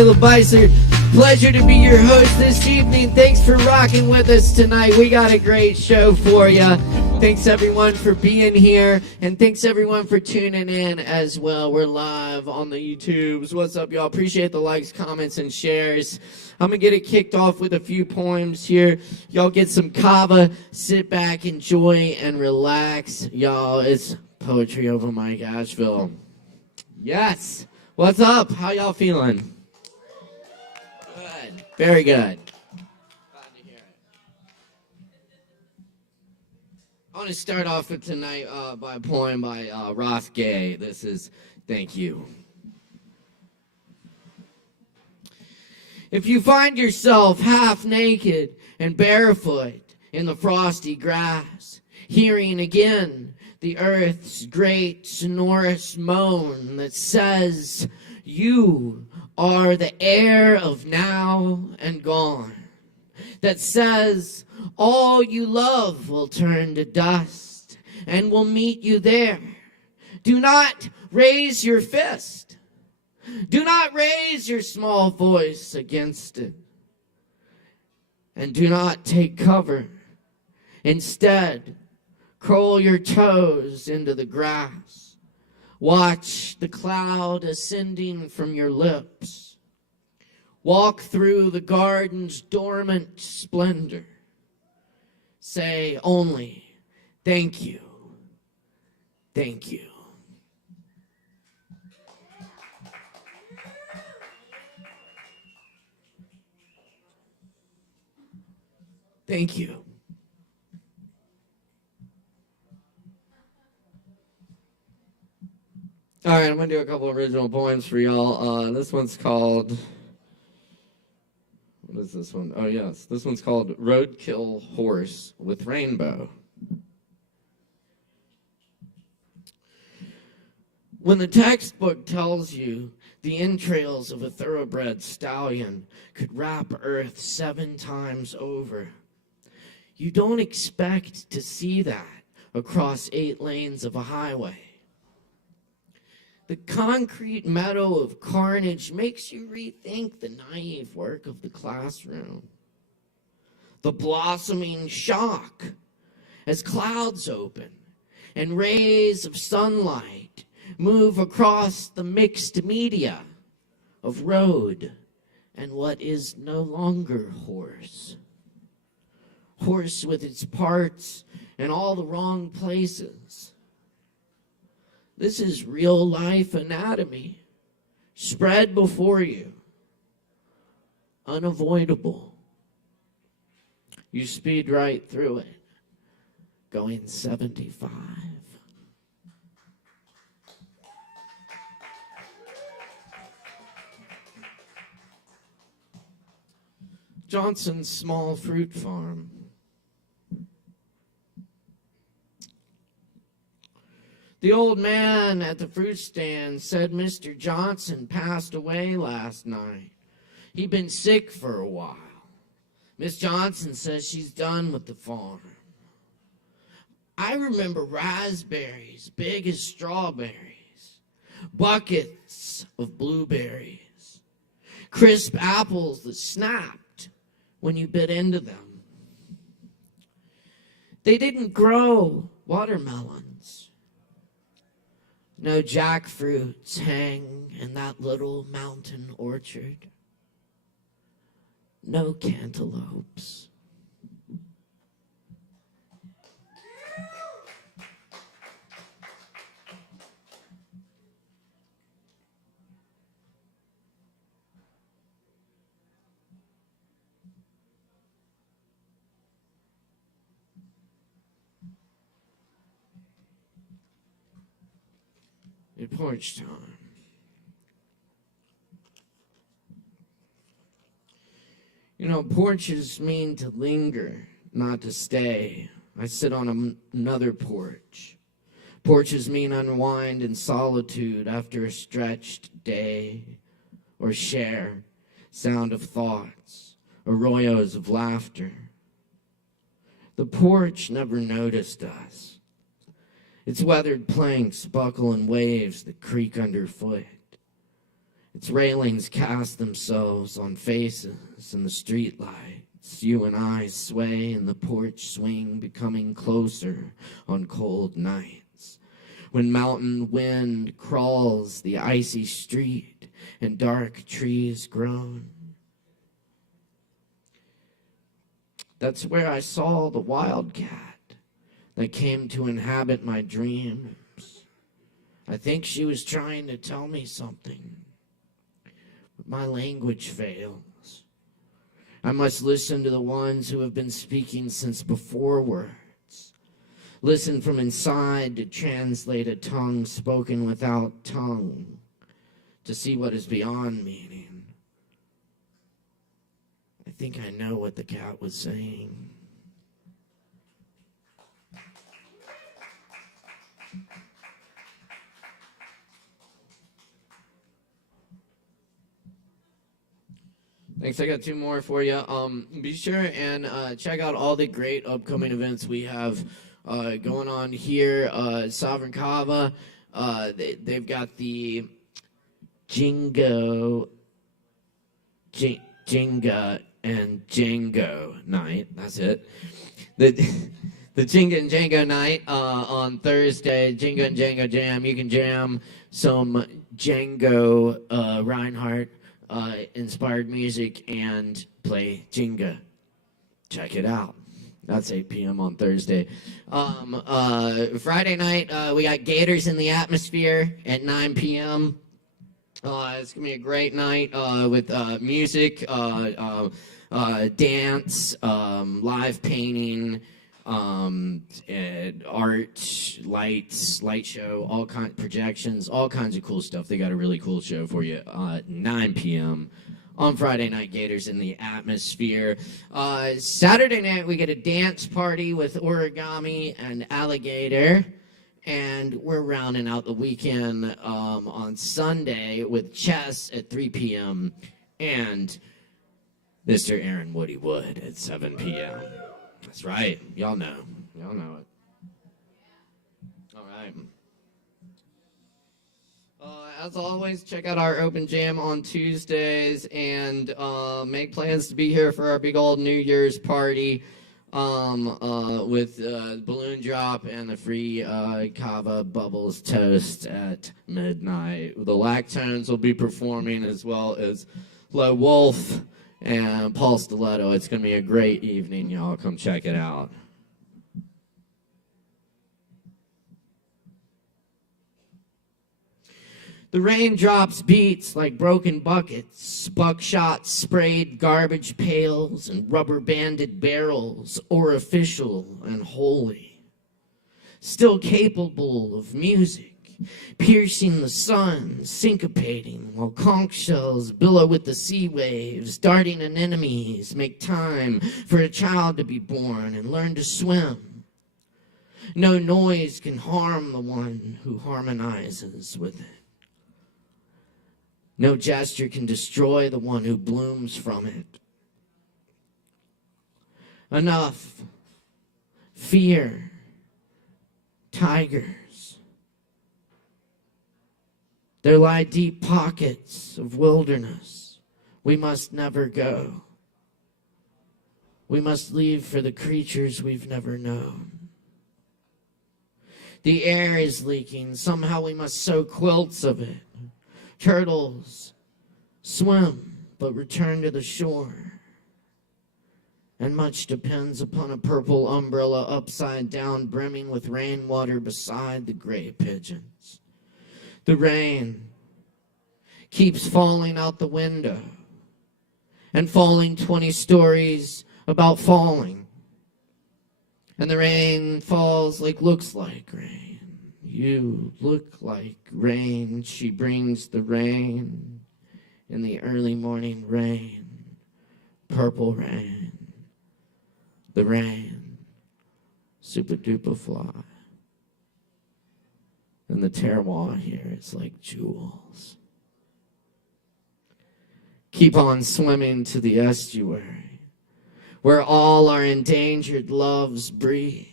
ASHEViLLE Beissert. Pleasure to be your host this evening. Thanks for rocking with us tonight. We got a great show for you. Thanks everyone for being here, and thanks everyone for tuning in as well. We're live on the YouTubes. What's up, y'all? Appreciate the likes, comments, and shares. I'm gonna get it kicked off with a few poems here. Y'all get some Kava, sit back, enjoy, and relax. Y'all, it's Poetry Over Mike Asheville. Yes. What's up? How y'all feeling? Good. Very good. Glad to hear it. I want to start off with tonight by a poem by Roth Gay. This is Thank You. If you find yourself half naked and barefoot in the frosty grass, hearing again the earth's great sonorous moan that says, you are the air of now and gone, that says all you love will turn to dust and will meet you there. Do not raise your fist. Do not raise your small voice against it. And do not take cover. Instead, curl your toes into the grass. Watch the cloud ascending from your lips. Walk through the garden's dormant splendor. Say only, thank you, thank you. Thank you. All right, I'm going to do a couple original poems for y'all. This one's called, what is this one? Oh, yes. This one's called Roadkill Horse with Rainbow. When the textbook tells you the entrails of a thoroughbred stallion could wrap Earth 7 times over, you don't expect to see that across 8 lanes of a highway. The concrete meadow of carnage makes you rethink the naive work of the classroom. The blossoming shock as clouds open and rays of sunlight move across the mixed media of road and what is no longer horse. Horse with its parts in all the wrong places. This is real life anatomy spread before you. Unavoidable. You speed right through it, going 75. Johnson's small fruit farm. The old man at the fruit stand said Mr. Johnson passed away last night. He'd been sick for a while. Miss Johnson says she's done with the farm. I remember raspberries big as strawberries, buckets of blueberries, crisp apples that snapped when you bit into them. They didn't grow watermelons. No jackfruits hang in that little mountain orchard. No cantaloupes. It's porch time. You know, porches mean to linger, not to stay. I sit on another porch. Porches mean unwind in solitude after a stretched day, or share sound of thoughts, arroyos of laughter. The porch never noticed us. Its weathered planks buckle in waves that creak underfoot. Its railings cast themselves on faces in the streetlights. You and I sway in the porch swing, becoming closer on cold nights. When mountain wind crawls the icy street and dark trees groan. That's where I saw the wildcat that came to inhabit my dreams. I think she was trying to tell me something, but my language fails. I must listen to the ones who have been speaking since before words. Listen from inside to translate a tongue spoken without tongue, to see what is beyond meaning. I think I know what the cat was saying. Thanks. I got two more for you. Be sure and check out all the great upcoming events we have going on here. Sovereign Kava, they've got the Jinga and Django night. That's it. The Jinga and Django night on Thursday. Jinga and Django jam. You can jam some Django Reinhardt inspired music and play Jenga. Check it out. That's 8 p.m. on Thursday. Friday night, we got Gators in the Atmosphere at 9 p.m. It's going to be a great night with music, dance, live painting, art, lights, light show, all kind projections, all kinds of cool stuff. They got a really cool show for you. 9 p.m. on Friday night, Gators in the Atmosphere. Saturday night, we get a dance party with origami and alligator. And we're rounding out the weekend on Sunday with chess at 3 p.m. and Mr. Aaron Woody Wood at 7 p.m. That's right. Y'all know. Y'all know it. All right. As always, check out our open jam on Tuesdays and make plans to be here for our big old New Year's party with balloon drop and the free Kava Bubbles toast at midnight. The Lactones will be performing as well as Low Wolf and Paul Stiletto. It's going to be a great evening, y'all. Come check it out. The raindrops beats like broken buckets, buckshot sprayed garbage pails, and rubber-banded barrels, orificial and holy. Still capable of music, piercing the sun, syncopating, while conch shells billow with the sea waves, darting at enemies, make time for a child to be born and learn to swim. No noise can harm the one who harmonizes with it. No gesture can destroy the one who blooms from it. Enough. Fear. Tigers. There lie deep pockets of wilderness we must never go. We must leave for the creatures we've never known. The air is leaking. Somehow we must sew quilts of it. Turtles swim, but return to the shore. And much depends upon a purple umbrella upside down, brimming with rainwater beside the gray pigeons. The rain keeps falling out the window and falling 20 stories about falling. And the rain falls looks like rain. You look like rain. She brings the rain in the early morning rain. Purple rain. The rain. Super duper fly. And the terroir here is like jewels. Keep on swimming to the estuary, where all our endangered loves breathe.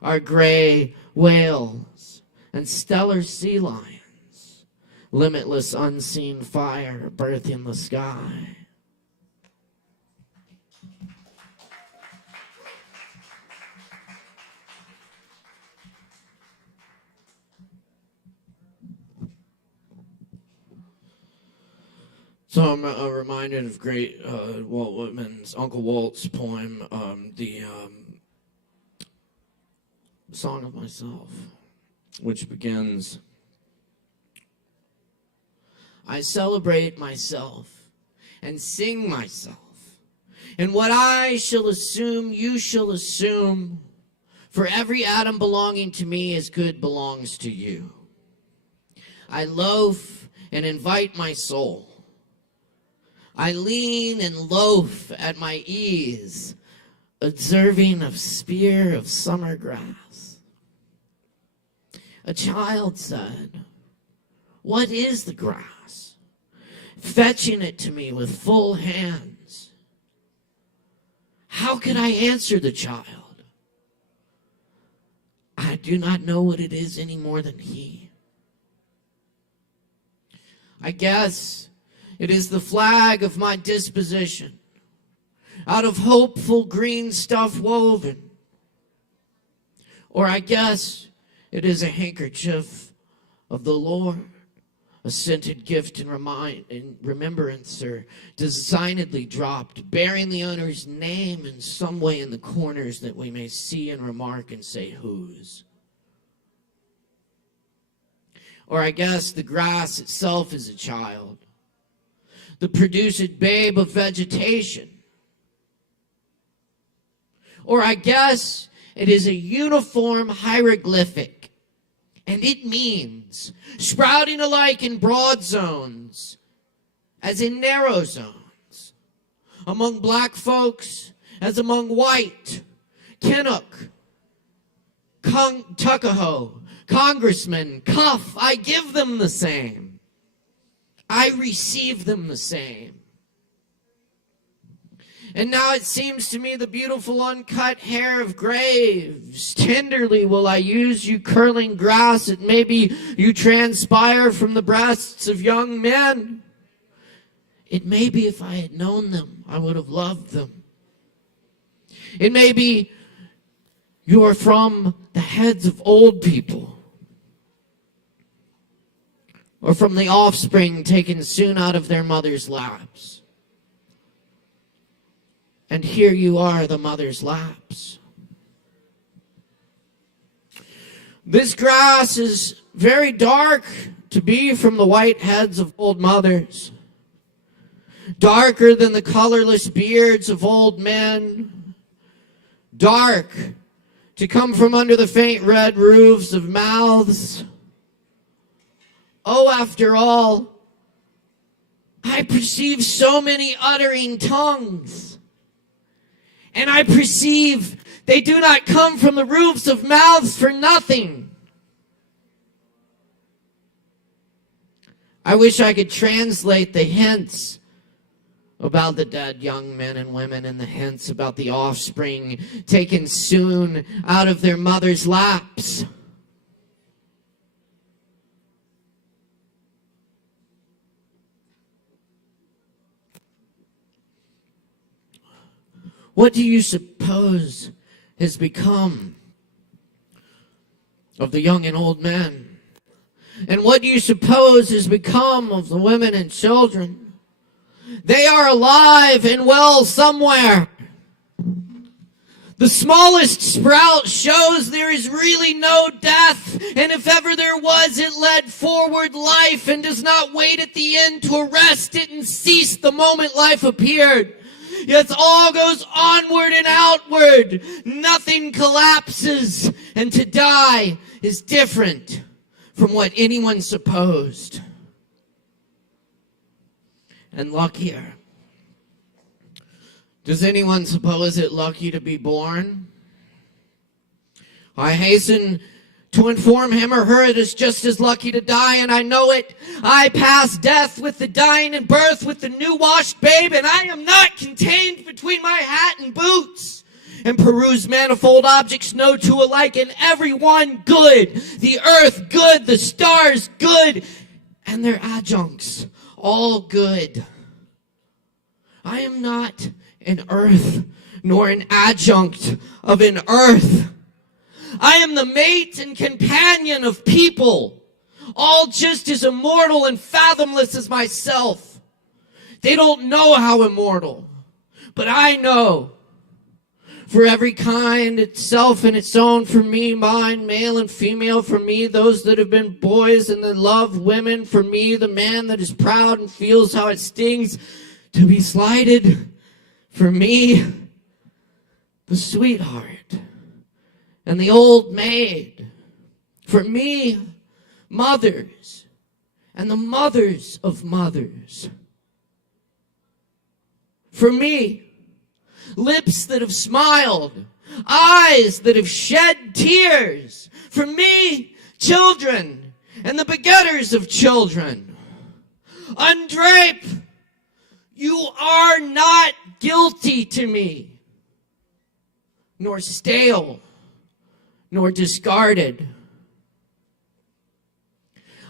Our gray whales and stellar sea lions limitless unseen fire birthing the sky. So I'm reminded of great Walt Whitman's Uncle Walt's poem, the Song of Myself, which begins, I celebrate myself and sing myself, and what I shall assume, you shall assume, for every atom belonging to me as good belongs to you. I loaf and invite my soul. I lean and loaf at my ease, observing a spear of summer grass. A child said, what is the grass? Fetching it to me with full hands. How could I answer the child? I do not know what it is any more than he. I guess it is the flag of my disposition, out of hopeful green stuff woven. Or I guess it is a handkerchief of the Lord, a scented gift in remembrance, or designedly dropped, bearing the owner's name in some way in the corners that we may see and remark and say, whose? Or I guess the grass itself is a child, the produced babe of vegetation. Or I guess it is a uniform hieroglyphic, and it means sprouting alike in broad zones as in narrow zones, among black folks as among white, Kennock, Tuckahoe, Congressman, Cuff, I give them the same. I receive them the same. And now it seems to me the beautiful uncut hair of graves. Tenderly will I use you curling grass that maybe you transpire from the breasts of young men. It may be if I had known them, I would have loved them. It may be you are from the heads of old people, or from the offspring taken soon out of their mother's laps. And here you are, the mother's laps. This grass is very dark to be from the white heads of old mothers, darker than the colorless beards of old men, dark to come from under the faint red roofs of mouths. Oh, after all, I perceive so many uttering tongues. And I perceive they do not come from the roofs of mouths for nothing. I wish I could translate the hints about the dead young men and women and the hints about the offspring taken soon out of their mother's laps. What do you suppose has become of the young and old men? And what do you suppose has become of the women and children? They are alive and well somewhere. The smallest sprout shows there is really no death, and if ever there was, it led forward life and does not wait at the end to arrest it and cease the moment life appeared. Yes, all goes onward and outward. Nothing collapses, and to die is different from what anyone supposed. And luckier. Does anyone suppose it lucky to be born? I hasten to inform him or her it is just as lucky to die, and I know it. I pass death with the dying and birth with the new-washed babe, and I am not contained between my hat and boots, and peruse manifold objects no two alike, and every one good, the earth good, the stars good, and their adjuncts, all good. I am not an earth, nor an adjunct of an earth. I am the mate and companion of people, all just as immortal and fathomless as myself. They don't know how immortal, but I know. For every kind, itself and its own, for me, mine, male and female, for me, those that have been boys and that love women, for me, the man that is proud and feels how it stings to be slighted, for me, the sweetheart and the old maid, for me, mothers and the mothers of mothers, for me, lips that have smiled, eyes that have shed tears. For me, children and the begetters of children. Undrape, you are not guilty to me, nor stale, nor discarded.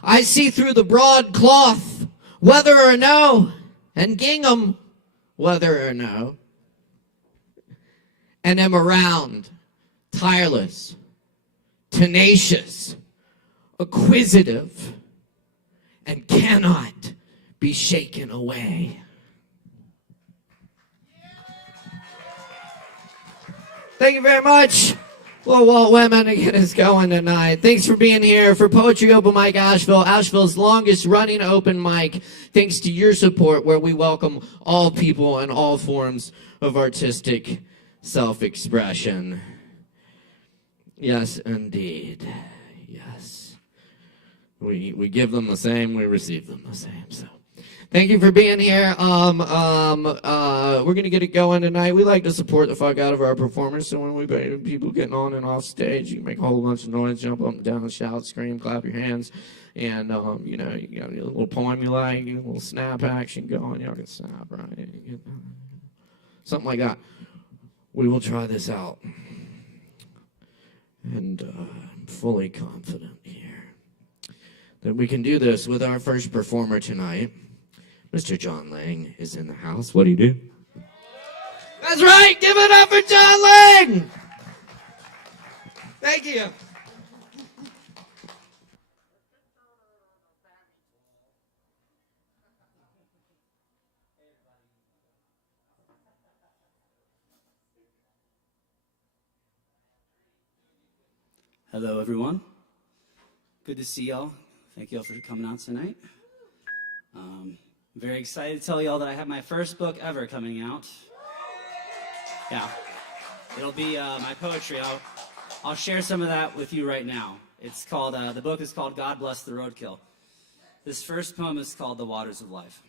I see through the broad cloth, whether or no, and gingham, whether or no, and am around, tireless, tenacious, acquisitive, and cannot be shaken away. Thank you very much. Well, Walt Whitman again is going tonight. Thanks for being here for Poetry Open Mic Asheville, Asheville's longest running open mic. Thanks to your support, where we welcome all people and all forms of artistic self-expression. Yes, indeed. Yes. We give them the same, we receive them the same. So thank you for being here. We're going to get it going tonight. We like to support the fuck out of our performers, so when we people getting on and off stage, you can make a whole bunch of noise, jump up and down, shout, scream, clap your hands, and, you know, you got a little poem you like, a little snap action going, y'all can snap, right? Something like that. We will try this out. And I'm fully confident here that we can do this with our first performer tonight. Mr. John Lang is in the house. What do you do? That's right! Give it up for John Lang! Thank you. Hello, everyone. Good to see y'all. Thank y'all for coming out tonight. I'm very excited to tell y'all that I have my first book ever coming out. Yeah, it'll be my poetry. I'll share some of that with you right now. It's called, the book is called God Bless the Roadkill. This first poem is called The Waters of Life.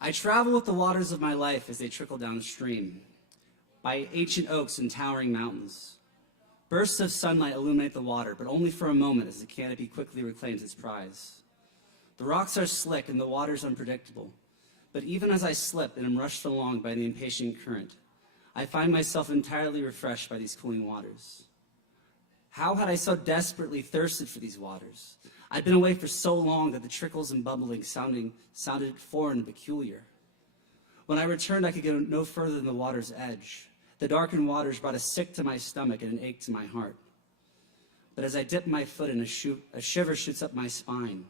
I travel with the waters of my life as they trickle downstream, by ancient oaks and towering mountains. Bursts of sunlight illuminate the water, but only for a moment as the canopy quickly reclaims its prize. The rocks are slick and the water's unpredictable, but even as I slip and am rushed along by the impatient current, I find myself entirely refreshed by these cooling waters. How had I so desperately thirsted for these waters? I'd been away for so long that the trickles and bubbling sounded foreign and peculiar. When I returned, I could go no further than the water's edge. The darkened waters brought a sick to my stomach and an ache to my heart. But as I dip my foot in, a shiver shoots up my spine.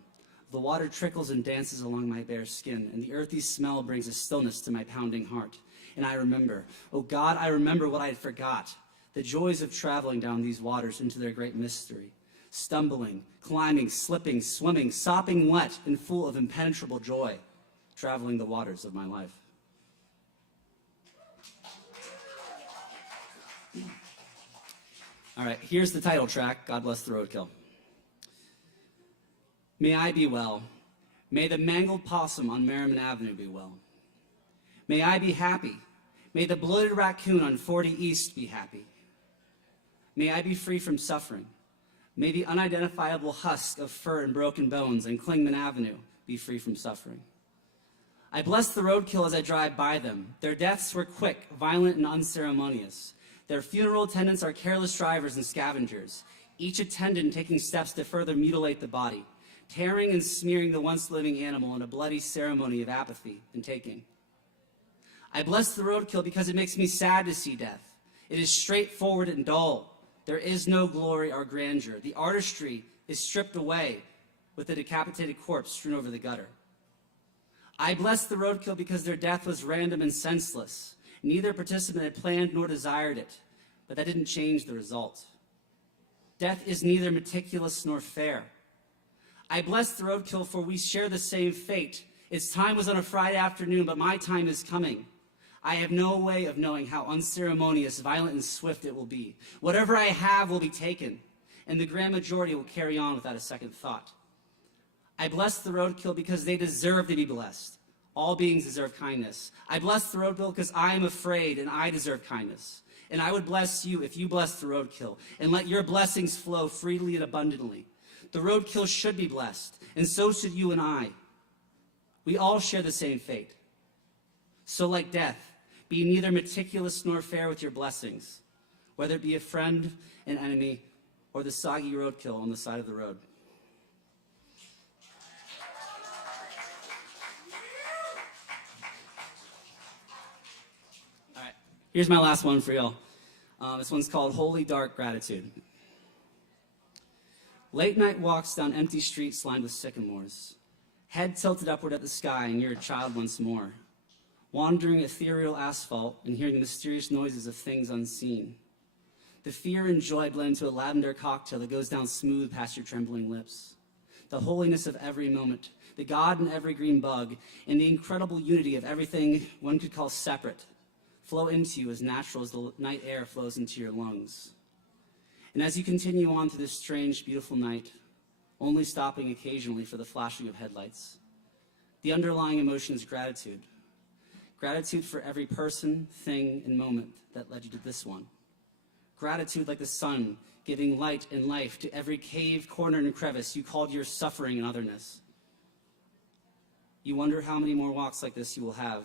The water trickles and dances along my bare skin, and the earthy smell brings a stillness to my pounding heart. And I remember, oh God, I remember what I had forgot, the joys of traveling down these waters into their great mystery. Stumbling, climbing, slipping, swimming, sopping wet and full of impenetrable joy, traveling the waters of my life. All right, here's the title track, God Bless the Roadkill. May I be well. May the mangled possum on Merriman Avenue be well. May I be happy. May the bloated raccoon on 40 East be happy. May I be free from suffering. May the unidentifiable husk of fur and broken bones on Clingman Avenue be free from suffering. I bless the roadkill as I drive by them. Their deaths were quick, violent, and unceremonious. Their funeral attendants are careless drivers and scavengers, each attendant taking steps to further mutilate the body, tearing and smearing the once living animal in a bloody ceremony of apathy and taking. I bless the roadkill because it makes me sad to see death. It is straightforward and dull. There is no glory or grandeur. The artistry is stripped away with the decapitated corpse strewn over the gutter. I bless the roadkill because their death was random and senseless. Neither participant had planned nor desired it, but that didn't change the result. Death is neither meticulous nor fair. I bless the roadkill for we share the same fate. Its time was on a Friday afternoon, but my time is coming. I have no way of knowing how unceremonious, violent, and swift it will be. Whatever I have will be taken, and the grand majority will carry on without a second thought. I bless the roadkill because they deserve to be blessed. All beings deserve kindness. I bless the roadkill because I am afraid and I deserve kindness. And I would bless you if you bless the roadkill, and let your blessings flow freely and abundantly. The roadkill should be blessed, and so should you and I. We all share the same fate. So like death, be neither meticulous nor fair with your blessings, whether it be a friend, an enemy, or the soggy roadkill on the side of the road. All right, here's my last one for y'all. This one's called Holy Dark Gratitude. Late night walks down empty streets lined with sycamores, head tilted upward at the sky, and you're a child once more. Wandering ethereal asphalt and hearing the mysterious noises of things unseen. The fear and joy blend into a lavender cocktail that goes down smooth past your trembling lips. The holiness of every moment, the God in every green bug, and the incredible unity of everything one could call separate flow into you as natural as the night air flows into your lungs. And as you continue on through this strange, beautiful night, only stopping occasionally for the flashing of headlights, the underlying emotion is gratitude. Gratitude for every person, thing, and moment that led you to this one. Gratitude like the sun, giving light and life to every cave, corner, and crevice you called your suffering and otherness. You wonder how many more walks like this you will have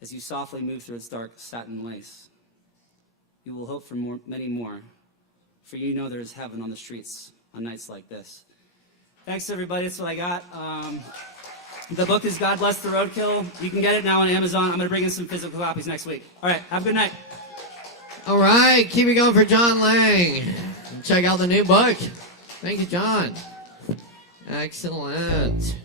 as you softly move through its dark satin lace. You will hope for many more, for you know there is heaven on the streets on nights like this. Thanks, everybody. That's what I got. The book is God Bless the Roadkill. You can get it now on Amazon. I'm going to bring in some physical copies next week. All right, have a good night. All right, keep it going for John Lang. Check out the new book. Thank you, John. Excellent.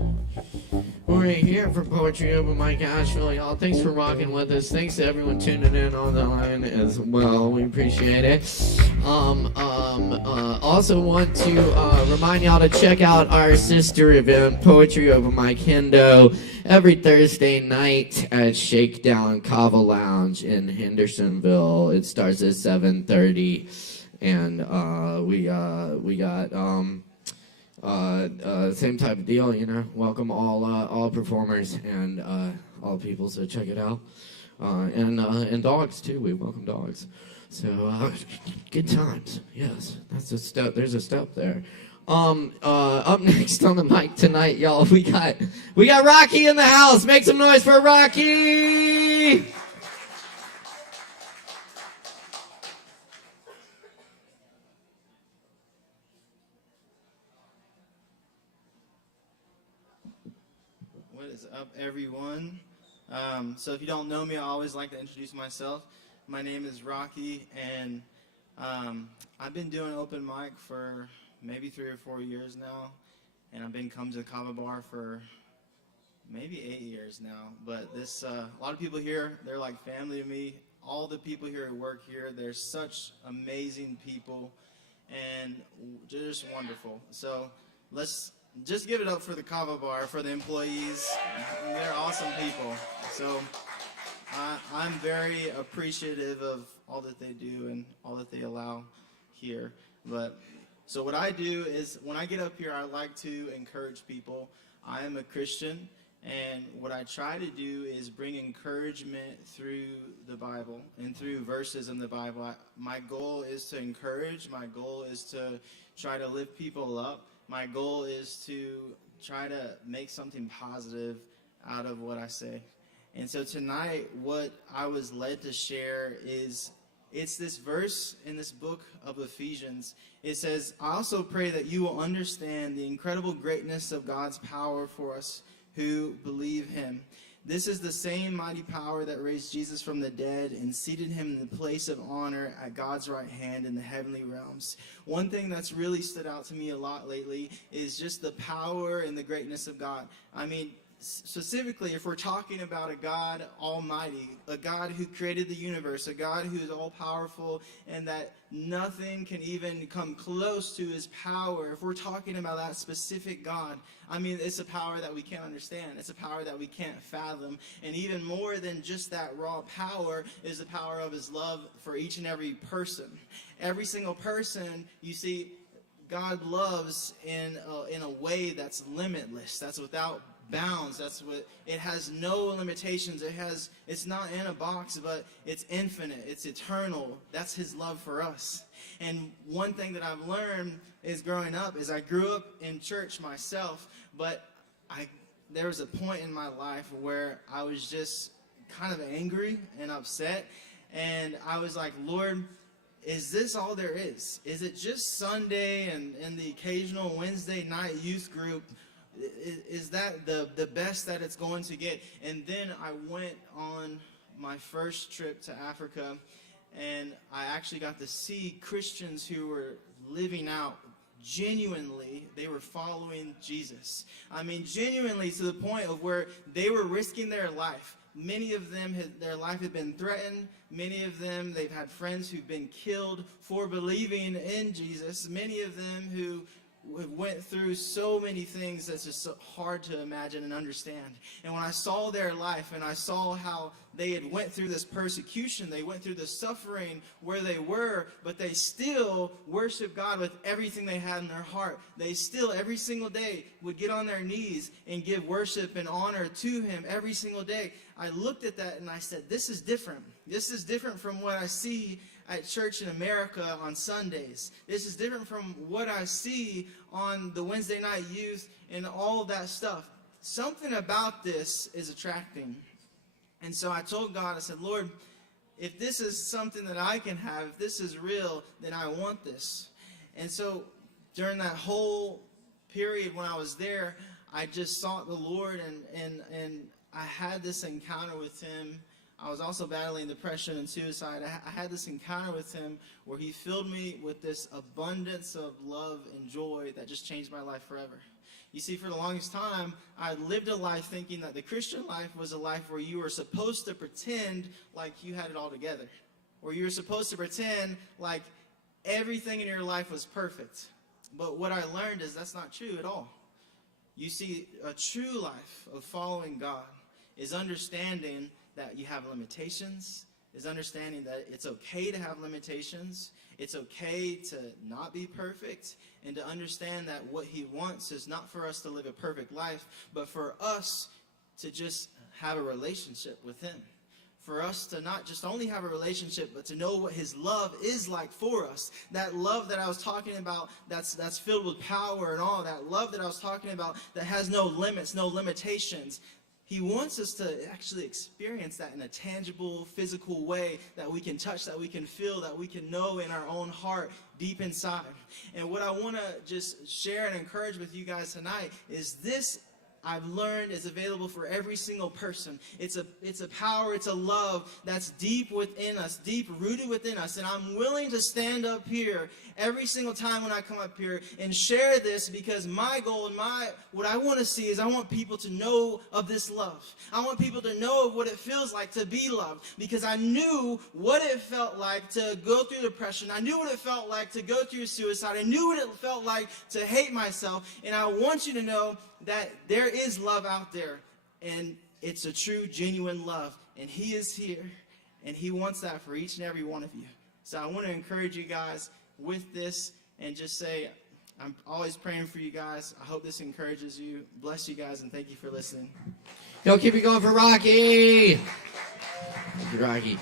We're here for Poetry Open Mic ASHEViLLE, y'all. Thanks for rocking with us. Thanks to everyone tuning in on the line as well. We appreciate it. Also want to remind y'all to check out our sister event, Poetry Open Mic Hendo, every Thursday night at Shakedown Kava Lounge in Hendersonville. It starts at 7:30, and we got same type of deal, you know. Welcome all performers and all people. So check it out, and dogs too. We welcome dogs. So good times. Yes, that's a step. There's a step there. Up next on the mic tonight, y'all, we got Rocky in the house. Make some noise for Rocky. What is up, everyone? So if you don't know me, I always like to introduce myself. My name is Rocky, and I've been doing open mic for maybe 3 or 4 years now, and I've been coming to the Kava bar for maybe 8 years now. But this, a lot of people here, they're like family to me. All the people here who work here, they're such amazing people, and they're just wonderful. So let's just give it up for the Kava bar, for the employees. They're awesome people. So I'm very appreciative of all that they do and all that they allow here. But so what I do is when I get up here, I like to encourage people. I am a Christian, and what I try to do is bring encouragement through the Bible and through verses in the Bible. My goal is to encourage. My goal is to try to lift people up. My goal is to try to make something positive out of what I say. And so tonight, what I was led to share is It's this verse in this book of Ephesians. It says, I also pray that you will understand the incredible greatness of God's power for us who believe him. This is the same mighty power that raised Jesus from the dead and seated him in the place of honor at God's right hand in the heavenly realms. One thing that's really stood out to me a lot lately is just the power and the greatness of God. I mean, specifically, if we're talking about a God Almighty, a God who created the universe, a God who is all-powerful and that nothing can even come close to his power, if we're talking about that specific God, I mean, it's a power that we can't understand. It's a power that we can't fathom. And even more than just that raw power is the power of his love for each and every person. Every single person, you see, God loves in a way that's limitless, that's without bounds. That's what it has. No limitations. It's not in a box, but it's infinite, it's eternal. That's his love for us. And one thing that I've learned is growing up is I grew up in church myself, but there was a point in my life where I was just kind of angry and upset, and I was like, Lord, is this all there is? Is it just Sunday and the occasional Wednesday night youth group? Is that the best that it's going to get? And then I went on my first trip to Africa, and I actually got to see Christians who were living out genuinely. They were following Jesus. I mean, genuinely, to the point of where they were risking their life. Many of them, their life had been threatened. Many of them, they've had friends who've been killed for believing in Jesus. Many of them who went through so many things that's just so hard to imagine and understand. And when I saw their life and I saw how they had went through this persecution, they went through the suffering where they were, but they still worshiped God with everything they had in their heart. They still, every single day, would get on their knees and give worship and honor to him every single day. I looked at that and I said, this is different. This is different from what I see at church in America on Sundays. This is different from what I see on the Wednesday night youth and all that stuff. Something about this is attracting. And so I told God, I said, Lord, if this is something that I can have, if this is real, then I want this. And so during that whole period when I was there, I just sought the Lord, and I had this encounter with him. I was also battling depression and suicide. I had this encounter with him where he filled me with this abundance of love and joy that just changed my life forever. You see, for the longest time, I lived a life thinking that the Christian life was a life where you were supposed to pretend like you had it all together, where you were supposed to pretend like everything in your life was perfect. But what I learned is that's not true at all. You see, a true life of following God is understanding that you have limitations, is understanding that it's okay to have limitations, it's okay to not be perfect, and to understand that what he wants is not for us to live a perfect life, but for us to just have a relationship with him. For us to not just only have a relationship, but to know what his love is like for us. That love that I was talking about that's filled with power and all, that love that I was talking about that has no limits, no limitations. He wants us to actually experience that in a tangible, physical way that we can touch, that we can feel, that we can know in our own heart deep inside. And what I want to just share and encourage with you guys tonight is this I've learned is available for every single person. It's a power, it's a love that's deep within us, deep rooted within us. And I'm willing to stand up here every single time when I come up here and share this, because my goal and what I want to see is I want people to know of this love. I want people to know of what it feels like to be loved, because I knew what it felt like to go through depression. I knew what it felt like to go through suicide. I knew what it felt like to hate myself. And I want you to know that there is love out there, and it's a true, genuine love, and he is here, and he wants that for each and every one of you. So I want to encourage you guys with this and just say, I'm always praying for you guys. I hope this encourages you. Bless you guys, and thank you for listening. Yo, keep it going for Rocky. Thank you, Rocky.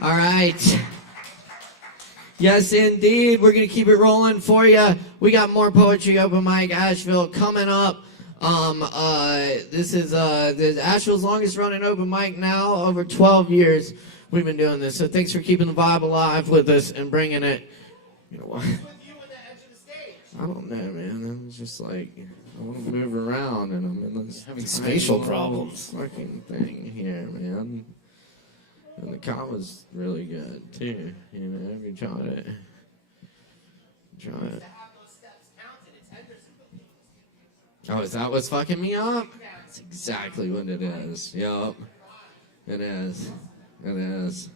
All right. Yes, indeed. We're going to keep it rolling for you. We got more Poetry Open Mic Asheville coming up. This is Asheville's longest running open mic now, over 12 years we've been doing this. So thanks for keeping the vibe alive with us and bringing it. You know what? I don't know, man. I'm just like, I want to move around, and I'm in this Having spatial problems. fucking thing here, man. And the Kava's really good too. You know, if you try it. Oh, is that what's fucking me up? That's exactly what it is. Yup. It is. It is.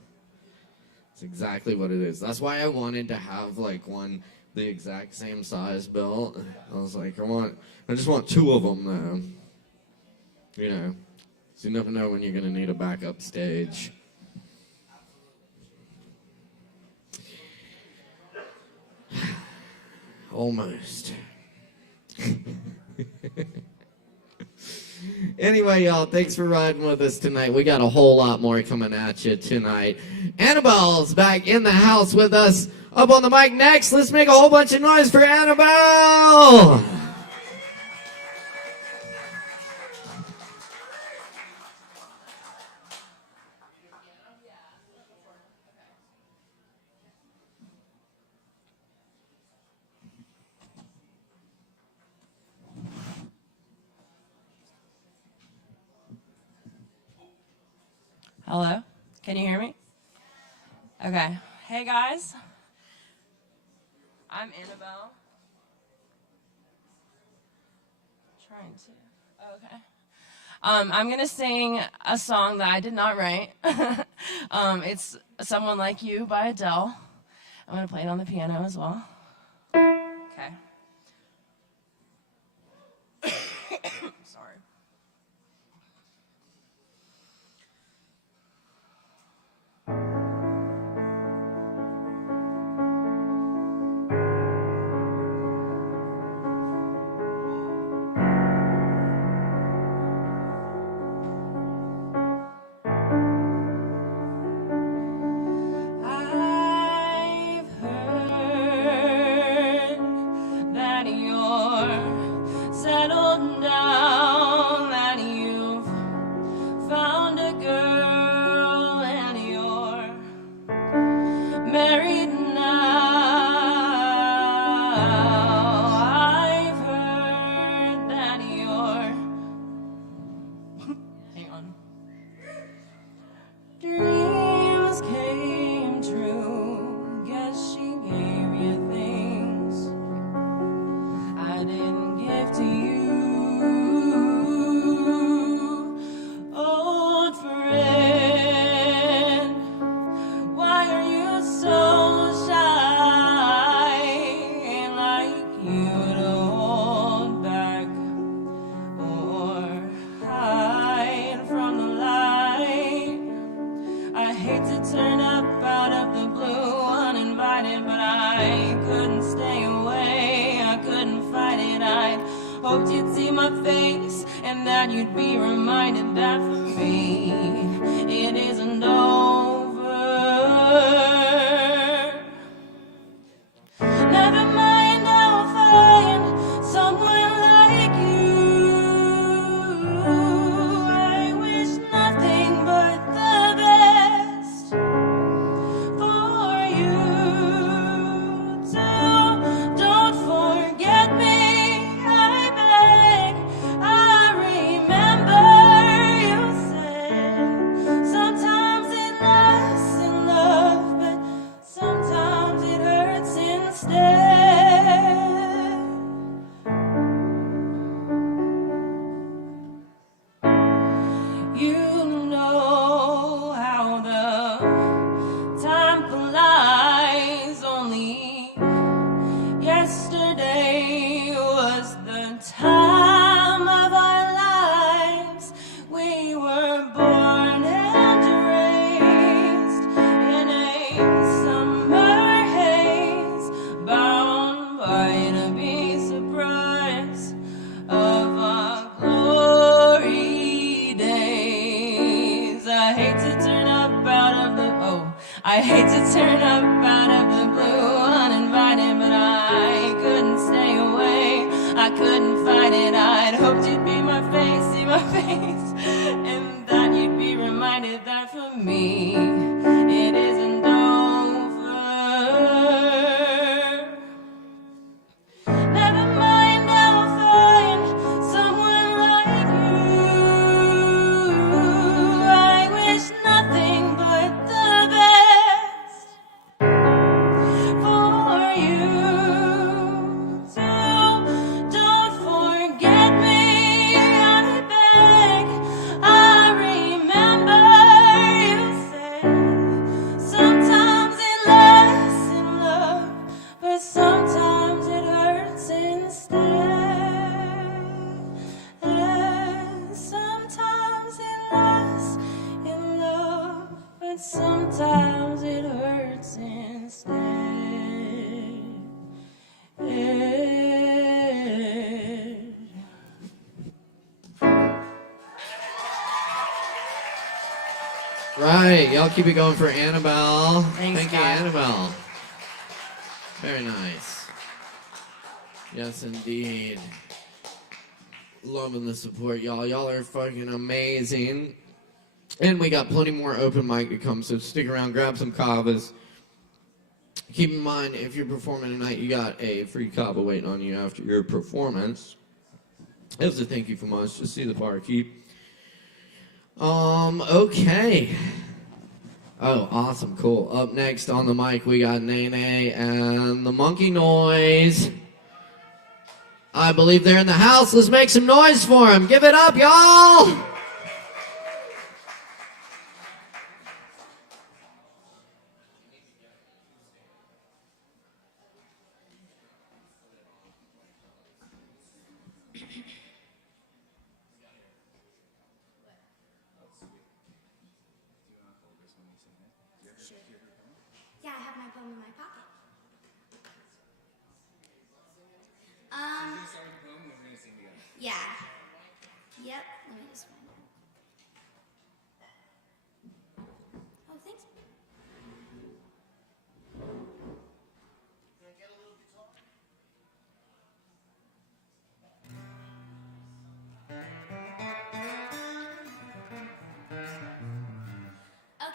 It's exactly what it is. That's why I wanted to have like one the exact same size built. I was like, I just want two of them though. You know, so you never know when you're gonna need a backup stage. Almost. Anyway, y'all, thanks for riding with us tonight. We got a whole lot more coming at you tonight. Annabelle's back in the house with us. Up on the mic next, let's make a whole bunch of noise for Annabelle! Hello? Can you hear me? Okay. Hey, guys. I'm Annabelle. Trying to. Okay. I'm going to sing a song that I did not write. It's Someone Like You by Adele. I'm going to play it on the piano as well. Okay. Sorry. I've heard that you're settled down, that you've found a girl and you're married now. I've heard that you're hang on. Dreams came true. Guess she gave you things I didn't give to you. Old friend, why are you so shy? Like you to hold back or hide from the light. I hate to turn up out of the blue uninvited, but I couldn't stay away. I couldn't fight it. I hoped you'd see my face and that you'd be reminded that for me it isn't over. Never mind, I'll find someone like you. I wish nothing but the best for you too. Don't forget me, I beg. I remember you said sometimes it lasts in love, but sometimes it hurts instead. You know how the time flies. Only yesterday was the time of our lives. We were born and raised in a summer haze, bound by to be surprised of our glory days. I hate to turn up out of the blue uninvited, but I couldn't stay away. I couldn't fight it. I'd hoped you'd me. It isn't over. Never mind, I'll find someone like you. I wish nothing but the best for you. So don't forget me, I beg. I remember you said sometimes it lasts in love, but sometimes it hurts instead. Sometimes it lasts in love, but sometimes it hurts instead. Right, y'all keep it going for Annabelle. Thanks, Thank you, guys. Annabelle. Very nice. Yes, indeed. Loving the support, y'all. Y'all are fucking amazing. And we got plenty more open mic to come, so stick around, grab some Kavas. Keep in mind, if you're performing tonight, you got a free Kava waiting on you after your performance. As a thank you from us, just see the barkeep. Okay. Oh, awesome, cool. Up next on the mic, we got Nene and the Monkey Noise. I believe they're in the house. Let's make some noise for them. Give it up, y'all! Yeah, I have my poem in my pocket. Yeah. Yep. Let me just find it. Oh, thanks.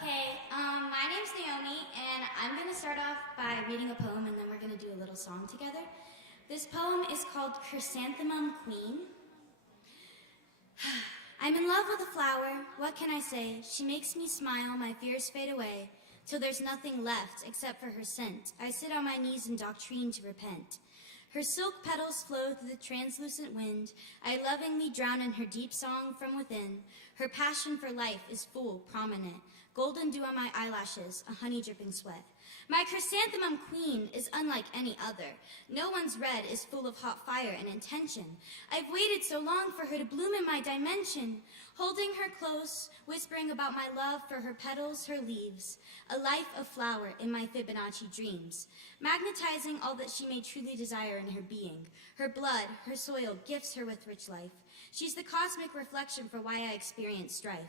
Okay, my name's Naomi, and I'm going to start off by reading a poem, and then we're going to do a little song together. This poem is called Chrysanthemum Queen. I'm in love with a flower, what can I say? She makes me smile, my fears fade away, till there's nothing left except for her scent. I sit on my knees in doctrine to repent. Her silk petals flow through the translucent wind. I lovingly drown in her deep song from within. Her passion for life is full, prominent. Golden dew on my eyelashes, a honey-dripping sweat. My chrysanthemum queen is unlike any other. No one's red is full of hot fire and intention. I've waited so long for her to bloom in my dimension. Holding her close, whispering about my love for her petals, her leaves. A life of flower in my Fibonacci dreams. Magnetizing all that she may truly desire in her being. Her blood, her soil, gifts her with rich life. She's the cosmic reflection for why I experience strife.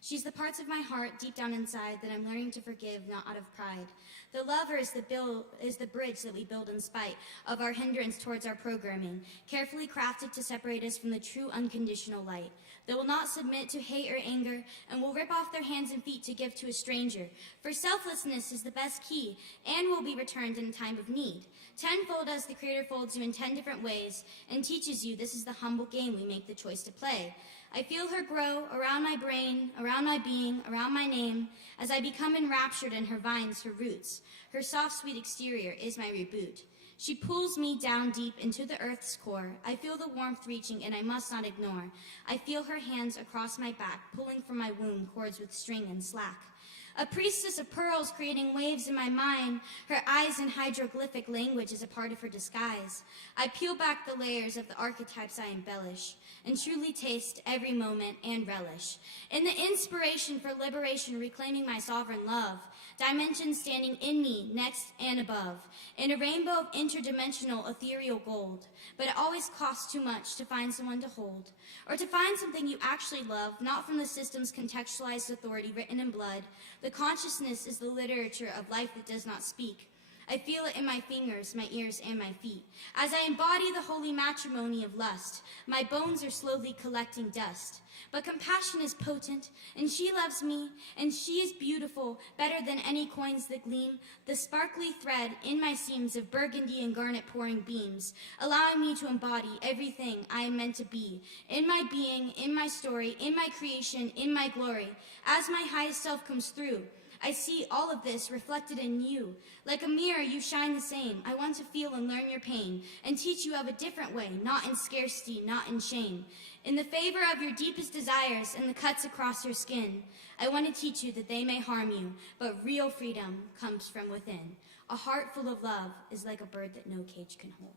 She's the parts of my heart deep down inside that I'm learning to forgive, not out of pride. The lover is the bridge that we build in spite of our hindrance towards our programming, carefully crafted to separate us from the true unconditional light. They will not submit to hate or anger and will rip off their hands and feet to give to a stranger. For selflessness is the best key and will be returned in time of need. Tenfold as the Creator folds you in 10 different ways and teaches you this is the humble game we make the choice to play. I feel her grow around my brain, around my being, around my name, as I become enraptured in her vines, her roots. Her soft, sweet exterior is my reboot. She pulls me down deep into the earth's core. I feel the warmth reaching, and I must not ignore. I feel her hands across my back, pulling from my womb cords with string and slack. A priestess of pearls creating waves in my mind. Her eyes in hieroglyphic language is a part of her disguise. I peel back the layers of the archetypes I embellish and truly taste every moment and relish. In the inspiration for liberation, reclaiming my sovereign love. Dimensions standing in me, next and above. In a rainbow of interdimensional ethereal gold. But it always costs too much to find someone to hold. Or to find something you actually love, not from the system's contextualized authority written in blood. The consciousness is the literature of life that does not speak. I feel it in my fingers, my ears, and my feet. As I embody the holy matrimony of lust, my bones are slowly collecting dust. But compassion is potent, and she loves me, and she is beautiful, better than any coins that gleam, the sparkly thread in my seams of burgundy and garnet pouring beams, allowing me to embody everything I am meant to be, in my being, in my story, in my creation, in my glory. As my highest self comes through, I see all of this reflected in you. Like a mirror, you shine the same. I want to feel and learn your pain and teach you of a different way, not in scarcity, not in shame. In the favor of your deepest desires and the cuts across your skin, I want to teach you that they may harm you, but real freedom comes from within. A heart full of love is like a bird that no cage can hold.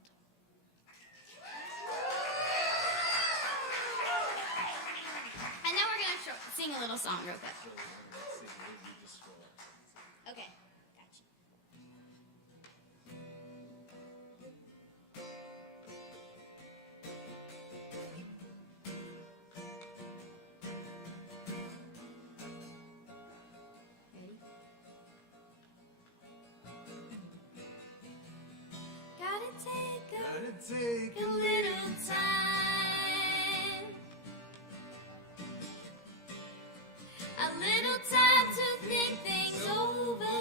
And then we're going to sing a little song real quick. Okay, gotcha. Ready? Gotta take a little time. A little time to think things over.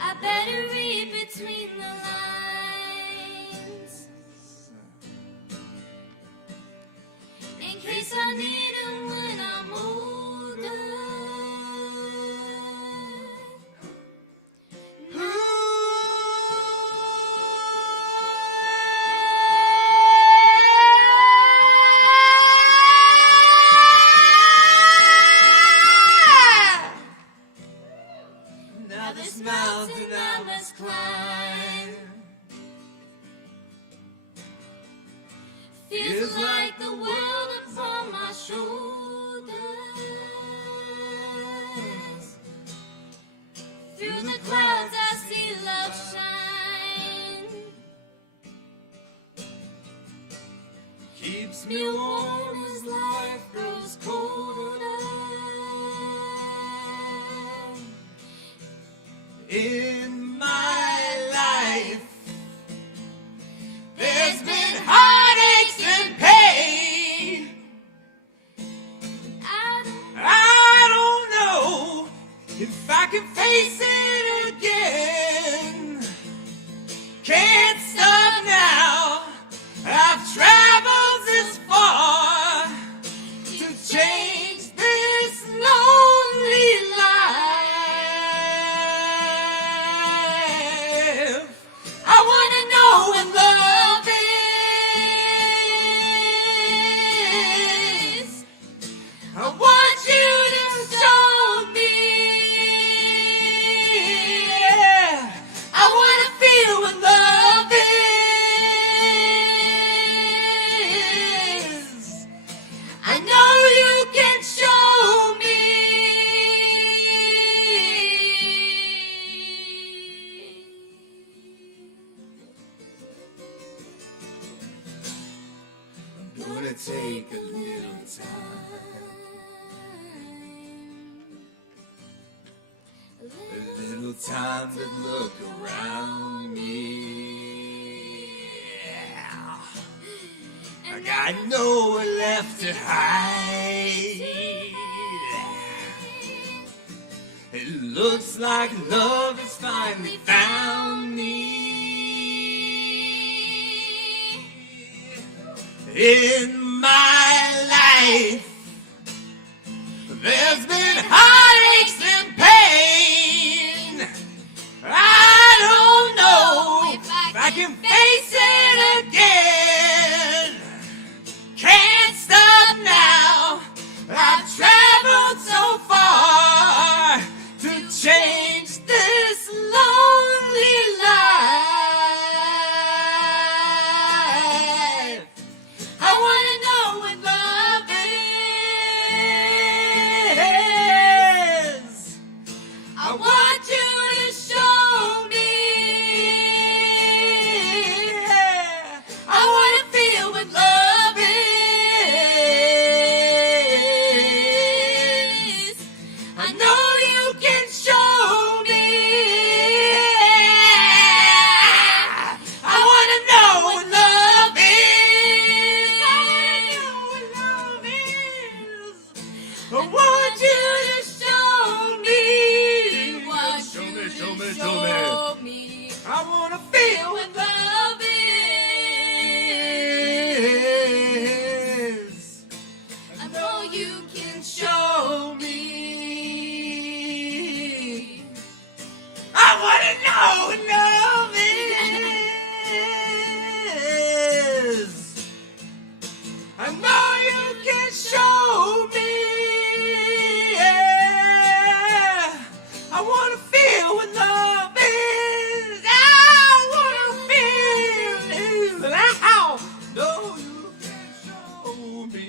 I better read between the lines in case I need them when I'm older. Now this mountain I must climb feels like the world upon my shoulders. Through the clouds I see love shine, keeps me warm as life grows colder. In my life, there's been heartaches and pain. I don't know if I can face it again. Can't stop now. I've traveled this far to change this lonely life. I wanna know what love is. I want you to show me. Yeah. I wanna feel what love is. I know you can show me. I'm gonna take a little time, a little time to look around me. I got nowhere left to hide. It looks like love has finally found me. In my life, there's been heartaches and pain. I don't know if I can face it again. Can't stop now. I've traveled so far to change this lonely life. I wanna know what love is. I want you to show me. Want Show you me, to show me, show show me. me I wanna feel what love is. I know you can show me. I wanna know what love is. I know you can show me. Yeah. I wanna feel what love is. I wanna feel it. Ow. No, you can show me.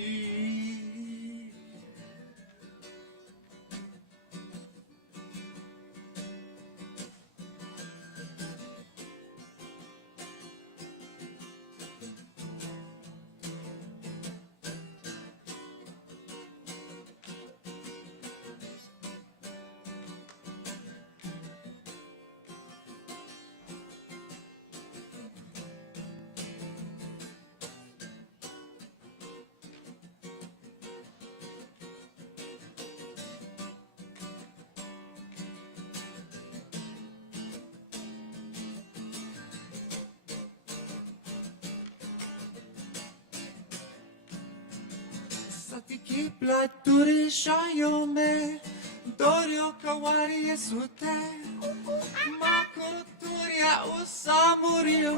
Satiki platuri shayome Dorio kawari esute Mako turia usamurio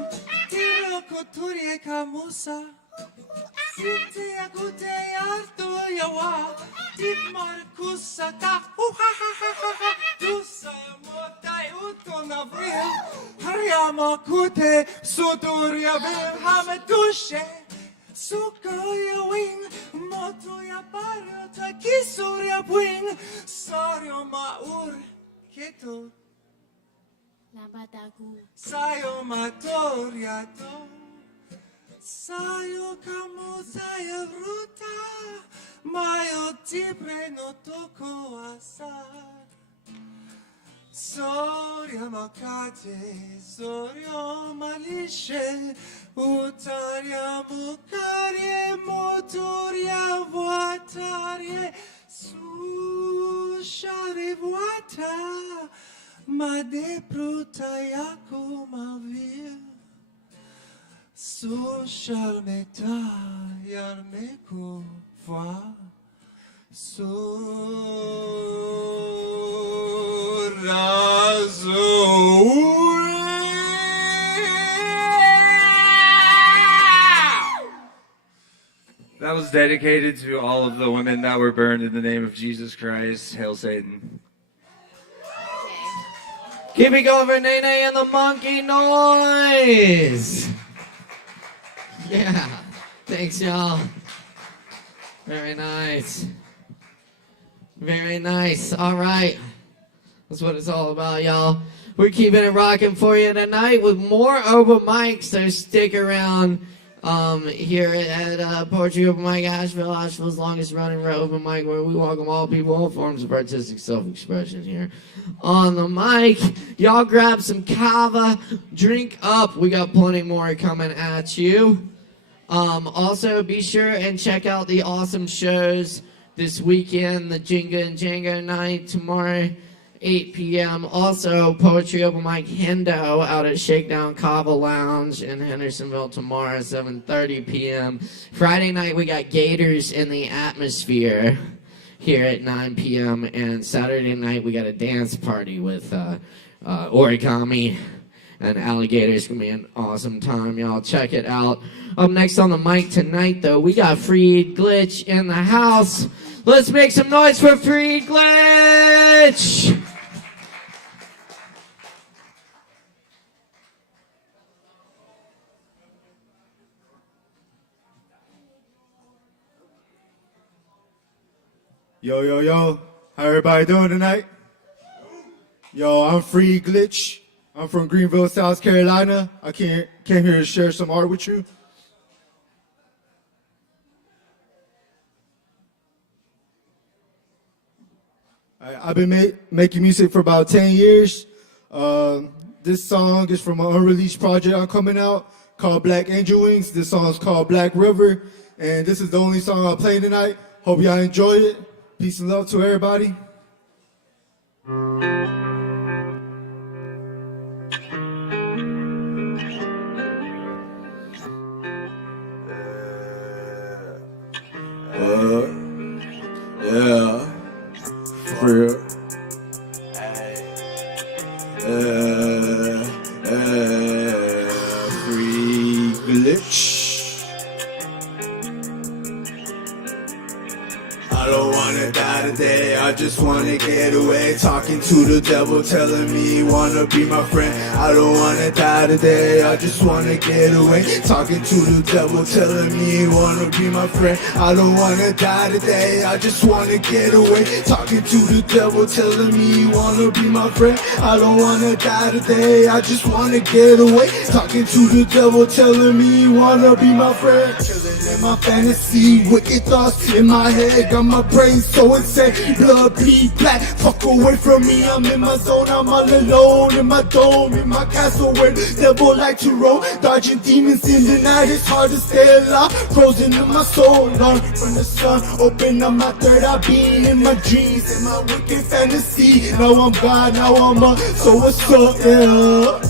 Tiro koturie kamusa Sinte agute artu yawa Tip markusa ta ha ha ha ha ha Tusa motai utonavria Hariama kute suturia vel hametushe Sukoya wing, motoya parota, kisuria wing, sario maur, keto, sayo matoria to, sayo kamuzaya ruta, mayo tipre no toko asar. Soria makate, soria malishe, utaria mukarie, motoria voatarie, sushare voata, ma de pruta yako ma vir, sushar meta yarmeko va, That was dedicated to all of the women that were burned in the name of Jesus Christ. Hail Satan. Keep it going for Nene and the monkey noise. Yeah. Thanks, y'all. Very nice. Very nice. All right. That's what it's all about, y'all. We're keeping it rocking for you tonight with more open mics, so stick around here at Poetry Open Mic ASHEViLLE, ASHEVILLE's longest running open mic, where we welcome all people, all forms of artistic self-expression here on the mic. Y'all grab some Kava, drink up. We got plenty more coming at you. Also, be sure and check out the awesome shows this weekend, the Jenga and Django night tomorrow, 8 p.m. Also, Poetry Open Mic Hendo out at Shakedown Kava Lounge in Hendersonville tomorrow, 7:30 p.m. Friday night, we got Gators in the Atmosphere here at 9 p.m. And Saturday night, we got a dance party with Origami and Alligators. It's going to be an awesome time, y'all. Check it out. Up next on the mic tonight, though, we got Freed Glitch in the house. Let's make some noise for Freed Glitch! Yo, yo, yo. How everybody doing tonight? Yo, I'm Freed Glitch. I'm from Greenville, South Carolina. I came here to share some art with you. I've been making music for about 10 years. This song is from an unreleased project I'm coming out called Black Angel Wings. This song is called Black River, and this is the only song I'll play tonight. Hope y'all enjoy it. Peace and love to everybody. Yeah, for real. Free glitch. I don't wanna die today, I just wanna get away. Talking to the devil, telling me he wanna be my friend. I don't wanna die today, I just wanna get away. Talking to the devil, telling me he wanna be my friend. I don't wanna die today, I just wanna get away. Talking to the devil, telling me he wanna be my friend. I don't wanna die today, I just wanna get away. Talking to the devil, telling me he wanna be my friend. Chilling in my fantasy, wicked thoughts in my head. Got my brain so insane, blood bleed black. Fuck away from me, I'm in my zone. I'm all alone in my dome, in my castle where the devil like to roam. Dodging demons in the night, it's hard to stay alive. Frozen in my soul, learn from the sun. Open up my third eye, being in my dreams, in my wicked fantasy. Now I'm God, now I'm up, so what's up, yeah.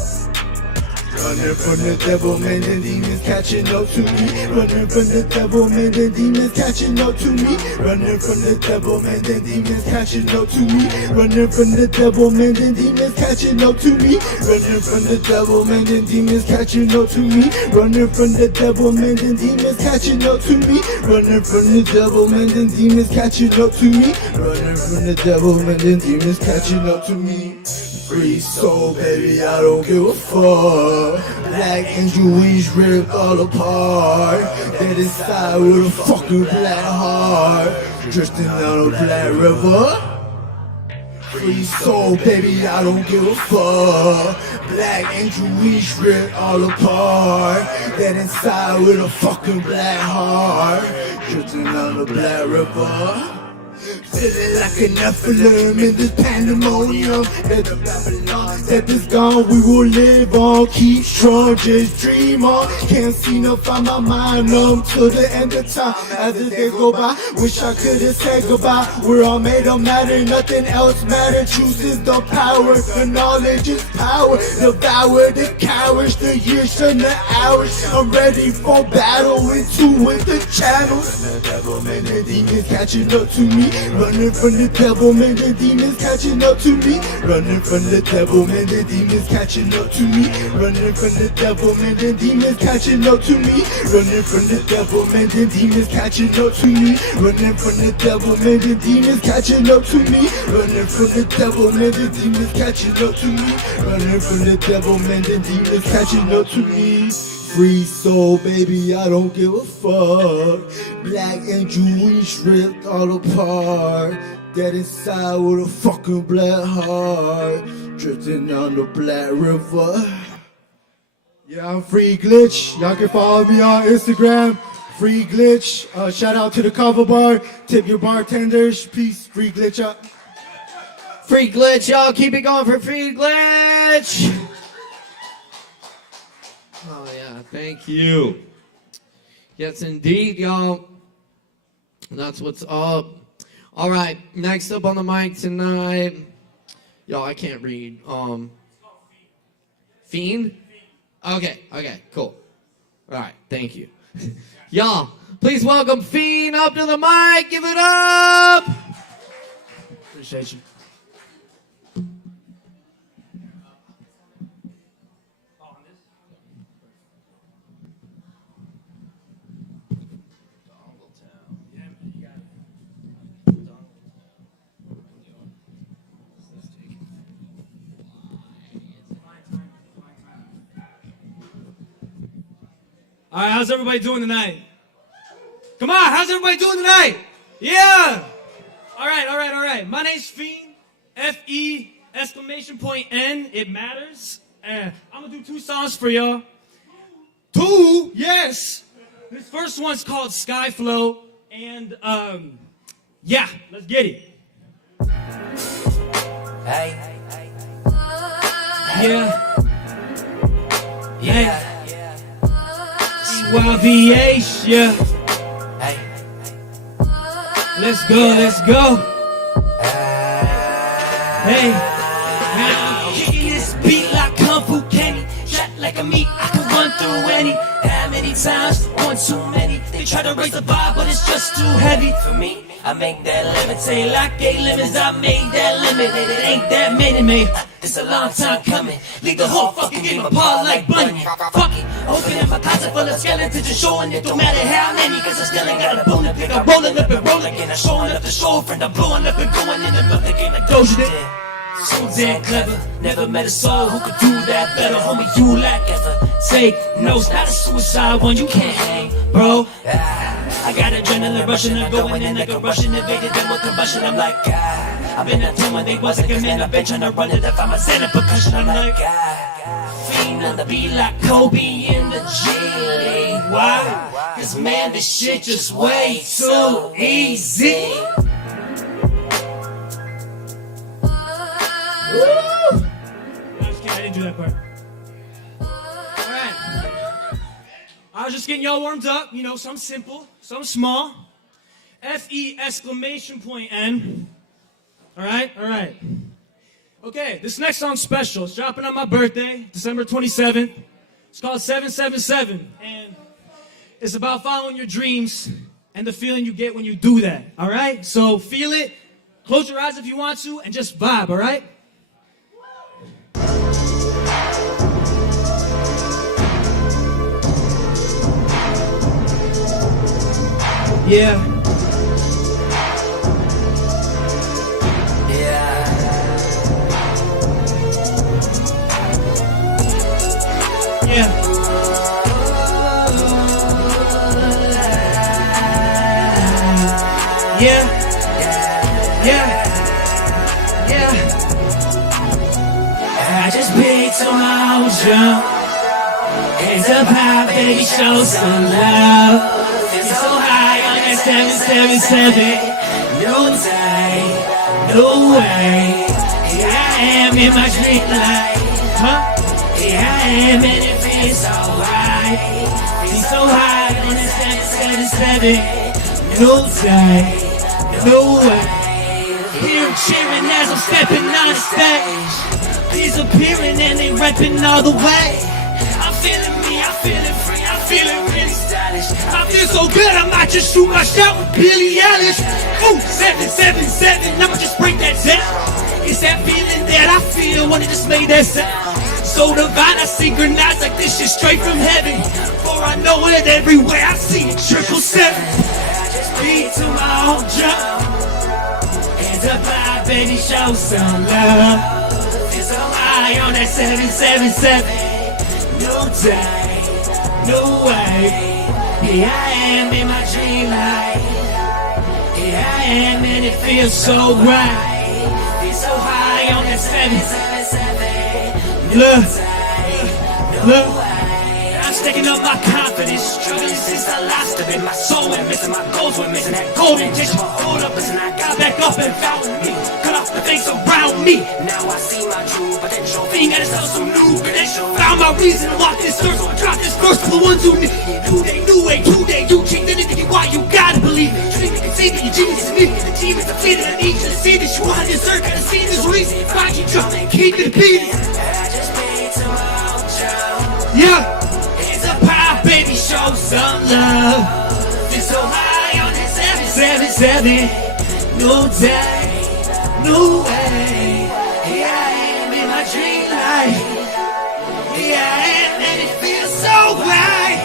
Running from the devil, man, the demons catching up to me. Running from the devil, man, the demons catching up to me. Running from the devil, man, the demons catching up to me. Running from the devil, man, the demons catching up to me. Running from the devil, man, the demons catching up to me. Running from the devil, man, the demons catching up to me. Running from the devil, man, the demons catching up to me. Running from the devil, man, the demons catching up to me. Free soul, baby, I don't give a fuck. Black angel wings ripped all apart. Dead inside with a fucking black heart. Drifting down a black river. Free soul, baby, I don't give a fuck. Black angel wings ripped all apart. Dead inside with a fucking black heart. Drifting down a black river. Feeling like a Nephilim in this pandemonium. At the Babylon, death is gone, we will live on. Keep strong, just dream on. Can't seem to find my mind numb till the end of time. As the days go by, wish I could have said goodbye. We're all made of matter, nothing else matters. Truth is the power, the knowledge is power. Devour the cowards, the years and the hours. I'm ready for battle, into with the channels. The devil, man, the demons catching up to me. Running from the devil, man, the demons catching up to me. Running from the devil, man, the demons catching up to me. Running from the devil, man, the demons catching up to me. Running from the devil, man, the demons catching up to me. Running from the devil, man, the demons catching up to me. Running from the devil, man, the demons catching up to me. Running from the devil, man, the demons catching up to me. Free soul, baby, I don't give a fuck. Black angel wings ripped all apart. Dead inside with a fucking black heart. Drifting down the black river. Yeah, I'm Free Glitch. Y'all can follow me on Instagram. Free Glitch. Shout out to the Kava bar. Tip your bartenders. Peace. Free Glitch up. Free Glitch, y'all. Keep it going for Free Glitch. Oh, yeah. Thank you. Yes, indeed, y'all. That's what's up. All right. Next up on the mic tonight. Y'all, I can't read. Fiend? Okay. Cool. All right. Thank you. Y'all, please welcome Fiend up to the mic. Give it up. Appreciate you. All right, how's everybody doing tonight? Come on, how's everybody doing tonight? Yeah! All right. My name's Fiend, F-E, exclamation point N, it matters. I'm gonna do 2 songs for y'all. 2? Yes! This first one's called Skyflow, and, yeah, let's get it. Hey. Yeah. Suaviation. Hey. Let's go, let's go. Hey, now I'm kicking this beat like Kung Fu Kenny. Shot like a meat, I can run through any. How many times? One too many. They try to raise the bar, but it's just too heavy for me. I make that levitate like 8 lemons. I made that limit, and it ain't that many, man. It's a long time coming. Leave the whole fucking game apart like Bunny. Fuck it. Open up a closet full of skeletons, just showing it don't matter how many, cause I still ain't got a bone to pick. I'm rolling up and rolling again. I'm showing up the show, friend. I'm blowing up and going in another game like Doja did. So damn clever, never met a soul who could do that better. Homie, you lack effort. Take notes, not a suicide one, you can't hang, bro. I got adrenaline rushing, I'm going in like a Russian, invaded them with combustion. I'm like, God, I've been at time when they wasn't a man. I've been trying to run it if I'm a Zen percussion. I'm like, God, fiend on the beat like Kobe in the G League. Why? Cause man, this shit just way too easy. Woo! No, I'm just kidding, I didn't do that part. Alright. I was just getting y'all warmed up, you know, something simple, something small. F-E exclamation point N. Alright. Okay, this next song's special. It's dropping on my birthday, December 27th. It's called 777. And it's about following your dreams and the feeling you get when you do that. Alright? So feel it. Close your eyes if you want to and just vibe, alright? Yeah. I just picked on my own jump. Hands up high, baby, show some love. It's so high on that 777. No time, no way. Here I am in my dream life. Here I am and it feels alright. It's so high on that 777. No time, no way. Hear 'em cheering as I'm stepping on the stage. He's appearing and they repping all the way. I'm feeling me, I'm feeling free, I'm feeling really stylish. I feel so good, I might just shoot my shot with Billie Eilish. Ooh, 777, I'ma just break that down. It's that feeling that I feel when it just made that sound. So divine, I synchronize like this shit straight from heaven. For I know it everywhere, I see it 777. I just beat to my own drum. Hands up high, baby, show some love. So high on that 777. No day, no way. Here I am in my dream life. Here I am and it feels so right. It's so high on that 777. Look. I'm stacking up my confidence, struggling since I lost it. My soul went missing, my goals were missing. That golden dish, my hold up, listen, I got back up and found me. Cut off the things around me. Now I see my true potential. Being at itself some new credential. Found my reason to walk this earth, so I dropped this verse for the ones who knew they knew way today. You cheat, then it's why you gotta believe it. Dream it, conceive it, your genius is me. The team is defeated, I need you to see that you want this earth, gotta see this reason. If I keep dropping, keep it beating. I just paid to my own job. Yeah. Baby, show some love. It's so high on that 777. No day, no way. Here I am in my dream life. Here I am and it feels so right.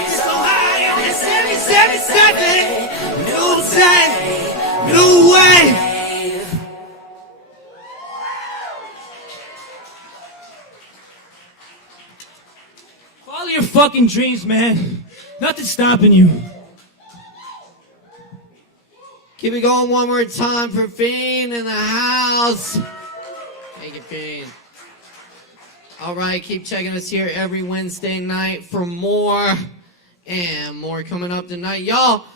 It's so high on that 777. No day, no way. Follow your fucking dreams, man. Nothing's stopping you. Keep it going one more time for Fiend in the house. Thank you, Fiend. All right, keep checking us here every Wednesday night for more. And more coming up tonight. Y'all,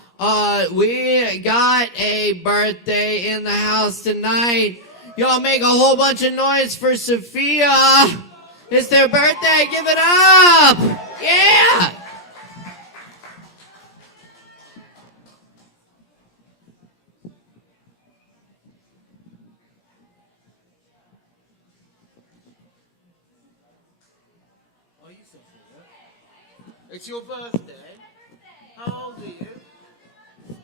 we got a birthday in the house tonight. Y'all make a whole bunch of noise for Sophia. It's their birthday. Give it up. Yeah. It's your birthday. How old are you? 28. I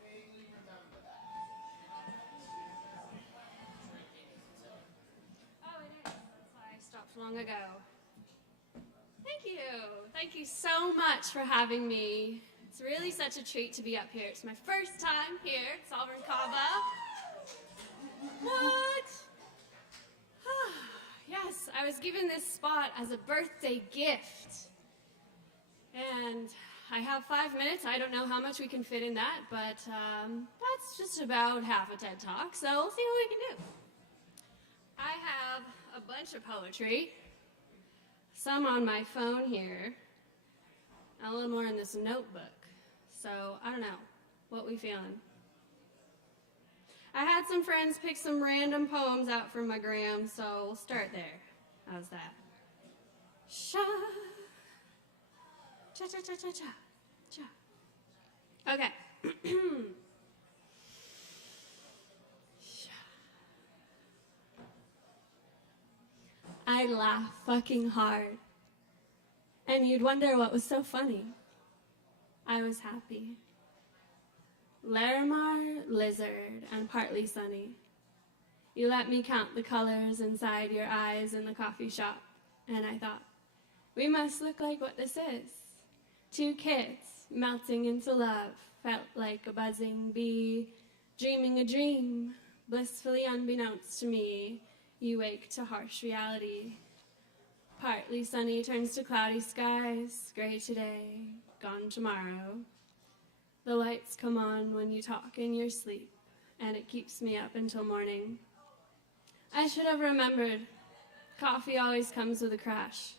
vaguely remember that. Oh, it is. That's why I stopped long ago. Thank you. Thank you so much for having me. It's really such a treat to be up here. It's my first time here at Sovereign Kava. What? Yes, I was given this spot as a birthday gift. And I have 5 minutes. I don't know how much we can fit in that, but that's just about half a TED Talk, so we'll see what we can do. I have a bunch of poetry, some on my phone here, and a little more in this notebook. So, I don't know. What we feeling? I had some friends pick some random poems out from my gram, so we'll start there. How's that? Sha. Cha cha cha cha cha. Cha. Okay. I laugh fucking hard. And you'd wonder what was so funny. I was happy. Larimar, lizard, and partly sunny. You let me count the colors inside your eyes in the coffee shop, and I thought, we must look like what this is. Two kids melting into love, felt like a buzzing bee, dreaming a dream, blissfully unbeknownst to me, you wake to harsh reality. Partly sunny turns to cloudy skies, gray today, gone tomorrow. The lights come on when you talk in your sleep, and it keeps me up until morning. I should have remembered, coffee always comes with a crash.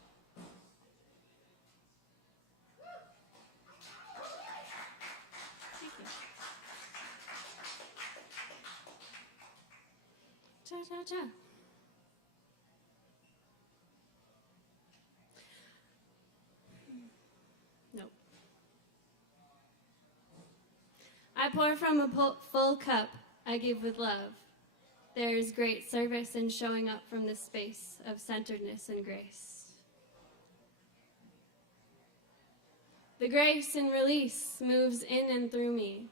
Thank you. Cha-cha-cha. Nope. I pour from a full cup I give with love. There is great service in showing up from this space of centeredness and grace. The grace and release moves in and through me.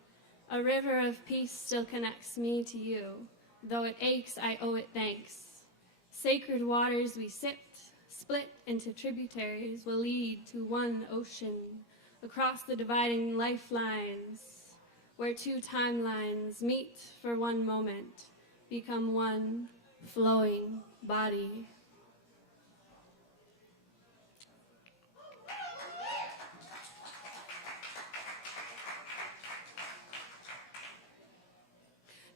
A river of peace still connects me to you. Though it aches, I owe it thanks. Sacred waters we sipped, split into tributaries, will lead to one ocean across the dividing lifelines, where two timelines meet for one moment, become one flowing body.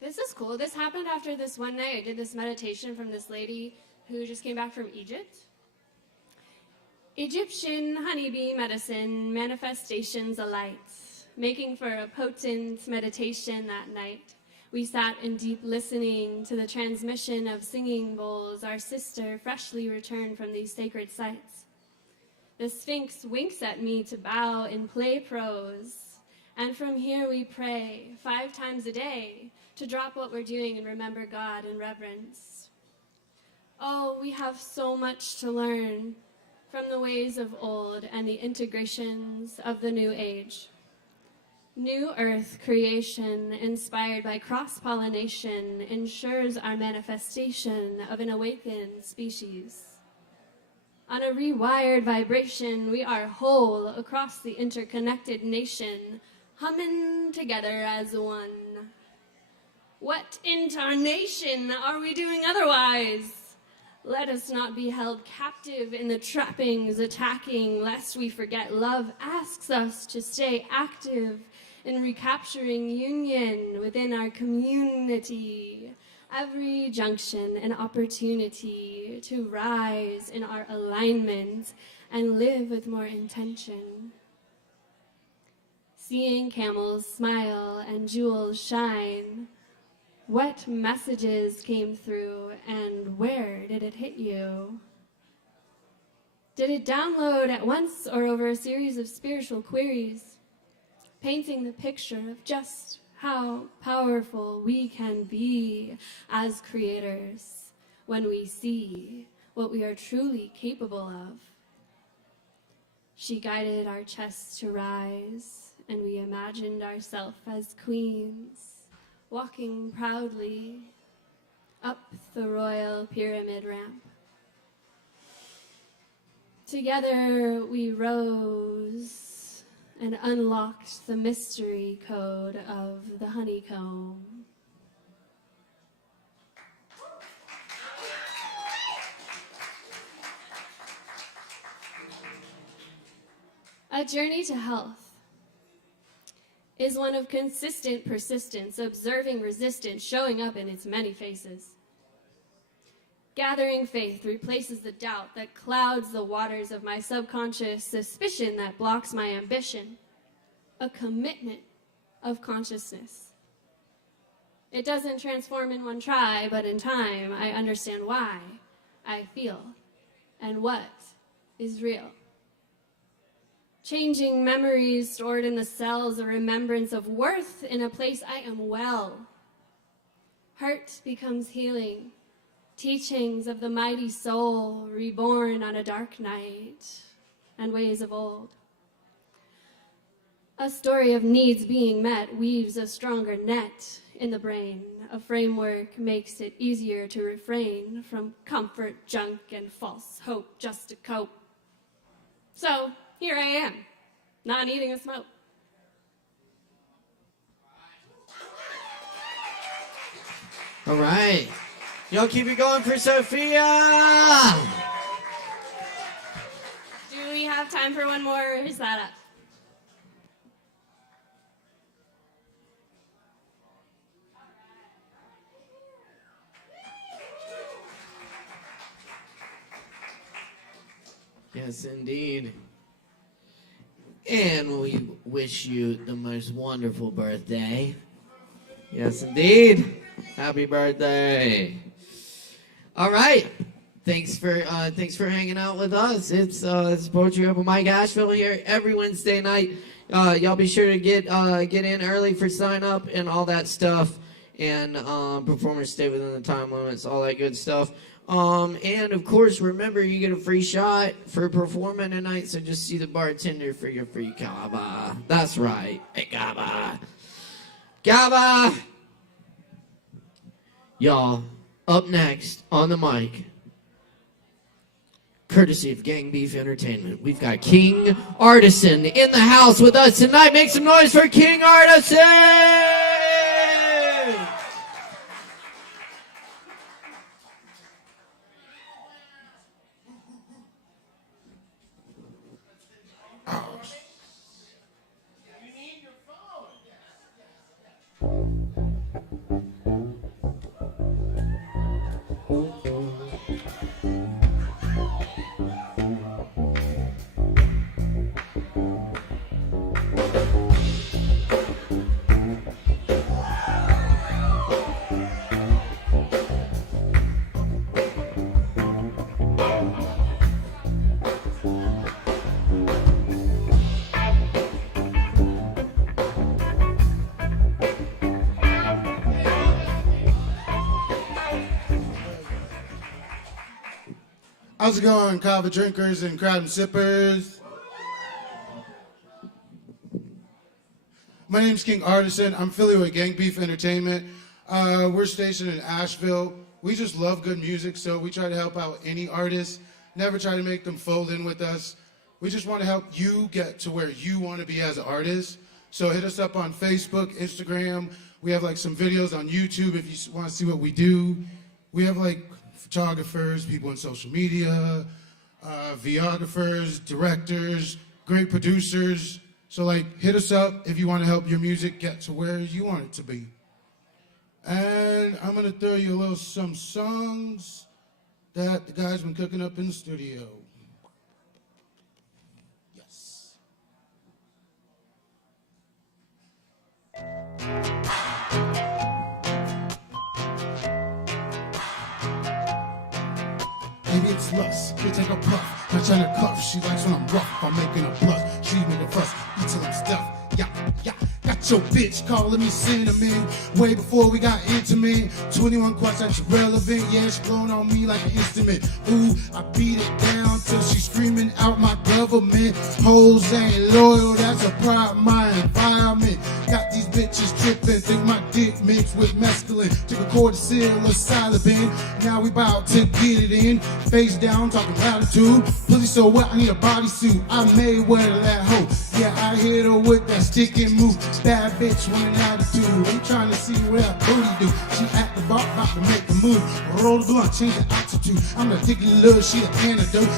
This is cool. This happened after this one night. I did this meditation from this lady who just came back from Egypt. Egyptian honeybee medicine, manifestations alight, making for a potent meditation that night. We sat in deep listening to the transmission of singing bowls, our sister freshly returned from these sacred sites. The Sphinx winks at me to bow in play prose, and from here we pray 5 times a day to drop what we're doing and remember God in reverence. Oh, we have so much to learn from the ways of old and the integrations of the new age. New Earth creation, inspired by cross-pollination, ensures our manifestation of an awakened species. On a rewired vibration, we are whole across the interconnected nation, humming together as one. What incarnation are we doing otherwise? Let us not be held captive in the trappings attacking, lest we forget love asks us to stay active in recapturing union within our community. Every junction an opportunity to rise in our alignment and live with more intention. Seeing camels smile and jewels shine, what messages came through and where did it hit you? Did it download at once or over a series of spiritual queries, painting the picture of just how powerful we can be as creators when we see what we are truly capable of? She guided our chests to rise, and we imagined ourselves as queens, walking proudly up the royal pyramid ramp. Together we rose and unlocked the mystery code of the honeycomb. A journey to health is one of consistent persistence, observing resistance, showing up in its many faces. Gathering faith replaces the doubt that clouds the waters of my subconscious, suspicion that blocks my ambition, a commitment of consciousness. It doesn't transform in one try, but in time I understand why I feel and what is real. Changing memories stored in the cells, a remembrance of worth in a place I am well. Heart becomes healing, teachings of the mighty soul reborn on a dark night and ways of old. A story of needs being met weaves a stronger net in the brain. A framework makes it easier to refrain from comfort, junk, and false hope just to cope. So, here I am, not eating a smoke. All right. Y'all keep it going for Sophia. Do we have time for one more, or is that up? Yes, indeed. And we wish you the most wonderful birthday. Yes, indeed. Happy birthday. All right. Thanks for hanging out with us. It's Poetry Open Mic Asheville here every Wednesday night. Y'all be sure to get in early for sign up and all that stuff. And performers stay within the time limits, all that good stuff. And of course, remember you get a free shot for performing tonight, so just see the bartender for your free Kava. That's right. Hey, Kava. Kava! Y'all, up next on the mic, courtesy of Gang Beef Entertainment, we've got King Artisan in the house with us tonight. Make some noise for King Artisan! How's it going, Kava drinkers and crowd and sippers? My name's King Artisan. I'm affiliated with Gang Beef Entertainment. We're stationed in Asheville. We just love good music, so we try to help out any artist. Never try to make them fold in with us. We just want to help you get to where you want to be as an artist. So hit us up on Facebook, Instagram. We have like some videos on YouTube if you want to see what we do. We have like photographers, people in social media, videographers, directors, great producers. So like hit us up if you want to help your music get to where you want it to be. And I'm gonna throw you a little some songs that the guys been cooking up in the studio. Yes. Maybe it's lust, we take a puff, not trying to cuff. She likes when I'm rough, I'm making a bluff. She make a fuss, eat till I'm stuffed. Yeah, got Your bitch calling me cinnamon. Way before we got intimate. 21 quads, that's irrelevant. Yeah, she blowing on me like an instrument. Ooh, I beat it down till she screaming out my government. Hoes ain't loyal, that's a problem, my environment. Got these bitches tripping, think my dick mixed with mescaline. Took a quarter seal of Salabin. Now we bout to get it in. Face down, talking latitude. Pussy so wet, I need a bodysuit. I made wear that hoe. Yeah, I hit her with that stick and move. Bad bitch with an attitude. I'm trying to see what that booty do. She at the bar, about to make a move. Roll the blunt, change the altitude. I'm addicted to love, she an antidote.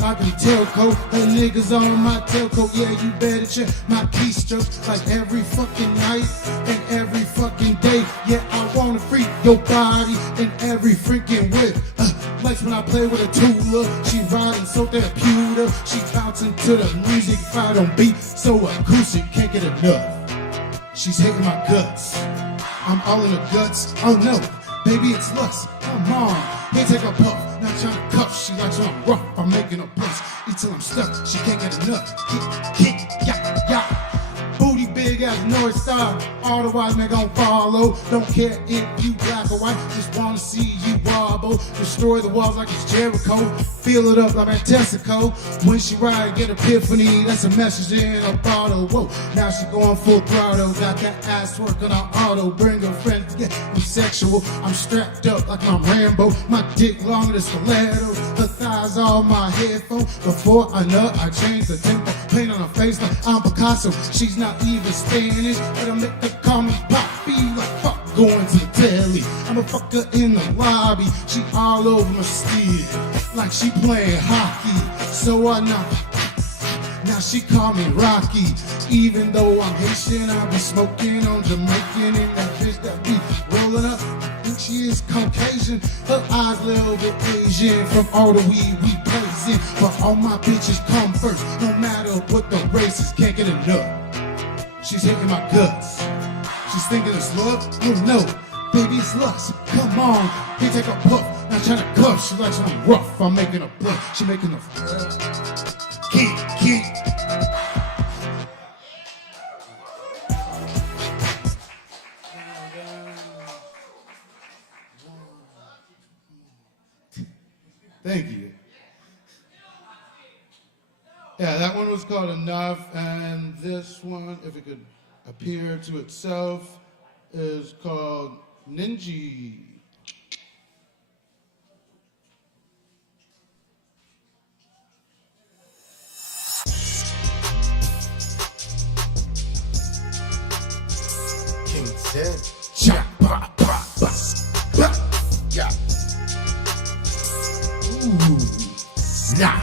I can tell, Cole, her niggas on my tailcoat. Yeah, you better check my keystrokes like every fucking night and every fucking day. Yeah, I wanna freak your body in every freaking way. Likes when I play with a Tula. She riding so therapeutic. She bouncing to the music. If I don't beat, so acoustic, can't get enough. She's hitting my guts. I'm all in the guts. Oh no, baby, it's lust. Come on, here take a puff. Not trying to cuff, she likes when I'm rough. I'm making her bust until I'm stuck. She can't get enough. Kick, yeah. Booty big as North Star. All the wise men gon' follow. Don't care if you black or white. Just wanna see you wobble. Destroy the walls like it's Jericho. Fill it up like Antessico. When she ride, get epiphany. That's a message in a bottle. Whoa, now she going full throttle. Got that ass working on auto. Bring her friends, yeah, I'm sexual. I'm strapped up like I'm Rambo. My dick long as stiletto. Her thighs all my headphones. Before I nut, I change the tempo. Paint on her face like I'm Picasso. She's not even Spanish, but I make her call me Poppy. Like fuck going to the telly. I'ma fuck her in the lobby. She all over my steed, like she playing hockey. So I knock. Now she call me Rocky. Even though I'm Haitian, I be smoking on Jamaican, and that bitch that be rolling up. I think she is Caucasian. Her eyes a little bit Asian from all the weed we blazing. But all my bitches come first, no matter what the race is. Can't get enough. She's hitting my guts. She's thinking it's love? Oh no, baby, it's lust. Come on, here take a puff. Not trying to cuff. She likes when I'm rough. I'm making a bluff. She making a kick. Thank you. Yeah, that one was called Enough, and this one, if it could appear to itself, is called Ninja. King 10. Chop, pop, pop, pop. Yeah. Ooh. Nah.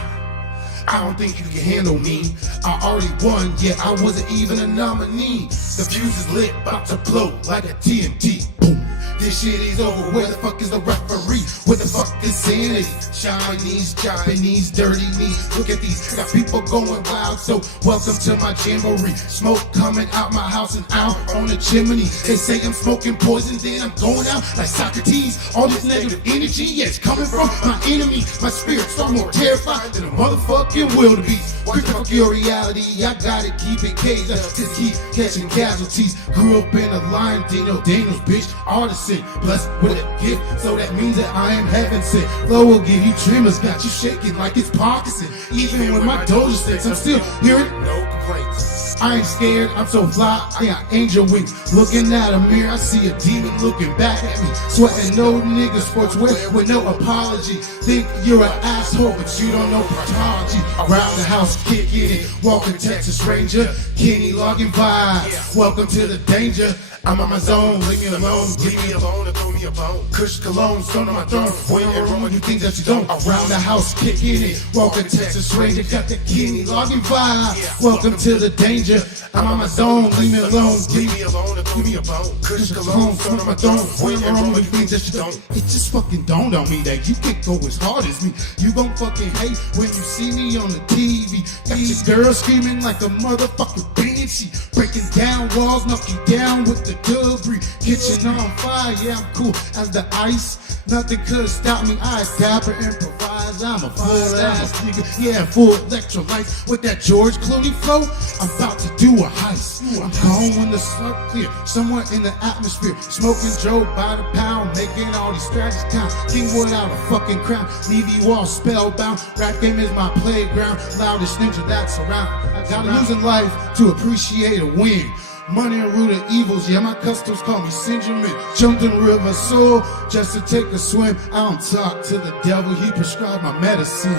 I don't think you can handle me. I already won, yeah, I wasn't even a nominee. The fuse is lit, about to blow like a TNT. Boom. This shit is over. Where the fuck is the referee? Where the fuck is sanity? Chinese, Japanese, dirty knees. Look at these, got people going wild. So welcome to my jamboree. Smoke coming out my house and out on the chimney. They say I'm smoking poison, then I'm going out like Socrates. All this negative energy, yeah, it's coming from my enemy. My spirit's far more terrified than a motherfucking wildebeest. Quick fuck your reality, I gotta keep it caged up. Just keep catching casualties. Grew up in a lion, Daniel's bitch, artisan. Blessed with a gift, so that means that I am heaven sent. Flow will give you tremors, got you shaking like it's Parkinson. Even with my Doja sticks, I'm still hearing no complaints. I ain't scared, I'm so fly, I got angel wings. Looking at a mirror, I see a demon looking back at me. Sweating no nigga sportswear with no apology. Think you're an asshole, but you don't know pathology. Around the house, kicking it, walking Texas Ranger. Kenny logging vibes, welcome to the danger. I'm on my zone, leave me alone, give me a bone and throw me a bone. Kush cologne, stone on my throne, when you're wrong when you think that you don't. Around the house, kicking it, walking Texas Ranger, got the Kenny logging vibe. Welcome to the danger. I'm on my zone, leave me alone, give me a bone and throw me a bone. Kush cologne, stone on my throne, when you're wrong when you think that you don't. It just fucking dawned on me that you can't go as hard as me. You gon' fucking hate when you see me on the TV. Got your girl screaming like a motherfucking banshee, breaking down walls, knock you down with the debris. Kitchen on fire, yeah, I'm cool as the ice. Nothing could stop me. I dapper improvise Cause I'm a full-ass nigga, yeah, full electrolytes. With that George Clooney flow, I'm about to do a heist. I'm gone when the smoke clear, somewhere in the atmosphere. Smoking Joe by the pound, making all these strategies count. King without a fucking crown, leave you all spellbound. Rap game is my playground, loudest ninja that's around. Got losing life to appreciate a win. Money and root of evils, yeah, my customs call me Benjamin. Jumped in the river Soul just to take a swim. I don't talk to the devil, he prescribed my medicine.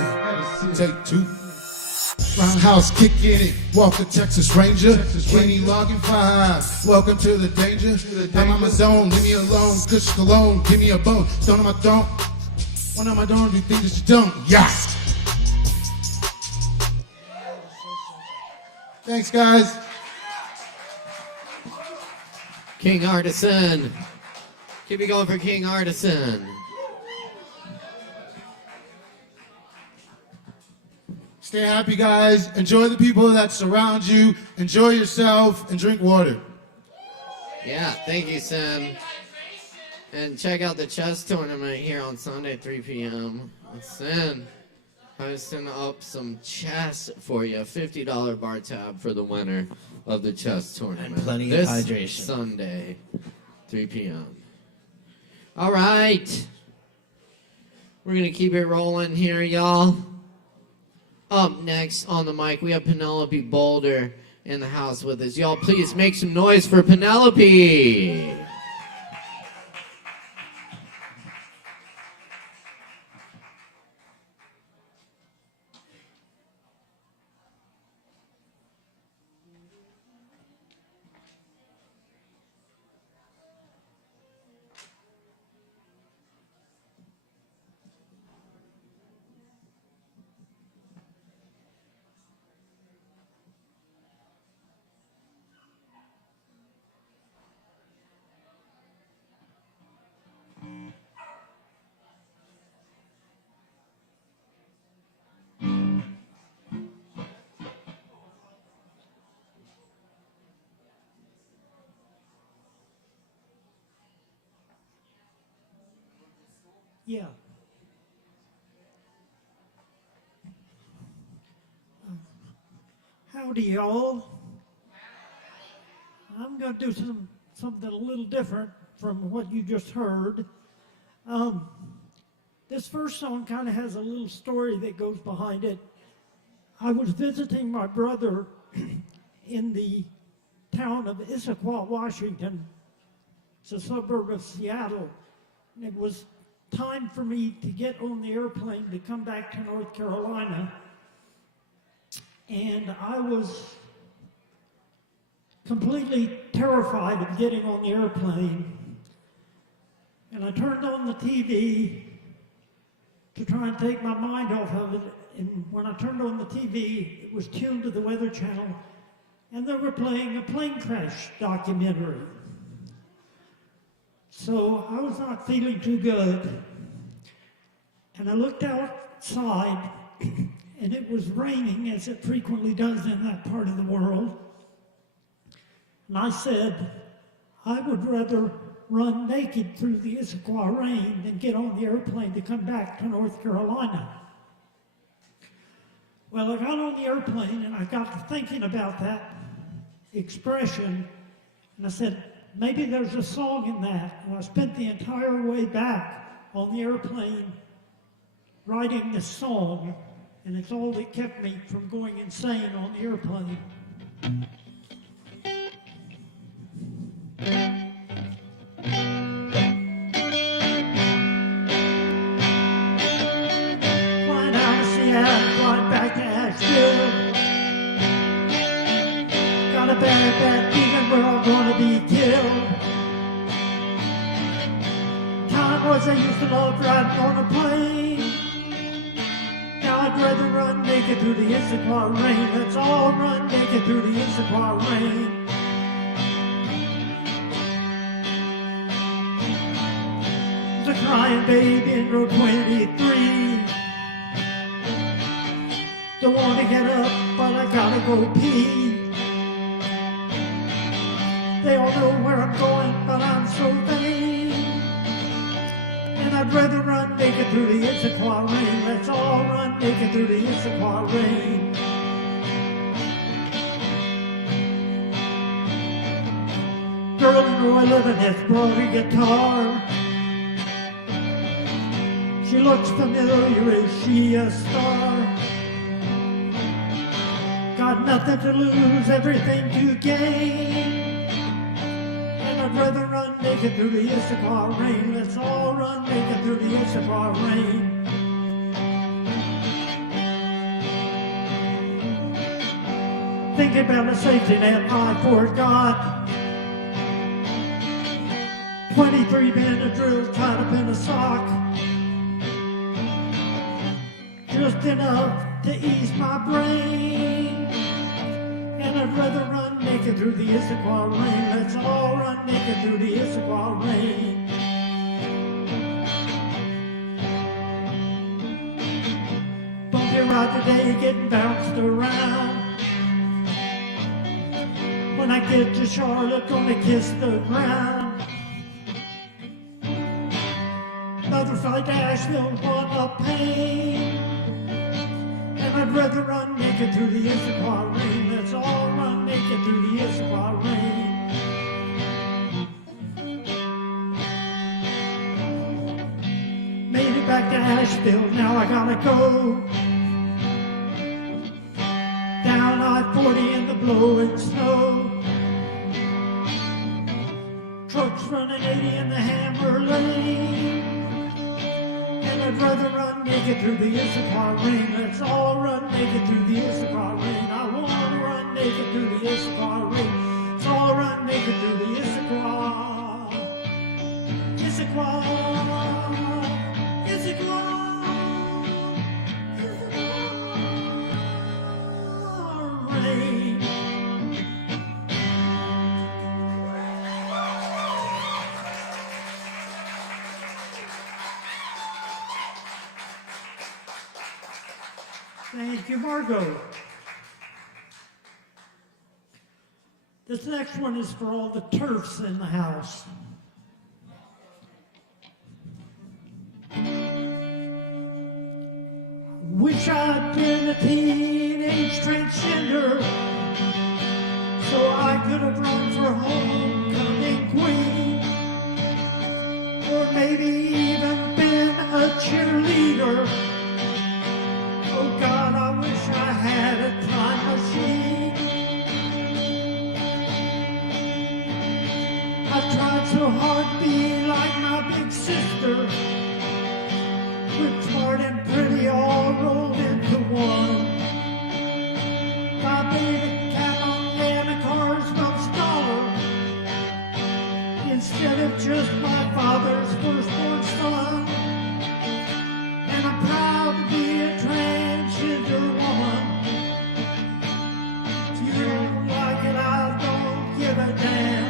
Take two. Roundhouse kicking it, Walker Texas Ranger. Kenny logging 5, welcome to the danger. I'm on my zone, leave me alone. Kush cologne, give me a bone. Stone on my dome, one on my dome, do things that you don't. Yeah. Thanks, guys. King Artisan. Keep it going for King Artisan. Stay happy, guys. Enjoy the people that surround you. Enjoy yourself and drink water. Yeah, thank you, Sam. And check out the chess tournament here on Sunday, 3 p.m. Sam posting up some chess for you. $50 bar tab for the winner of the chess tournament. And plenty this of hydration. Sunday, 3 p.m. All right. We're going to keep it rolling here, y'all. Up next on the mic, we have Penelope Boulder in the house with us. Y'all, please make some noise for Penelope. Yeah. Howdy, y'all. I'm going to do something a little different from what you just heard. This first song kind of has a little story that goes behind it. I was visiting my brother in the town of Issaquah, Washington. It's a suburb of Seattle. And it was time for me to get on the airplane to come back to North Carolina. And I was completely terrified of getting on the airplane. And I turned on the TV to try and take my mind off of it. And when I turned on the TV, it was tuned to the Weather Channel, and they were playing a plane crash documentary. So I was not feeling too good. And I looked outside, and it was raining, as it frequently does in that part of the world. And I said, I would rather run naked through the Issaquah rain than get on the airplane to come back to North Carolina. Well, I got on the airplane, and I got to thinking about that expression, and I said, maybe there's a song in that. And I spent the entire way back on the airplane writing this song, and it's all that kept me from going insane on the airplane. Flying out of Seattle, flying back to ASHEViLLE. Got a bad feeling we're all gonna be killed. Time was I used to love riding on a plane. Now I'd rather run naked through the Issaquah rain. Let's all run naked through the Issaquah rain. There's a crying baby in row 23. Don't want to get up, but I gotta go pee. They all know where I'm going, but I'm so vain. And I'd rather run naked through the Issaquah rain. Let's all run naked through the Issaquah rain. Girl in Roy Living has brought a guitar. She looks familiar, is she a star? Got nothing to lose, everything to gain. And I'd rather run naked through the Issaquah rain. Let's all run naked through the Issaquah rain. Thinking about a safety net I forgot. 23 minute drill tied up in a sock. Just enough to ease my brain. And I'd rather run naked through the Issaquah rain. Let's all run naked through the Issaquah rain. Bumpy ride today, getting bounced around. When I get to Charlotte, gonna kiss the ground. Another flight to Asheville, one of pain. And I'd rather run naked through the Issaquah rain. Let's all run naked through the Issaquah rain. Made it back to Asheville, now I gotta go. Down I-40 in the blowing snow. Trucks running 80 in the Hammer Lane. And I'd rather run naked through the Issaquah rain. Let's all run naked through the Issaquah rain. I wanna run naked through the Issaquah rain. Let's all run naked through the Issaquah. Issaquah. Issaquah. Thank you, Margot. This next one is for all the turfs in the house. Wish I'd been a teenage transgender, so I could have run for homecoming queen, or maybe even been a cheerleader. Oh God, I wish I had a time machine. I tried so hard to be like my big sister, with smart and pretty all rolled into one. I made a cap on Anna Carr's most dollar, instead of just my father's firstborn son. And I'm proud to be a transgender woman. If you don't like it, I don't give a damn.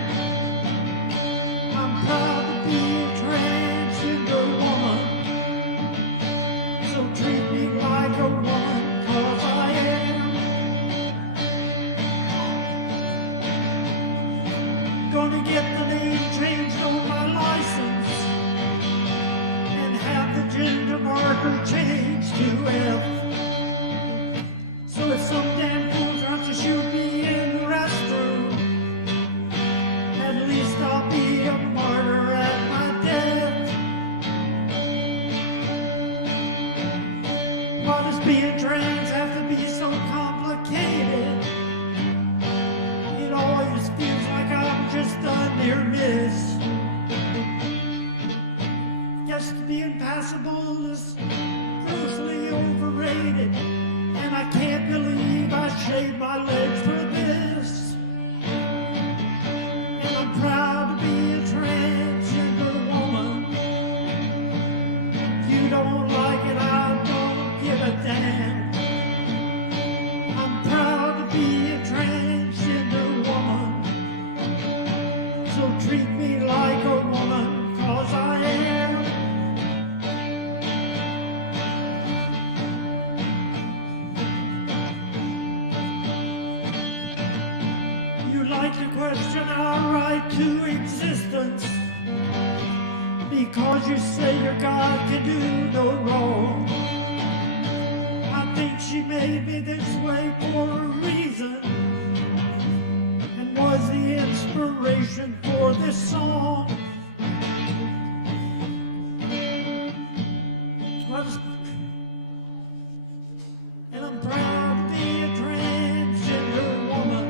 I'm proud to be a transgender woman. So treat me like a woman, 'cause I am. Gonna get the name changed on my license and have the gender marker changed to F. So if some damn fool tries to shoot me in the restroom, at least I'll be a martyr at my death. Why does being trans have to be so complicated? It always feels like I'm just a near miss. Guess being passable is grossly overrated, and I can't believe I shaved my legs for this. And I'm proud to be a transgender woman. If you don't like it, I don't give a damn. I'm proud to be a transgender woman. So treat me like a woman, 'cause I am. You like to question our right to existence, because you say your God can do no wrong. I think she made me this way for a reason, and was the inspiration for this song. And I'm proud to be a transgender woman.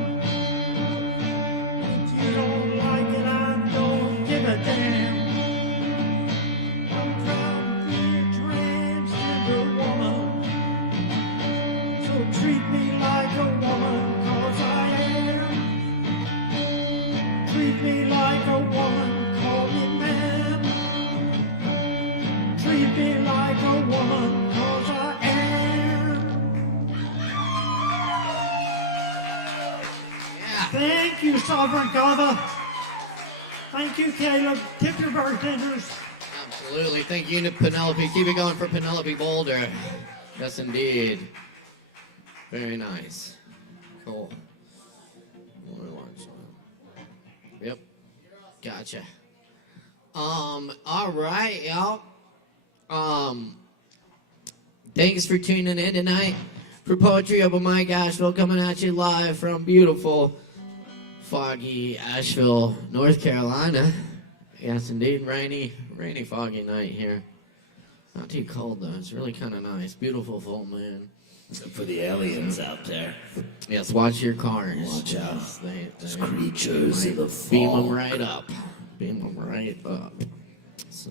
If you don't like it, I don't give a damn. I'm proud to be a transgender woman. So treat me like a woman, 'cause I am. Treat me like a woman, call me ma'am. Treat me like a woman, 'cause I am. Thank you, Sovereign Kava. Thank you, Caleb. Tip your bartenders. Absolutely. Thank you to Penelope. Keep it going for Penelope Boulder. Yes, indeed. Very nice. Cool. Yep. Gotcha. All right, y'all. Thanks for tuning in tonight for Poetry Open Mic Asheville, coming at you live from beautiful, foggy Asheville, North Carolina. Yes, indeed, rainy, foggy night here. Not too cold though. It's really kind of nice. Beautiful full moon. Except for the aliens out there. Yes, watch your cars. Watch out. Yes, There's creatures in the beam fog. them right up. Beam them right up. So,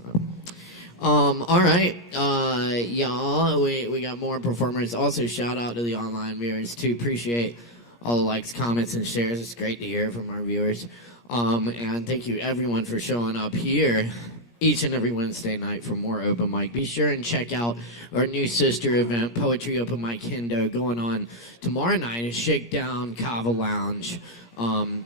all right, y'all. We got more performers. Also, shout out to the online viewers too. Appreciate all the likes, comments, and shares. It's great to hear from our viewers. And thank you everyone for showing up here each and every Wednesday night for more open mic. Be sure and check out our new sister event, Poetry Open Mic Hendo, going on tomorrow night at Shakedown Kava Lounge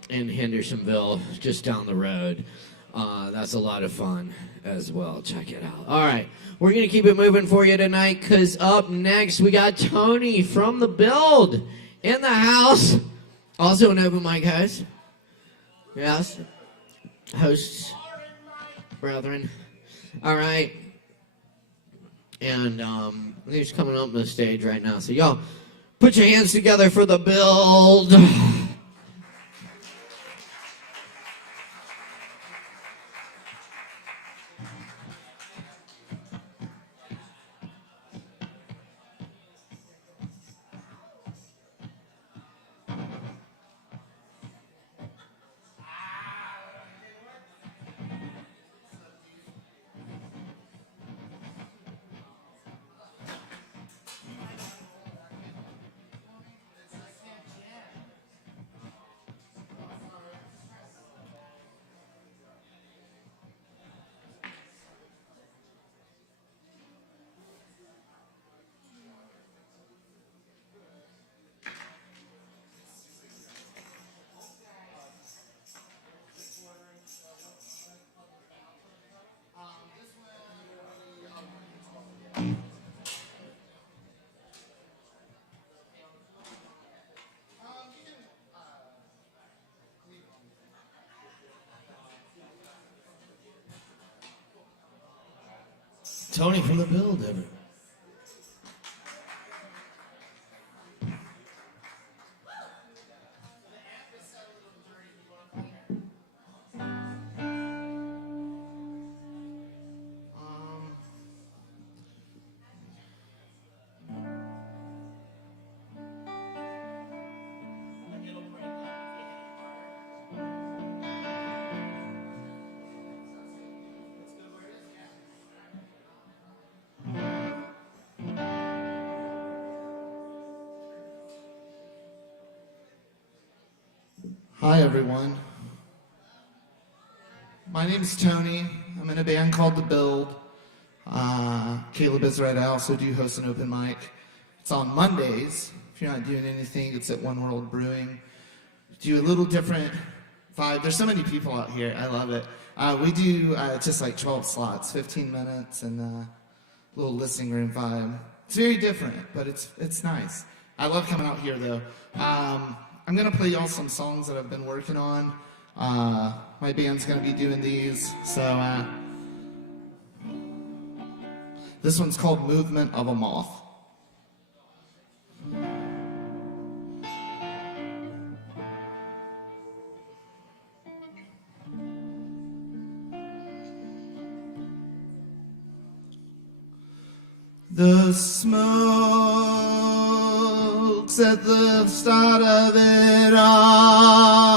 in Hendersonville, just down the road. That's a lot of fun as well. Check it out. All right, we're going to keep it moving for you tonight, because up next we got Tony from The Build in the house. Also an open mic host. Yes. Hosts. Brethren. All right. And he's coming up on the stage right now. So y'all put your hands together for The Build. Tony from The Build, ever. Hi everyone. My name's Tony. I'm in a band called The Build. Caleb is right. I also do host an open mic. It's on Mondays. If you're not doing anything, it's at One World Brewing. Do a little different vibe. There's so many people out here. I love it. We do just like 12 slots, 15 minutes, and a little listening room vibe. It's very different, but it's nice. I love coming out here though. I'm gonna play y'all some songs that I've been working on. My band's gonna be doing these, so This one's called Movement of a Moth. The smoke's at the start of it all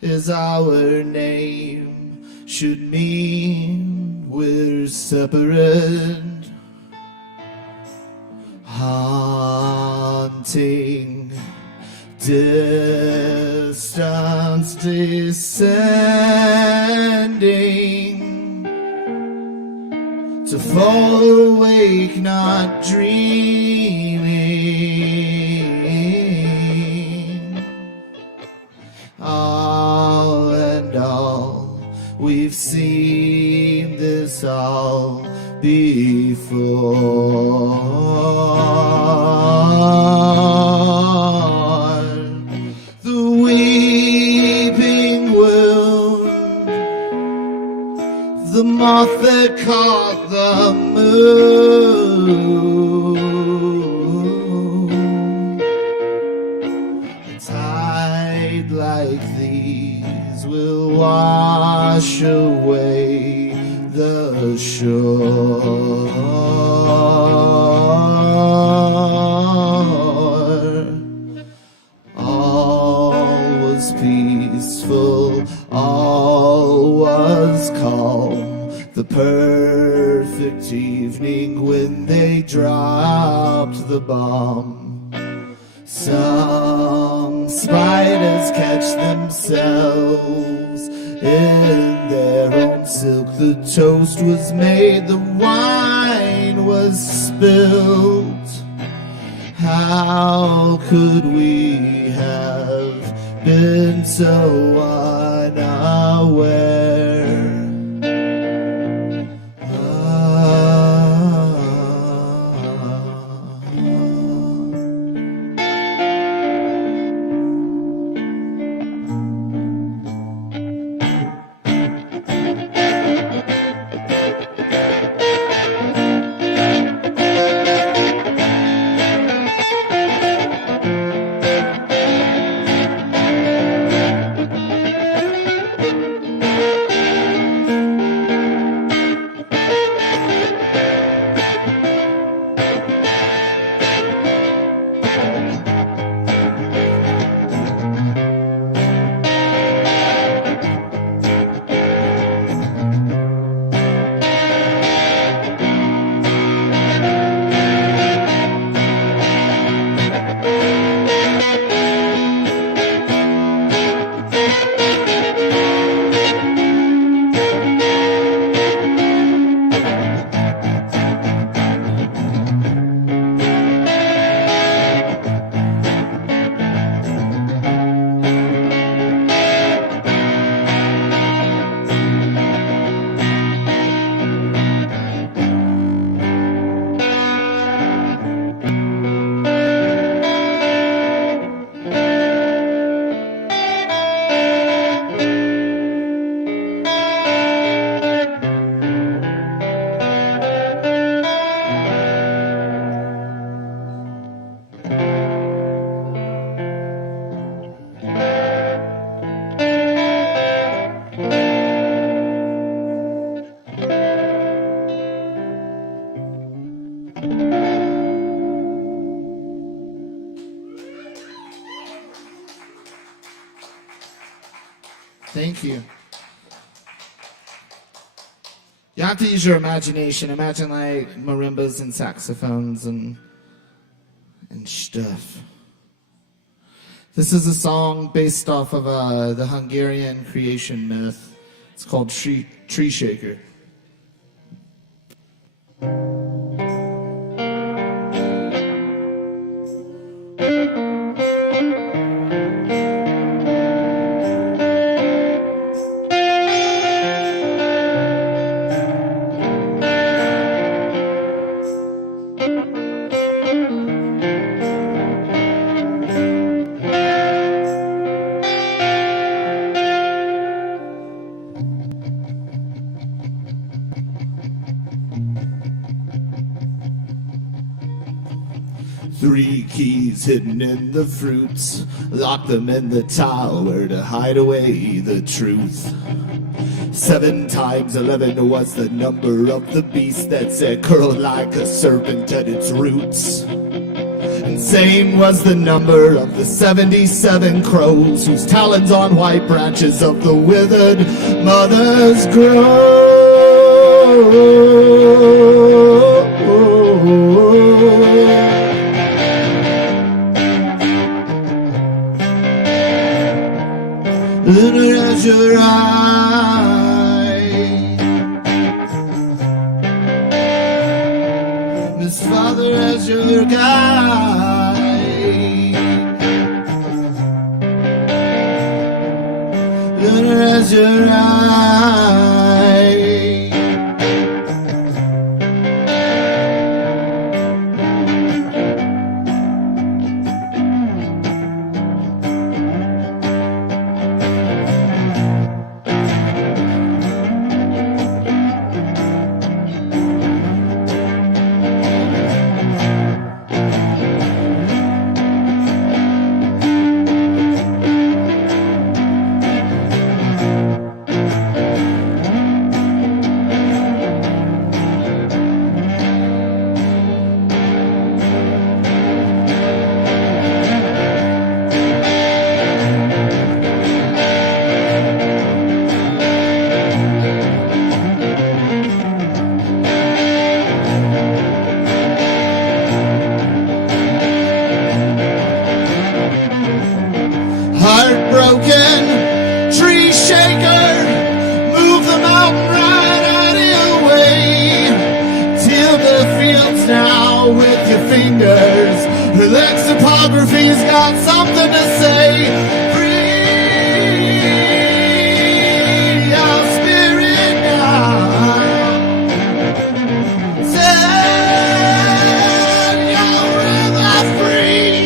is our name, should mean we're separate. Haunting, distance descending, to fall awake, not dreaming. All and all, we've seen this all before. The weeping wound, the moth that caught the moon. A tide like these will wash away the shore. All was peaceful, all was calm, the perfect evening when they dropped the bomb. Some spiders catch themselves in their own silk. The toast was made, the wine was spilled. How could we have been so unaware? Thank you. You have to use your imagination. Imagine like marimbas and saxophones and stuff. This is a song based off of the Hungarian creation myth. It's called Tree Shaker. 3 keys hidden in the fruits. Lock them in the tower to hide away the truth. 7 times 11 was the number of the beast that said curled like a serpent at its roots. And same was the number of the 77 crows whose talons on white branches of the withered mothers grow. Lunar as your eye, Miss Father as your guide, Lunar as your eye. Heartbroken tree shaker, move the mountain right out of your way. Till the fields now with your fingers. Her lexicography's got something to say. Free our spirit now. Set your river free.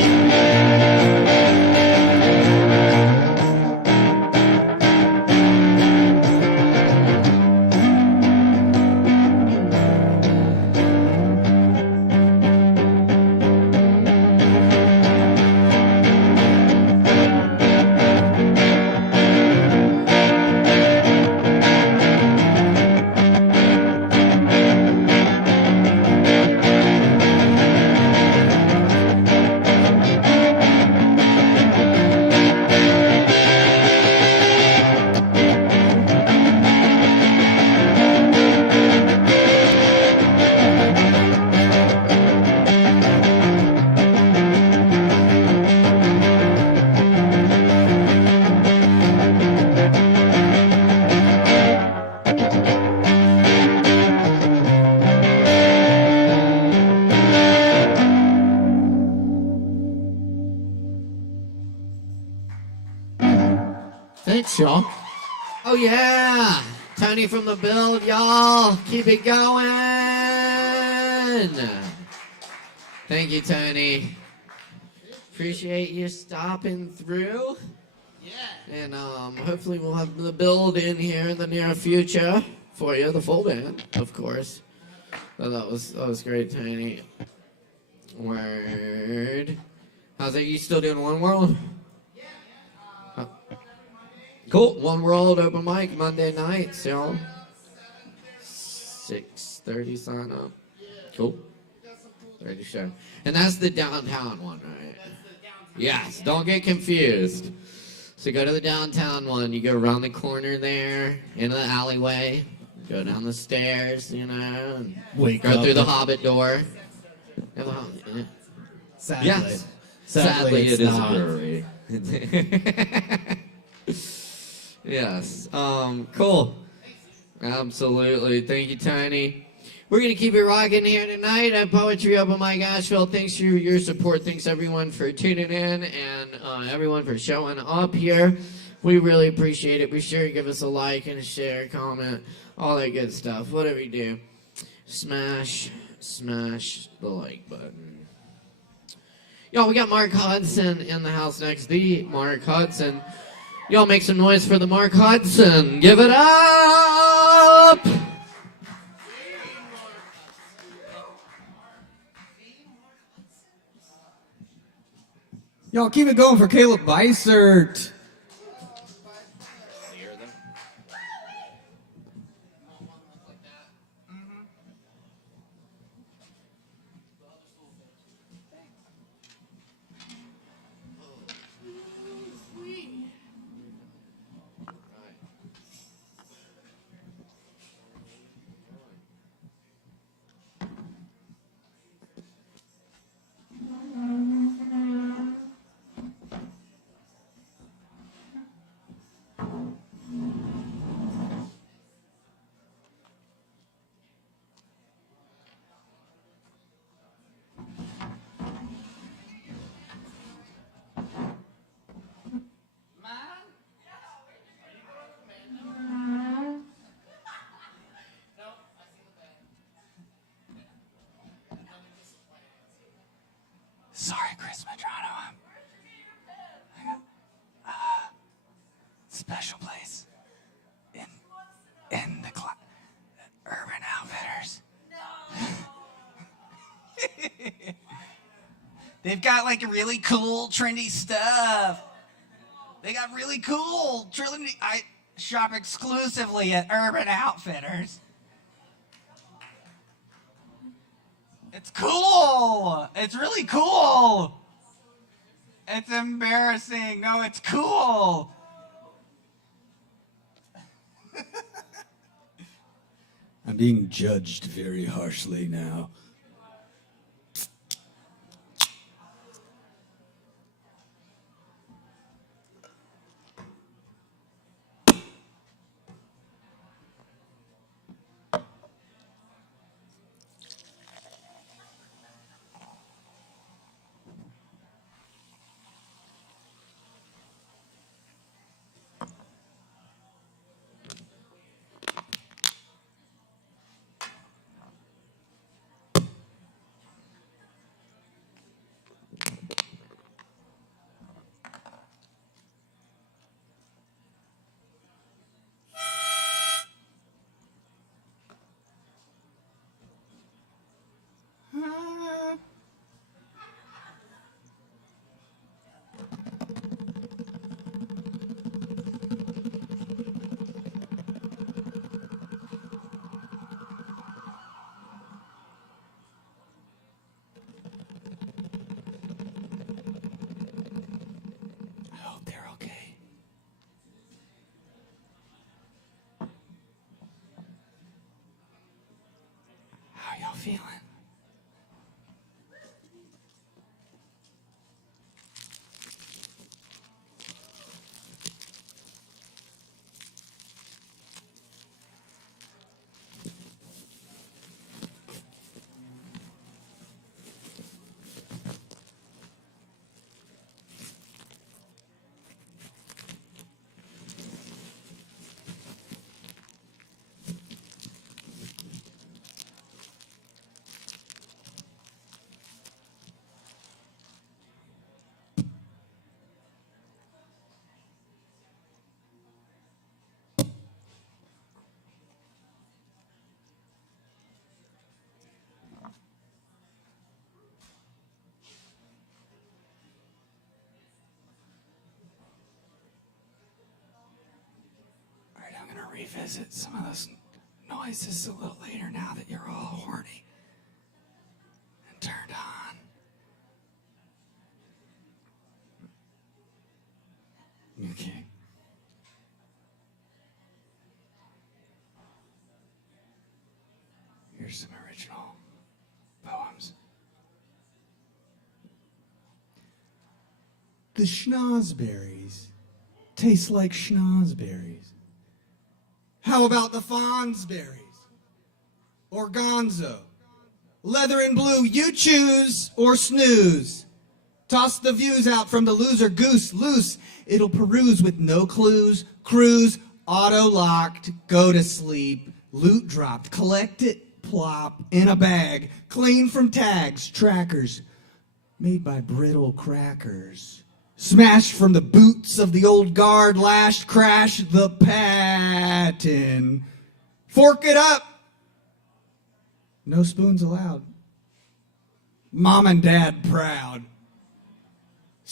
Thanks, y'all. Oh yeah, Tony from the build, y'all. Keep it going. Thank you, Tony. Appreciate you stopping through. Yeah. And hopefully we'll have the build in here in the near future for you, the full band, of course. So that was great, Tony. Word. How's it? You still doing One World? Cool. One World open mic Monday nights, y'all. 6:30 sign up. Cool. 30 show. And that's the downtown one, right? Yes. Don't get confused. So go to the downtown one. You go around the corner there, into the alleyway, go down the stairs, you know, and go through the Hobbit door. Sadly. Yes. Sadly it is not. a brewery. Yes. Cool. Absolutely. Thank you, Tiny. We're going to keep it rocking here tonight at Poetry Open Mic Asheville. Thanks for your support. Thanks, everyone, for tuning in and everyone for showing up here. We really appreciate it. Be sure to give us a like and a share, comment, all that good stuff. Whatever you do, smash the like button. Yo, we got Mark Hudson in the house next. The Mark Hudson. Y'all make some noise for the Mark Hudson. Give it up! Y'all keep it going for Caleb Beissert. Sorry, Chris Madrano. Special place in the Urban Outfitters. They've got like really cool, trendy stuff. They got really cool, trendy. I shop exclusively at Urban Outfitters. It's cool. It's really cool. It's embarrassing. No, it's cool. I'm being judged very harshly now. I hope they're okay. How y'all feeling? I'm gonna revisit some of those noises a little later now that you're all horny and turned on. Okay. Here's some original poems. The schnozberries taste like schnozberries. How about the Fonzberries? Organzo. Leather and blue, you choose or snooze. Toss the views out from the loser goose loose. It'll peruse with no clues. Cruise, auto-locked, go to sleep. Loot dropped, collect it, plop, in a bag. Clean from tags, trackers, made by brittle crackers. Smashed from the boots of the old guard, lashed, crash the patin. Fork it up. No spoons allowed. Mom and dad proud.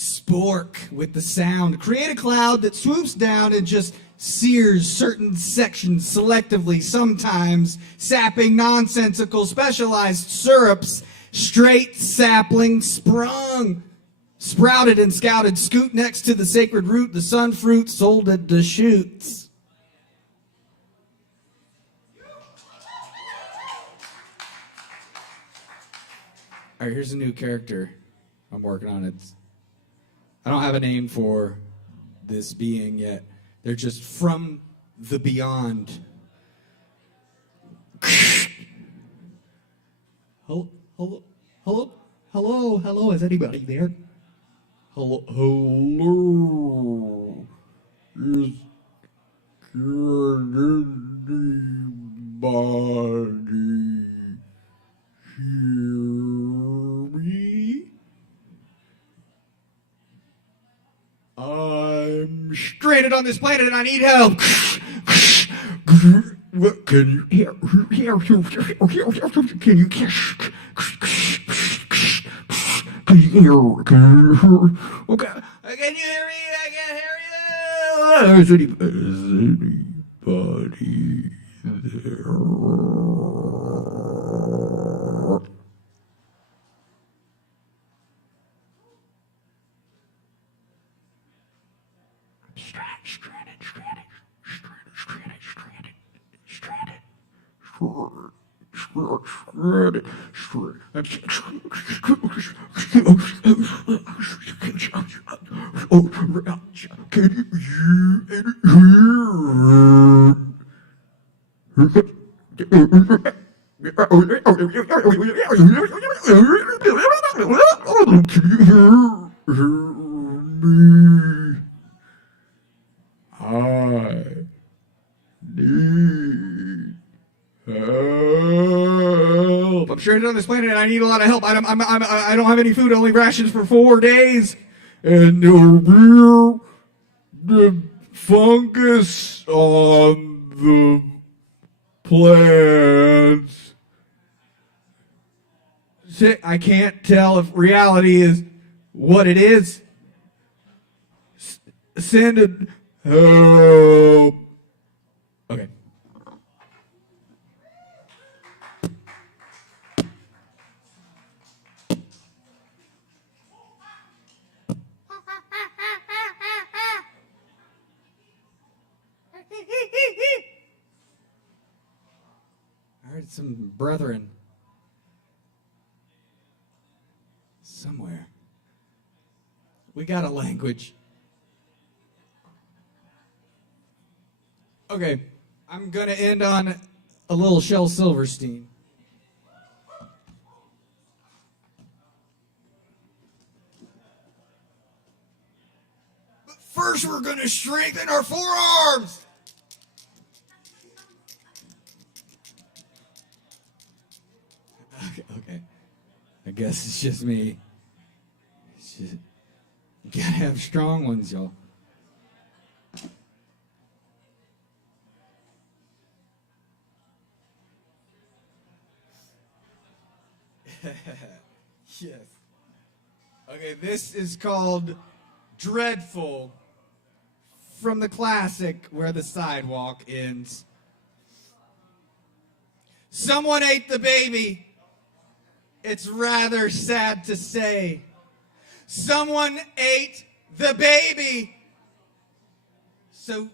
Spork with the sound. Create a cloud that swoops down and just sears certain sections selectively, sometimes sapping nonsensical specialized syrups. Straight sapling sprung. Sprouted and scouted, scoot next to the sacred root, the sun fruit sold at the shoots. All right, here's a new character I'm working on. I don't have a name for this being yet. They're just from the beyond. Hello, hello, hello, hello, hello. Is anybody there? Hello, hello. Is anybody hear me? I'm stranded on this planet and I need help. What can you hear? Can you hear? Okay. Can you hear me? I can't hear you. Is anybody there? Help! I'm stranded on this planet and I need a lot of help. I don't have any food, only rations for 4 days. And the fungus on the plants. I can't tell if reality is what it is. Send a help. Okay. I heard some brethren somewhere. We got a language. Okay, I'm gonna end on a little Shel Silverstein. But first we're gonna strengthen our forearms. Okay. I guess it's just me. You gotta have strong ones, y'all. Yes. Okay, this is called Dreadful from the classic Where the Sidewalk Ends. Someone ate the baby. It's rather sad to say. Someone ate the baby. So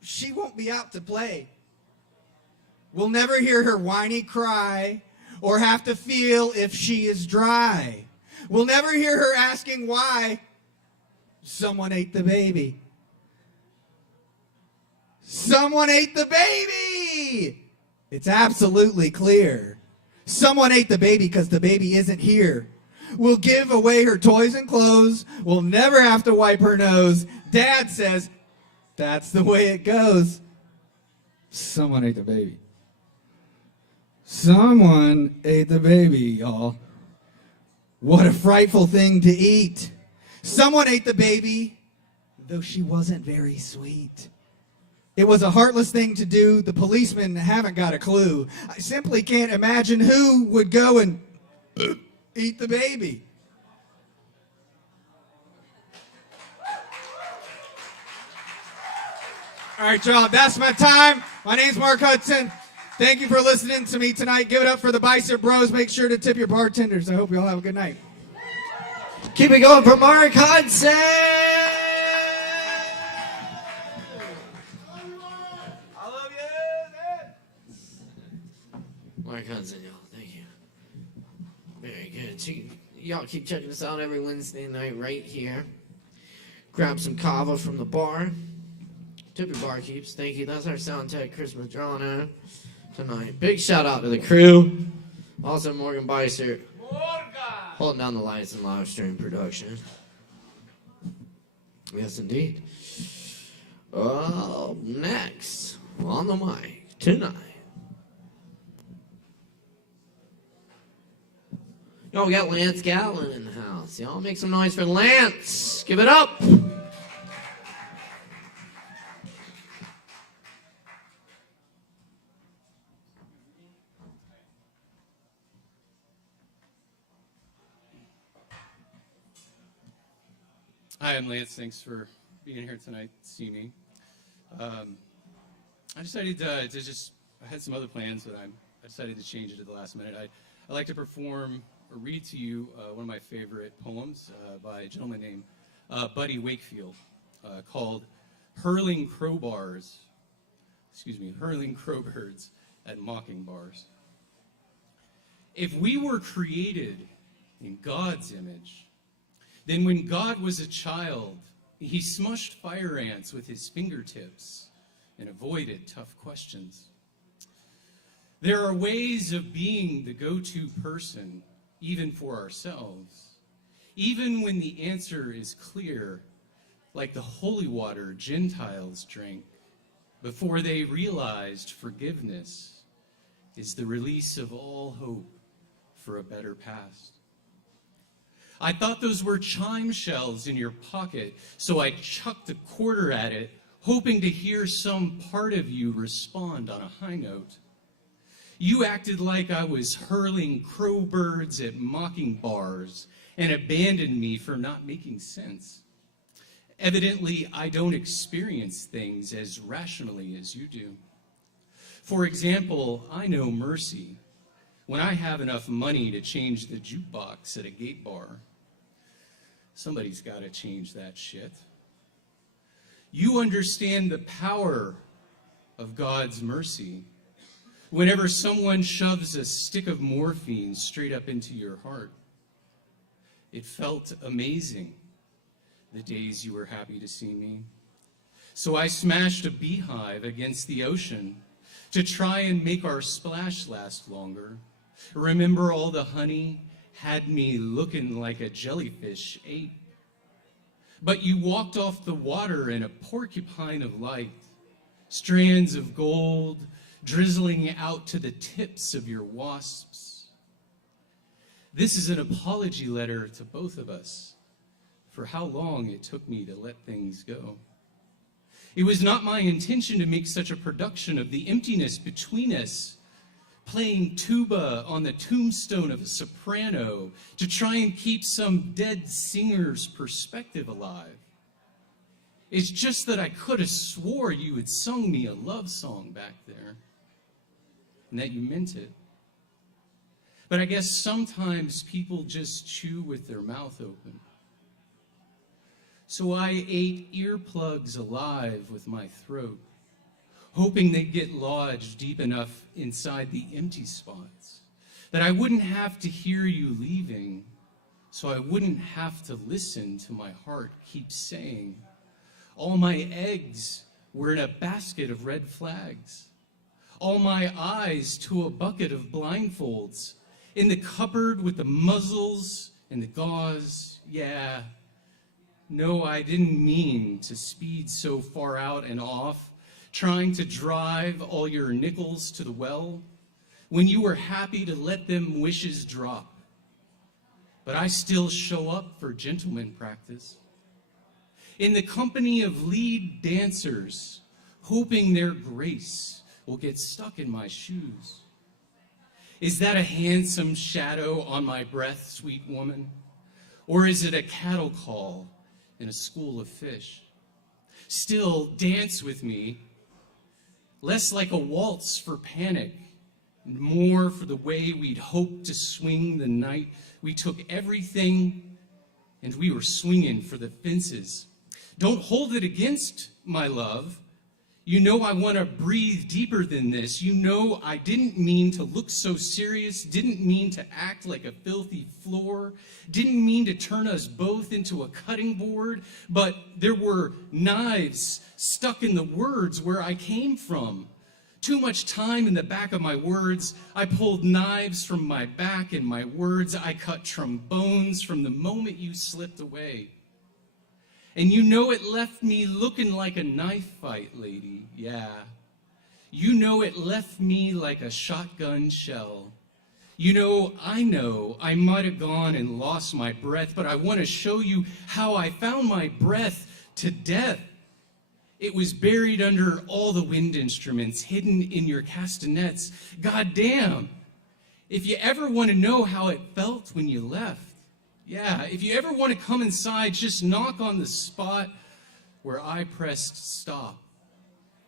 she won't be out to play. We'll never hear her whiny cry or have to feel if she is dry. We'll never hear her asking why. Someone ate the baby. Someone ate the baby. It's absolutely clear. Someone ate the baby because the baby isn't here. We'll give away her toys and clothes. We'll never have to wipe her nose. Dad says, that's the way it goes. Someone ate the baby. Someone ate the baby, y'all. What a frightful thing to eat. Someone ate the baby, though she wasn't very sweet. It was a heartless thing to do. The policemen haven't got a clue. I simply can't imagine who would go and eat the baby. All right, y'all, that's my time. My name's Mark Hudson. Thank you for listening to me tonight. Give it up for the Beissert Bros. Make sure to tip your bartenders. I hope you all have a good night. Keep it going for Mark Hudson! I love you. Mark Hudson, y'all. Thank you. Very good. So y'all keep checking us out every Wednesday night right here. Grab some Kava from the bar. Tip your barkeeps. Thank you. That's our sound tech, Chris Madrona, tonight. Big shout out to the crew. Also, Morgan Beissert. Holding down the lights and live stream production. Yes, indeed. Next on the mic tonight. Y'all, we got Lance Gatlin in the house. Y'all make some noise for Lance. Give it up. Hi, I'm Lance. Thanks for being here tonight to see me. I decided to just, I had some other plans, but I decided to change it at the last minute. I like to perform or read to you one of my favorite poems by a gentleman named Buddy Wakefield called Hurling Crowbirds at Mocking Bars. If we were created in God's image, then when God was a child, he smushed fire ants with his fingertips and avoided tough questions. There are ways of being the go-to person, even for ourselves, even when the answer is clear, like the holy water Gentiles drank before they realized forgiveness is the release of all hope for a better past. I thought those were chime shells in your pocket, so I chucked a quarter at it, hoping to hear some part of you respond on a high note. You acted like I was hurling crowbirds at mocking bars and abandoned me for not making sense. Evidently, I don't experience things as rationally as you do. For example, I know mercy when I have enough money to change the jukebox at a gate bar. Somebody's got to change that shit. You understand the power of God's mercy whenever someone shoves a stick of morphine straight up into your heart. It felt amazing the days you were happy to see me. So I smashed a beehive against the ocean to try and make our splash last longer. Remember all the honey had me looking like a jellyfish ape. But you walked off the water in a porcupine of light, strands of gold drizzling out to the tips of your wasps. This is an apology letter to both of us for how long it took me to let things go. It was not my intention to make such a production of the emptiness between us, playing tuba on the tombstone of a soprano to try and keep some dead singer's perspective alive. It's just that I could have swore you had sung me a love song back there, and that you meant it. But I guess sometimes people just chew with their mouth open. So I ate earplugs alive with my throat, hoping they'd get lodged deep enough inside the empty spots that I wouldn't have to hear you leaving, so I wouldn't have to listen to my heart keep saying, all my eggs were in a basket of red flags, all my eyes to a bucket of blindfolds, in the cupboard with the muzzles and the gauze, yeah. No, I didn't mean to speed so far out and off, trying to drive all your nickels to the well, when you were happy to let them wishes drop. But I still show up for gentleman practice, in the company of lead dancers, hoping their grace will get stuck in my shoes. Is that a handsome shadow on my breath, sweet woman? Or is it a cattle call in a school of fish? Still, dance with me less like a waltz for panic, and more for the way we'd hoped to swing the night. We took everything and we were swinging for the fences. Don't hold it against my love. You know I want to breathe deeper than this. You know I didn't mean to look so serious, didn't mean to act like a filthy floor, didn't mean to turn us both into a cutting board, but there were knives stuck in the words where I came from. Too much time in the back of my words. I pulled knives from my back in my words. I cut trombones from the moment you slipped away. And you know it left me looking like a knife fight, lady, yeah. You know it left me like a shotgun shell. You know I might have gone and lost my breath, but I want to show you how I found my breath to death. It was buried under all the wind instruments, hidden in your castanets. God damn, if you ever want to know how it felt when you left, yeah, if you ever want to come inside, just knock on the spot where I pressed stop,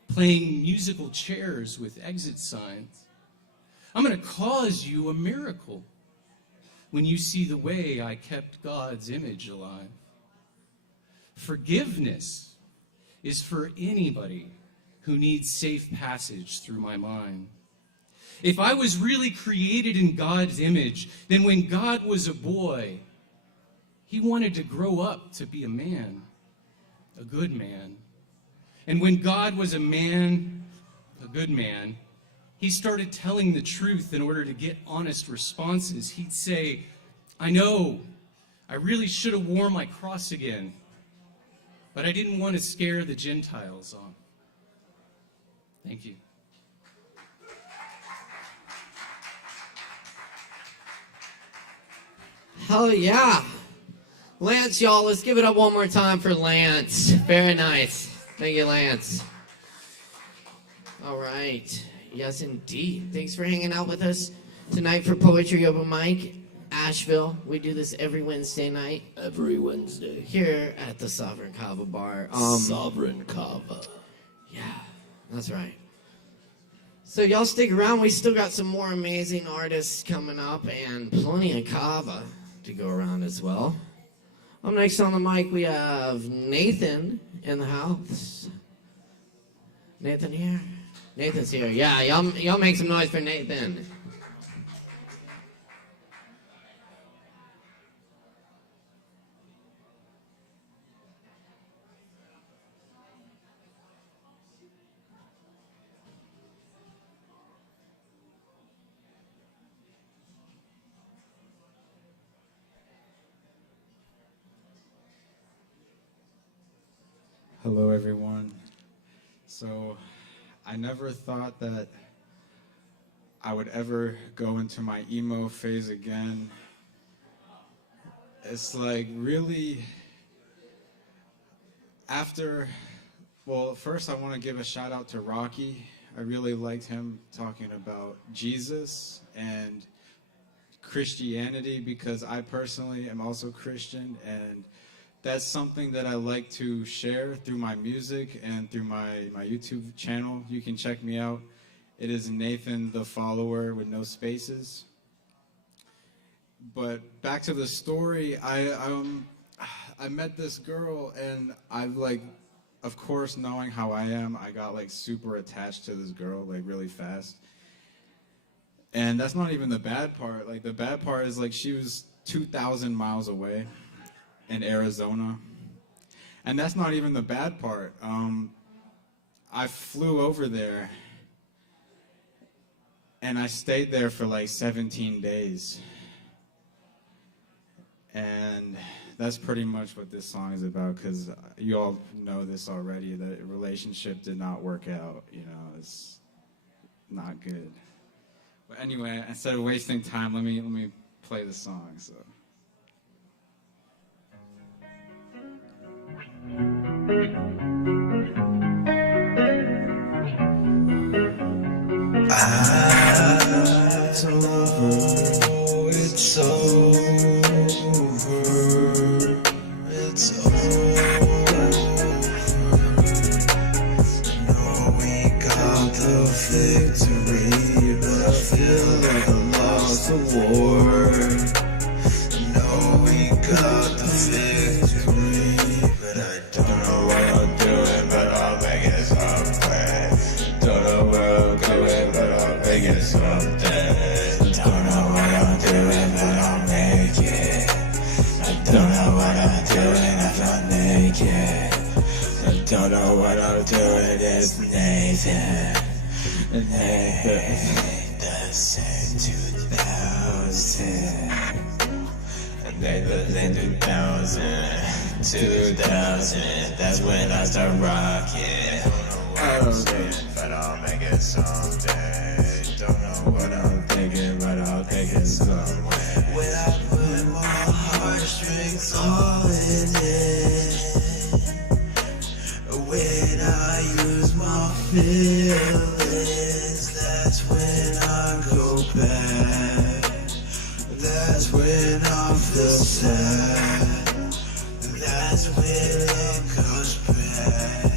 playing musical chairs with exit signs. I'm going to cause you a miracle when you see the way I kept God's image alive. Forgiveness is for anybody who needs safe passage through my mind. If I was really created in God's image, then when God was a boy, he wanted to grow up to be a man, a good man. And when God was a man, a good man, he started telling the truth in order to get honest responses. He'd say, I know, I really should have worn my cross again, but I didn't want to scare the Gentiles off. Thank you. Hell yeah. Lance, y'all, let's give it up one more time for Lance. Very nice. Thank you, Lance. All right. Yes, indeed. Thanks for hanging out with us tonight for Poetry Open Mic, Asheville. We do this every Wednesday night. Every Wednesday. Here at the Sovereign Kava Bar. Sovereign Kava. Yeah, that's right. So y'all stick around. We still got some more amazing artists coming up and plenty of Kava to go around as well. Up next on the mic, we have Nathan in the house. Nathan here? Nathan's here. Yeah, y'all make some noise for Nathan. Hello, everyone. So, I never thought that I would ever go into my emo phase again. It's like really well, first I want to give a shout out to Rocky. I really liked him talking about Jesus and Christianity because I personally am also Christian, and that's something that I like to share through my music and through my YouTube channel. You can check me out. It is Nathan the Follower with no spaces. But back to the story, I met this girl, and of course, knowing how I am, I got super attached to this girl really fast. And that's not even the bad part. The bad part is she was 2,000 miles away in Arizona. And that's not even the bad part. I flew over there and I stayed there for 17 days. And that's pretty much what this song is about, because you all know this already, that a relationship did not work out. It's not good. But anyway, instead of wasting time, let me play the song. So. It's over, it's over, it's over. No, we got got the victory, but I feel like I lost the war. No, we got the victory, but I don't know what I'm doing, but I'll make it someday. Don't know what I'm doing, but I'll make it someday. Don't know what I'm doing, but I'll make it. I don't know what I'm doing if I'm naked. I don't know what I'm doing, it's Nathan. Nathan, the same 2000. And they live in 2000, that's when I start rocking. I don't know, but I'll make it someday. Don't know what I'm thinking, but I'll take it somewhere. When I put my heartstrings all in it, when I use my feelings, that's when I go back. That's when I feel sad. That's when it goes back.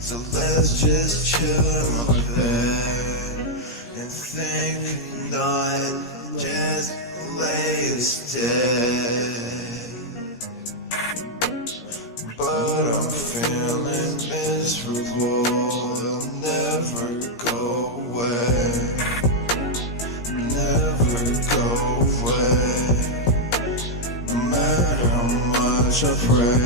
So let's just chill on my bed and think, not just lay still. But I'm feeling miserable. It'll never go away. Never go away. No matter how much I pray,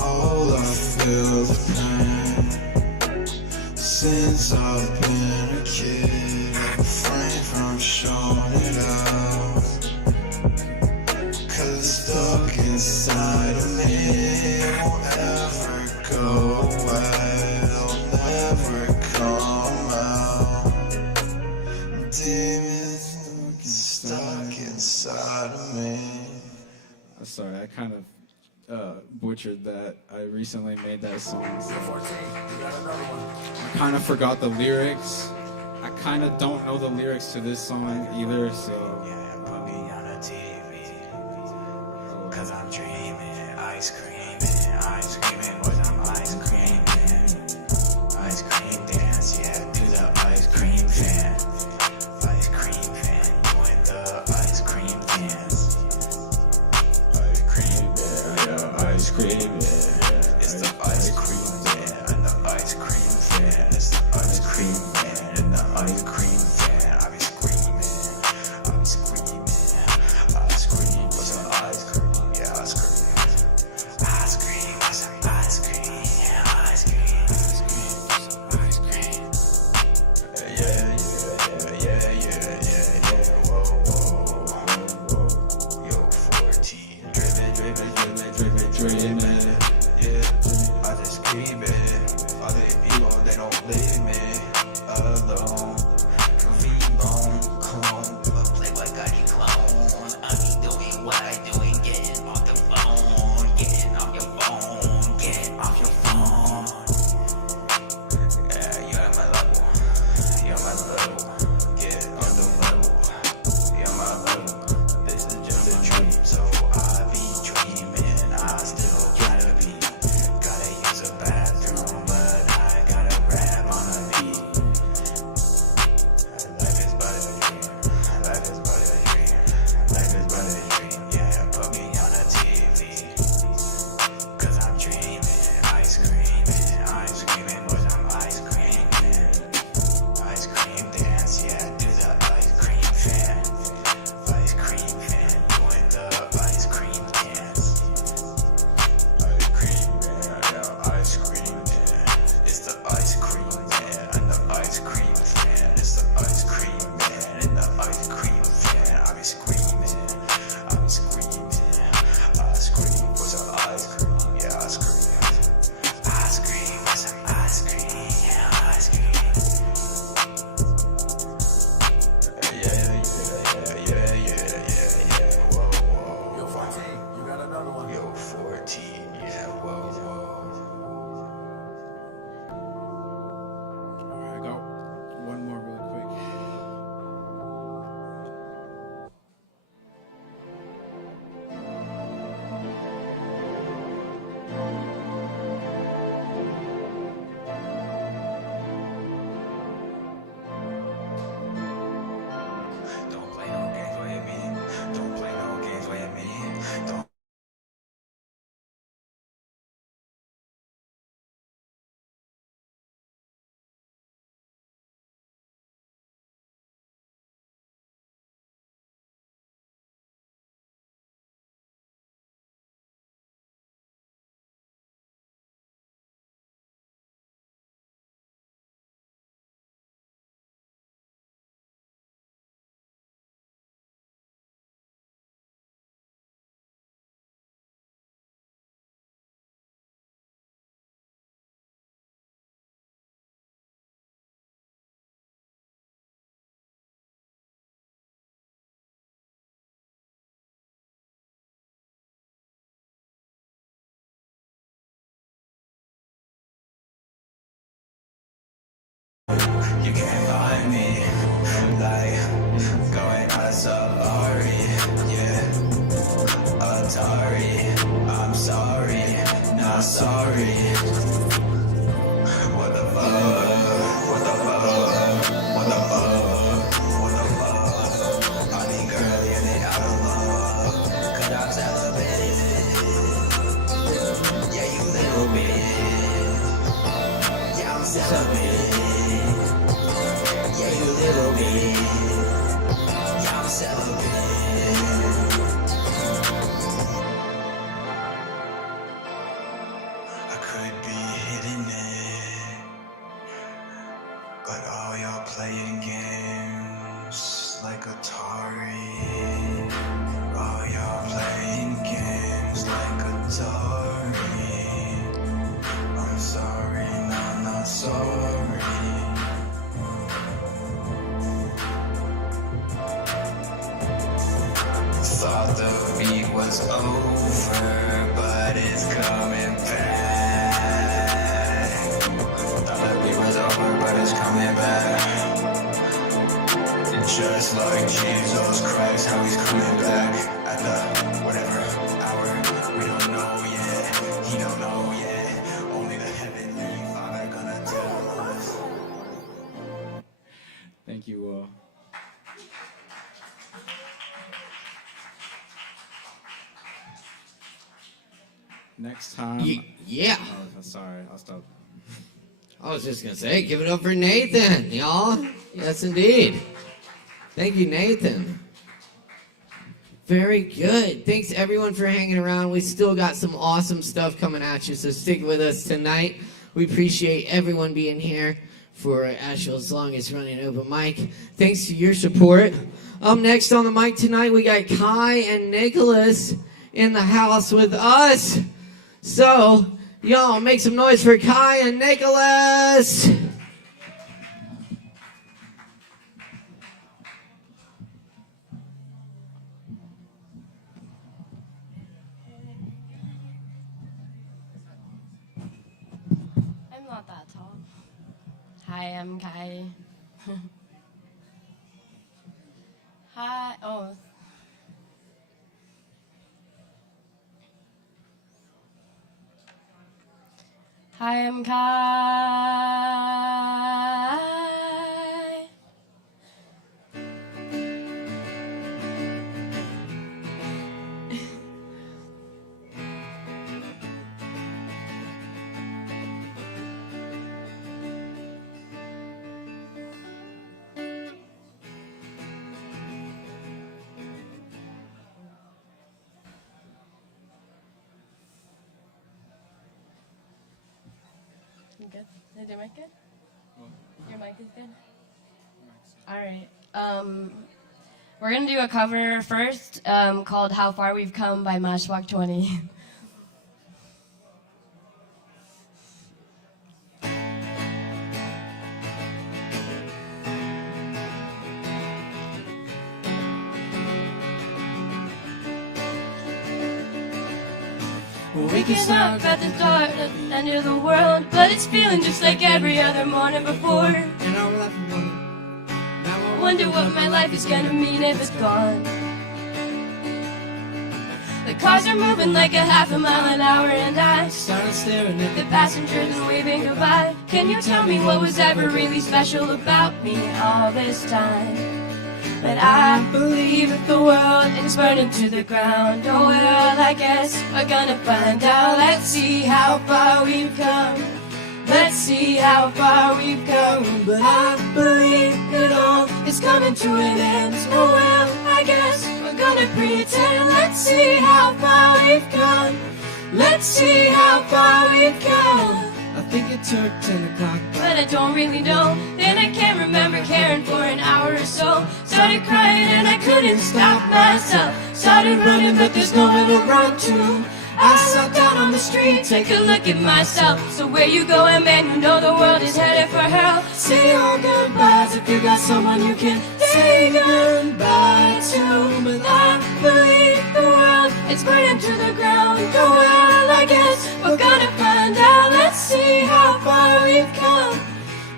all I feel is pain. Since I've been a kid, I've refrained from showing it out. 'Cause it's stuck inside of me, it won't ever go away, it'll never come out. Demons stuck inside of me. Sorry, I kind of butchered that. I recently made that song. So I kind of forgot the lyrics. I kind of don't know the lyrics to this song either, so. Put me on a TV, 'cause I'm dreaming, ice creaming, what I'm ice creaming. Ice cream dance, yeah, do the ice cream fan. Ice cream fan, doing the ice cream dance. Ice cream fan, yeah, ice cream fan. It's the ice cream fan, and the ice cream fan. It's the ice cream fan, and the ice cream fan. I be screaming, I'm screaming, I scream, what's the ice cream? Yeah, I scream. Ice cream, what's the ice cream? Yeah, ice cream, ice cream. Yeah, whoa. Yo, 14, dreaming, yeah, I just keep it. Other people, they don't leave me alone. Clone, play like I need clone. I be doing what I doing, getting off the phone, getting off your phone, getting off your phone. Yeah, you're at my level, get on the level, you're my level. This is just a dream, so I be dreaming, I still gotta use a bathroom, but I gotta grab on a safari, yeah. Atari, I'm sorry, not sorry. What the fuck? What the fuck? What the fuck? What the fuck? I need girl, yeah, they out of love. Could I celebrate it? Yeah, you little bitch. Yeah, I'm celebrating. Yeah, you little bitch. Yeah, I'm celebrating. I could be hitting it, but all y'all playing games like Atari. All y'all playing games like Atari. I'm sorry, no, not sorry. Thought the beat was over, but it's coming back. Thought the beat was over, but it's coming back. Just like Jesus Christ, how he's coming back at the whatever hour, we don't know yet. He don't know yet. Only the heavenly Father gonna tell us. Thank you all. Next time. Yeah. Oh, sorry, I'll stop. I was just going to say, give it up for Nathan, y'all. Yes, indeed. Thank you, Nathan. Very good. Thanks, everyone, for hanging around. We still got some awesome stuff coming at you, so stick with us tonight. We appreciate everyone being here for ASHEVILLE's longest running open mic. Thanks to your support. Up next on the mic tonight, we got Kai and Nicholas in the house with us. So, y'all make some noise for Kai and Nicholas. I'm not that tall. Hi, I'm Kai. Hi. Oh. Hi, I'm Kai. Good? Is your mic good? Your mic is good? Alright. We're gonna do a cover first called How Far We've Come by Matchbox 20. Waking up at the start of the end of the world, but it's feeling just like every other morning before. And I wonder what my life is gonna mean if it's gone. The cars are moving like a half a mile an hour, and I started staring at the passengers and waving goodbye. Can you tell me what was ever really special about me all this time? But I believe if the world is burning to the ground, oh well, I guess we're gonna find out. Let's see how far we've come. Let's see how far we've come. But I believe it all is coming to an end. Oh well, I guess we're gonna pretend. Let's see how far we've come. Let's see how far we've come. I think it took 10 o'clock, but I don't really know. Then I can't remember caring for an hour or so. Started crying and I couldn't stop myself. Started running but there's nowhere to run to. I sat down on the street, take a look at myself. So where you going, man? You know the world is headed for hell. Say all goodbyes if you got someone you can say goodbye to. But I believe the world is burning to the ground. Oh well, I guess we're gonna find out. Let's see how far we've come.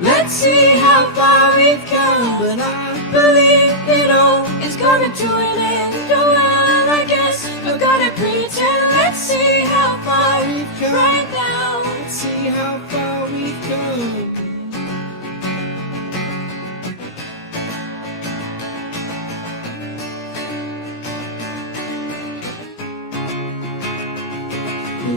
Let's Let's see how far we've come, but I believe it all is coming to an end. Oh well, I guess I've gotta pretend. Let's see how far we've come right now. Let's see how far we've come.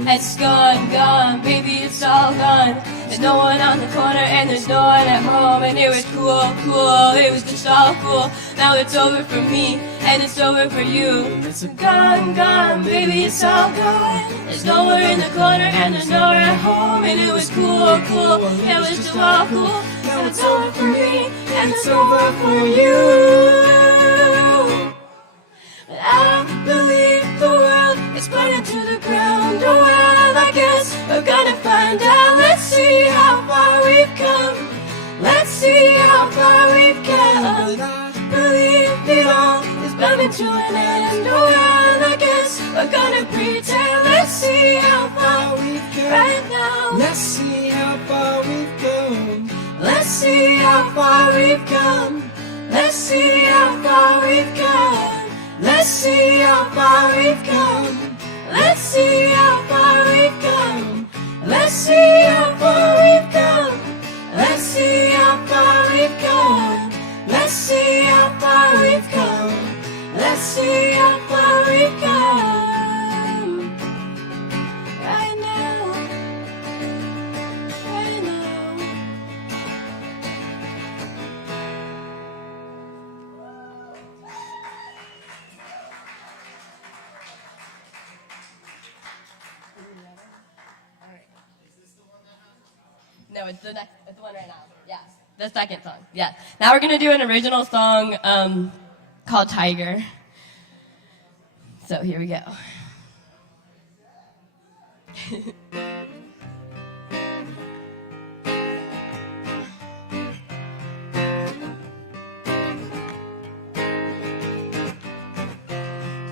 It's gone, gone, baby, it's all gone. There's no one on the corner and there's no one at home. And it was cool, cool, it was just all cool. Now it's over for me and it's over for you. It's gone, gone, baby, it's all gone. There's nowhere in the corner and there's nowhere at home. And it was cool, cool, it was just all cool. Now it's over for me and it's over for you. But I believe the world is burning to the ground. Oh well, I guess we're gonna find out. Let's see how far we've come. Let's see how far we've come. But I believe it all is burning to an end. Oh well, I guess we're gonna pretend. Let's see how far we've come right now. Let's see how far we've come. Let's see how far we've come. Let's see how far we've come. Let's see how far we've come. Let's see how far we've come. Let's see how far we've come. Let's see how far we've come. Let's see how far we've come. Let's see how far we've come. Right now. Right now. No, it's the next. It's the one right now. Yeah, the second song. Yeah. Now we're gonna do an original song called "Tiger." So here we go.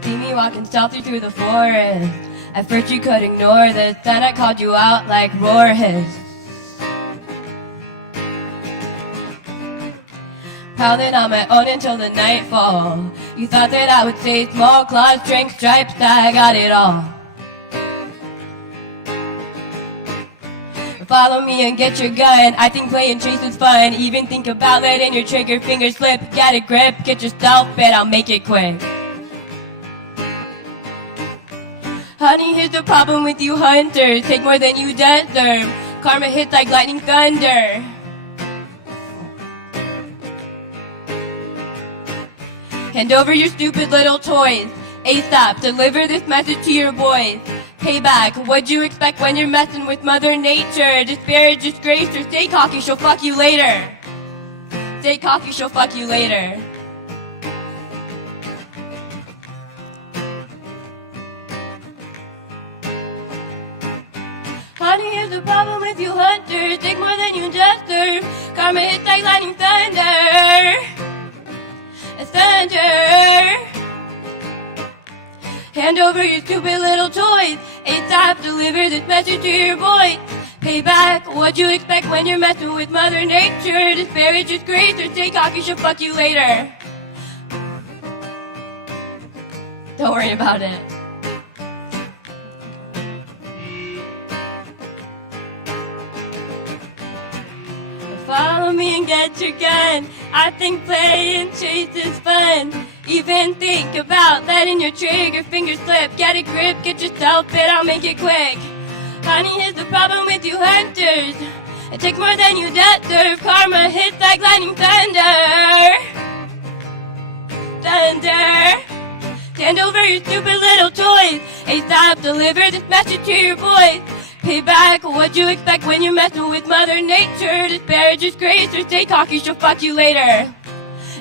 See me walking stealthy through the forest. At first you could ignore this, then I called you out like roar hiss. Prowling on my own until the nightfall. You thought that I would say small claws, strength, stripes, I got it all. Follow me and get your gun. I think playing chase is fun. Even think about letting your trigger finger slip. Get a grip, get yourself fit, I'll make it quick. Honey, here's the problem with you hunters. Take more than you deserve. Karma hits like lightning thunder. Hand over your stupid little toys. ASAP, deliver this message to your boys. Payback, what'd you expect when you're messing with Mother Nature? Disparage, disgrace, or stay cocky, she'll fuck you later. Stay cocky, she'll fuck you later. Honey, here's the problem with you hunters. Take more than you deserve. Karma hits like lightning thunder. Thunder. Hand over your stupid little toys. ASAP, deliver this message to your boys. Payback, what'd you expect when you're messing with Mother Nature? Disparage, disgrace, or stay cocky, she'll fuck you later. Don't worry about it. Follow me and get your gun. I think playing chase is fun. Even think about letting your trigger finger slip. Get a grip, get yourself fit, I'll make it quick. Honey, here's the problem with you hunters. It takes more than you deserve. Karma hits like lightning thunder. Thunder. Hand over your stupid little toys. ASAP, deliver this message to your boys. Payback, what'd you expect when you're messing with Mother Nature? Disparage, disgrace, or stay cocky, she'll fuck you later.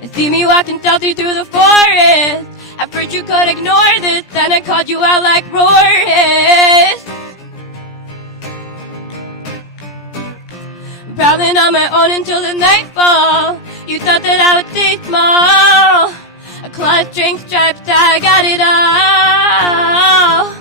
And see me walking stealthy through the forest. At first you could ignore this, then I called you out like roar hiss. Prowling on my own until the nightfall. You thought that I would stay small. A claw, strength, stripes, I got it all.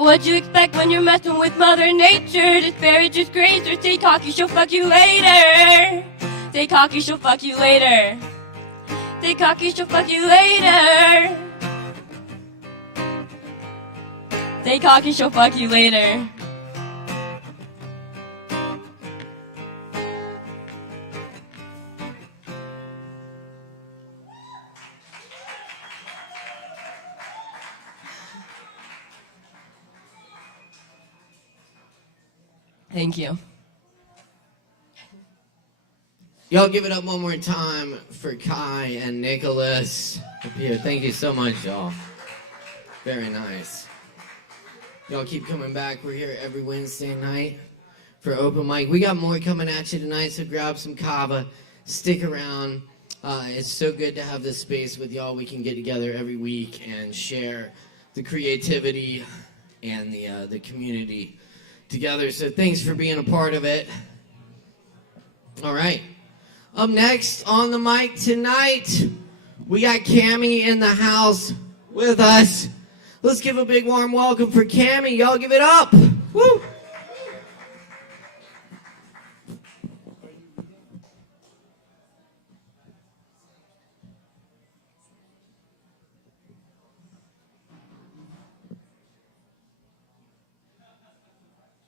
What'd you expect when you're messing with Mother Nature? Disparage grazer, stay cocky, she'll fuck you later. Stay cocky, she'll fuck you later. Stay cocky, she'll fuck you later. Stay cocky, she'll fuck you later. Thank you. Y'all give it up one more time for Kai and Nicholas up here. Thank you so much, y'all. Very nice. Y'all keep coming back. We're here every Wednesday night for open mic. We got more coming at you tonight, so grab some Kava. Stick around. It's so good to have this space with y'all. We can get together every week and share the creativity and the community together. So thanks for being a part of it. All right. Up next on the mic tonight, we got Cammie in the house with us. Let's give a big warm welcome for Cammie. Y'all give it up. Woo!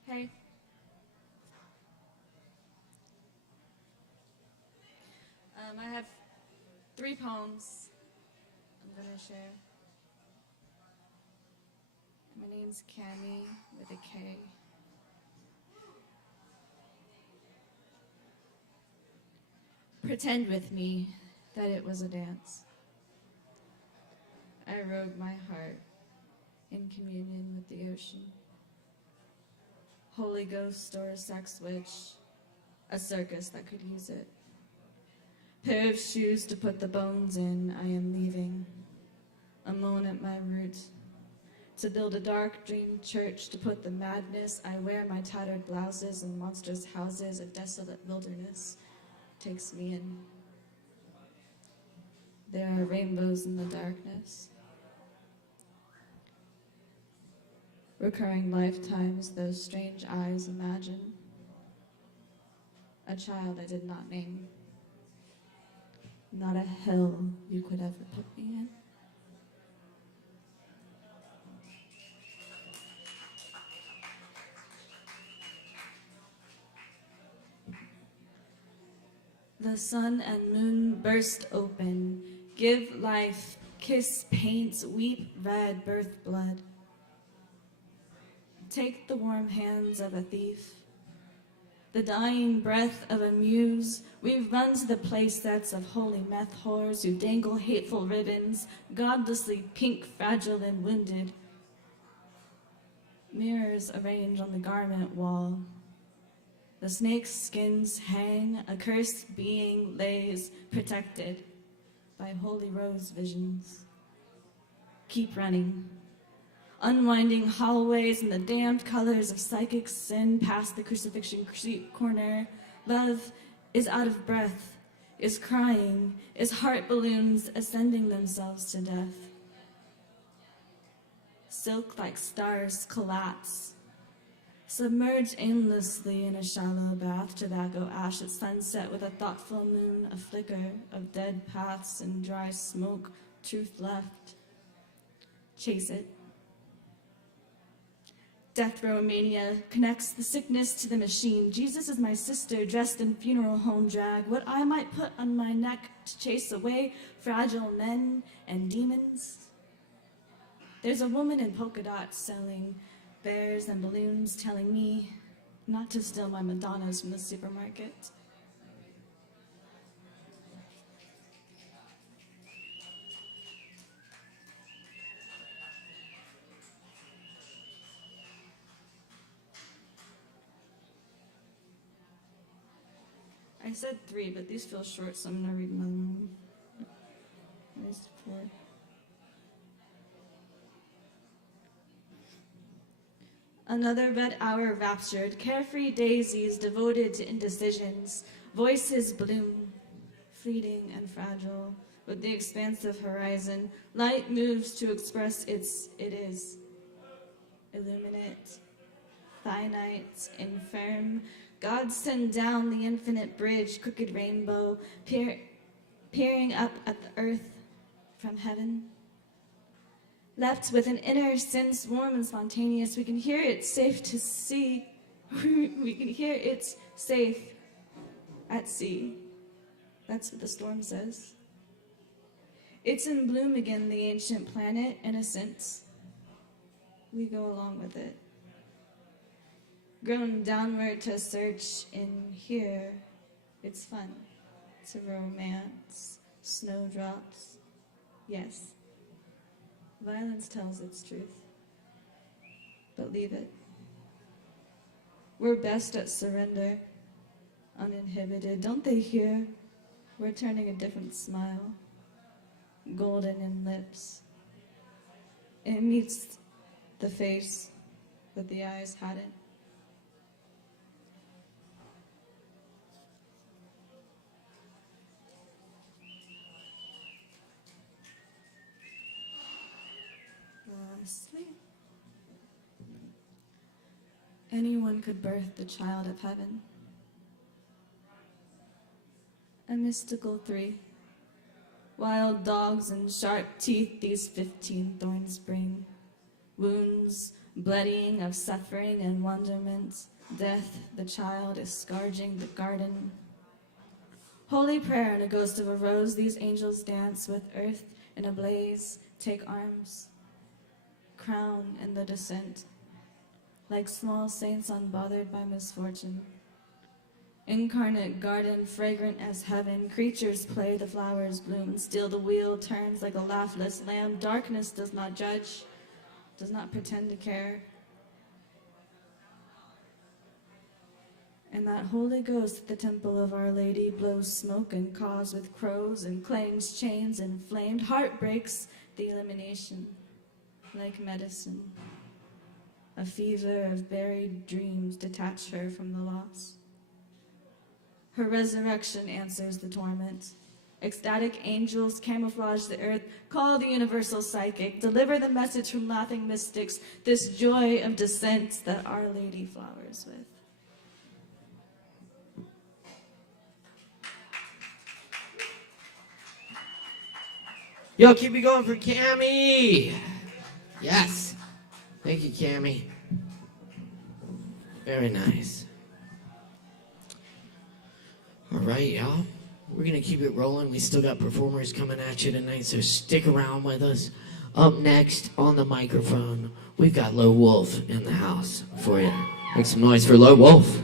Hey. I have 3 poems I'm going to share. My name's Cammie with a K. Pretend with me that it was a dance. I rode my heart in communion with the ocean. Holy Ghost or a sex witch, a circus that could use it. Pair of shoes to put the bones in, I am leaving. Alone at my roots. To build a dark dream church, to put the madness, I wear my tattered blouses in monstrous houses, a desolate wilderness takes me in. There are rainbows in the darkness. Recurring lifetimes, those strange eyes imagine. A child I did not name. Not a hell you could ever put me in. The sun and moon burst open, give life, kiss, paint, weep, red, birth blood. Take the warm hands of a thief, the dying breath of a muse. We run to the play sets of holy meth whores who dangle hateful ribbons, godlessly pink, fragile, and wounded. Mirrors arrange on the garment wall. The snake's skins hang, a cursed being lays protected by holy rose visions. Keep running. Unwinding hallways in the damned colors of psychic sin past the crucifixion corner. Love is out of breath, is crying, is heart balloons ascending themselves to death. Silk like stars collapse. Submerge aimlessly in a shallow bath, tobacco ash at sunset with a thoughtful moon, a flicker of dead paths and dry smoke, truth left. Chase it. Death row mania connects the sickness to the machine. Jesus is my sister, dressed in funeral home drag. What I might put on my neck to chase away fragile men and demons. There's a woman in polka dots selling bears and balloons, telling me not to steal my Madonnas from the supermarket. I said 3, but these feel short, so I'm going to read another one. There's 4. Another red hour raptured, carefree daisies devoted to indecisions, voices bloom, fleeting and fragile, with the expansive horizon. Light moves to express it is. illuminate, finite, infirm. God send down the infinite bridge, crooked rainbow, peering up at the earth from heaven. Left with an inner sense warm and spontaneous, we can hear it's safe to see. We can hear it's safe at sea. That's what the storm says. It's in bloom again, the ancient planet, in a sense. We go along with it. Grown downward to search in here. It's fun. It's a romance. Snowdrops. Yes. Violence tells its truth. But leave it. We're best at surrender. Uninhibited. Don't they hear? We're turning a different smile. Golden in lips. It meets the face that the eyes hadn't. Sleep. Anyone could birth the child of heaven. A mystical 3. Wild dogs and sharp teeth these 15 thorns bring. Wounds, blooding of suffering and wonderment. Death, the child is scourging the garden. Holy prayer and a ghost of a rose, these angels dance with earth in a blaze, take arms. Crown in the descent, like small saints unbothered by misfortune. Incarnate garden, fragrant as heaven, creatures play, the flowers bloom, and still the wheel turns like a laughless lamb. Darkness does not judge, does not pretend to care. And that Holy Ghost at the temple of Our Lady blows smoke and caws with crows and claims chains inflamed. Heart breaks the elimination. Like medicine, a fever of buried dreams detach her from the loss. Her resurrection answers the torment. Ecstatic angels camouflage the earth, call the universal psychic, deliver the message from laughing mystics, this joy of descent that Our Lady flowers with. Yo, keep it going for Cammie. Yes. Thank you, Cammie. Very nice. All right, y'all. We're going to keep it rolling. We still got performers coming at you tonight, so stick around with us. Up next on the microphone, we've got Low Wolf in the house for you. Make some noise for Low Wolf.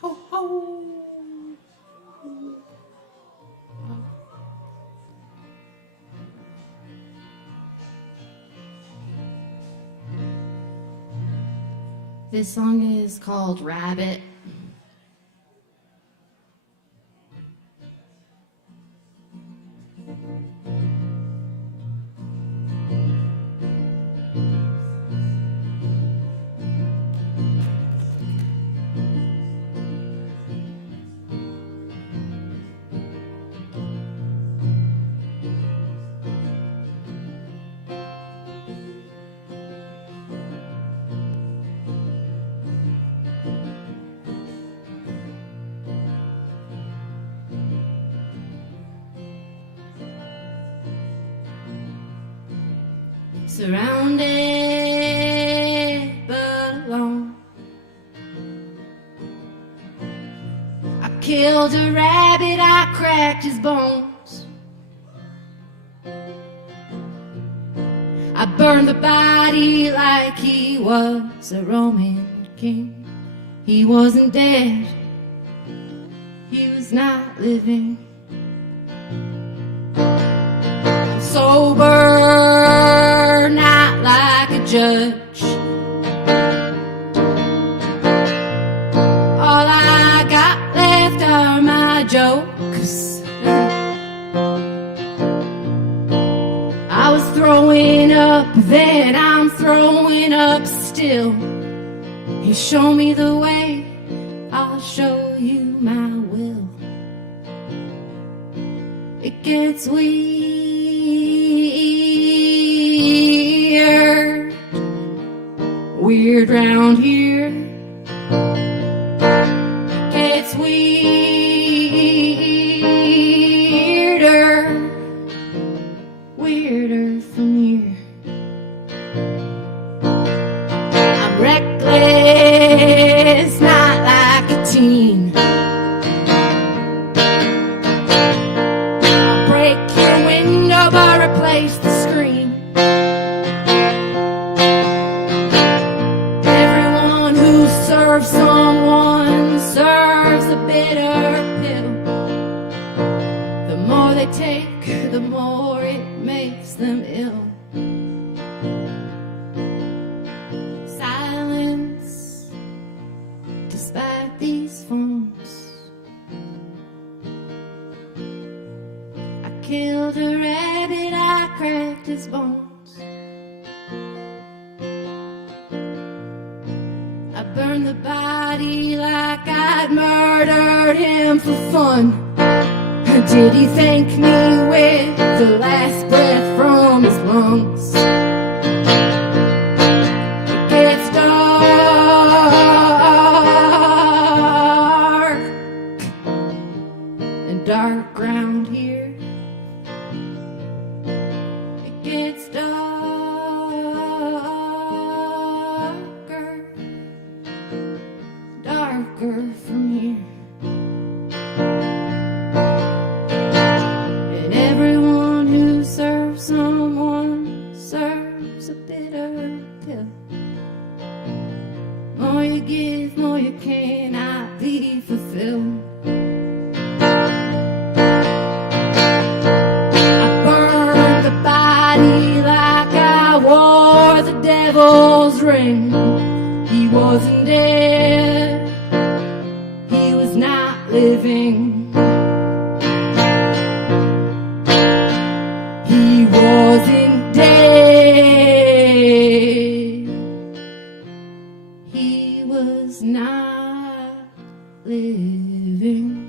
Ho, ho. This song is called Rabbit. Surrounded but alone, I killed a rabbit, I cracked his bones. I burned the body like he was a Roman king. He wasn't dead, he was not living. I'm sober, not like a judge. All I got left are my jokes. I was throwing up then, I'm throwing up still. You show me the way, I'll show you my will. It gets weird round here. Gets weirder from here. I'm reckless, not like a teen. I'll break your window but replace the screen. Everyone who serves someone serves a bitter pill. The more they take, the more it makes them ill. Silence, despite these phones. I killed a rabbit, I cracked his bones. I burned the body like I'd murdered him for fun. Did he thank me with the last breath from his lungs? It gets dark and dark round here. It gets darker from here. Everyone who serves someone serves a bitter pill. More you give, more you cannot be fulfilled. I burned the body like I wore the devil's ring. He wasn't dead, he was not living. He wasn't dead, he was not living.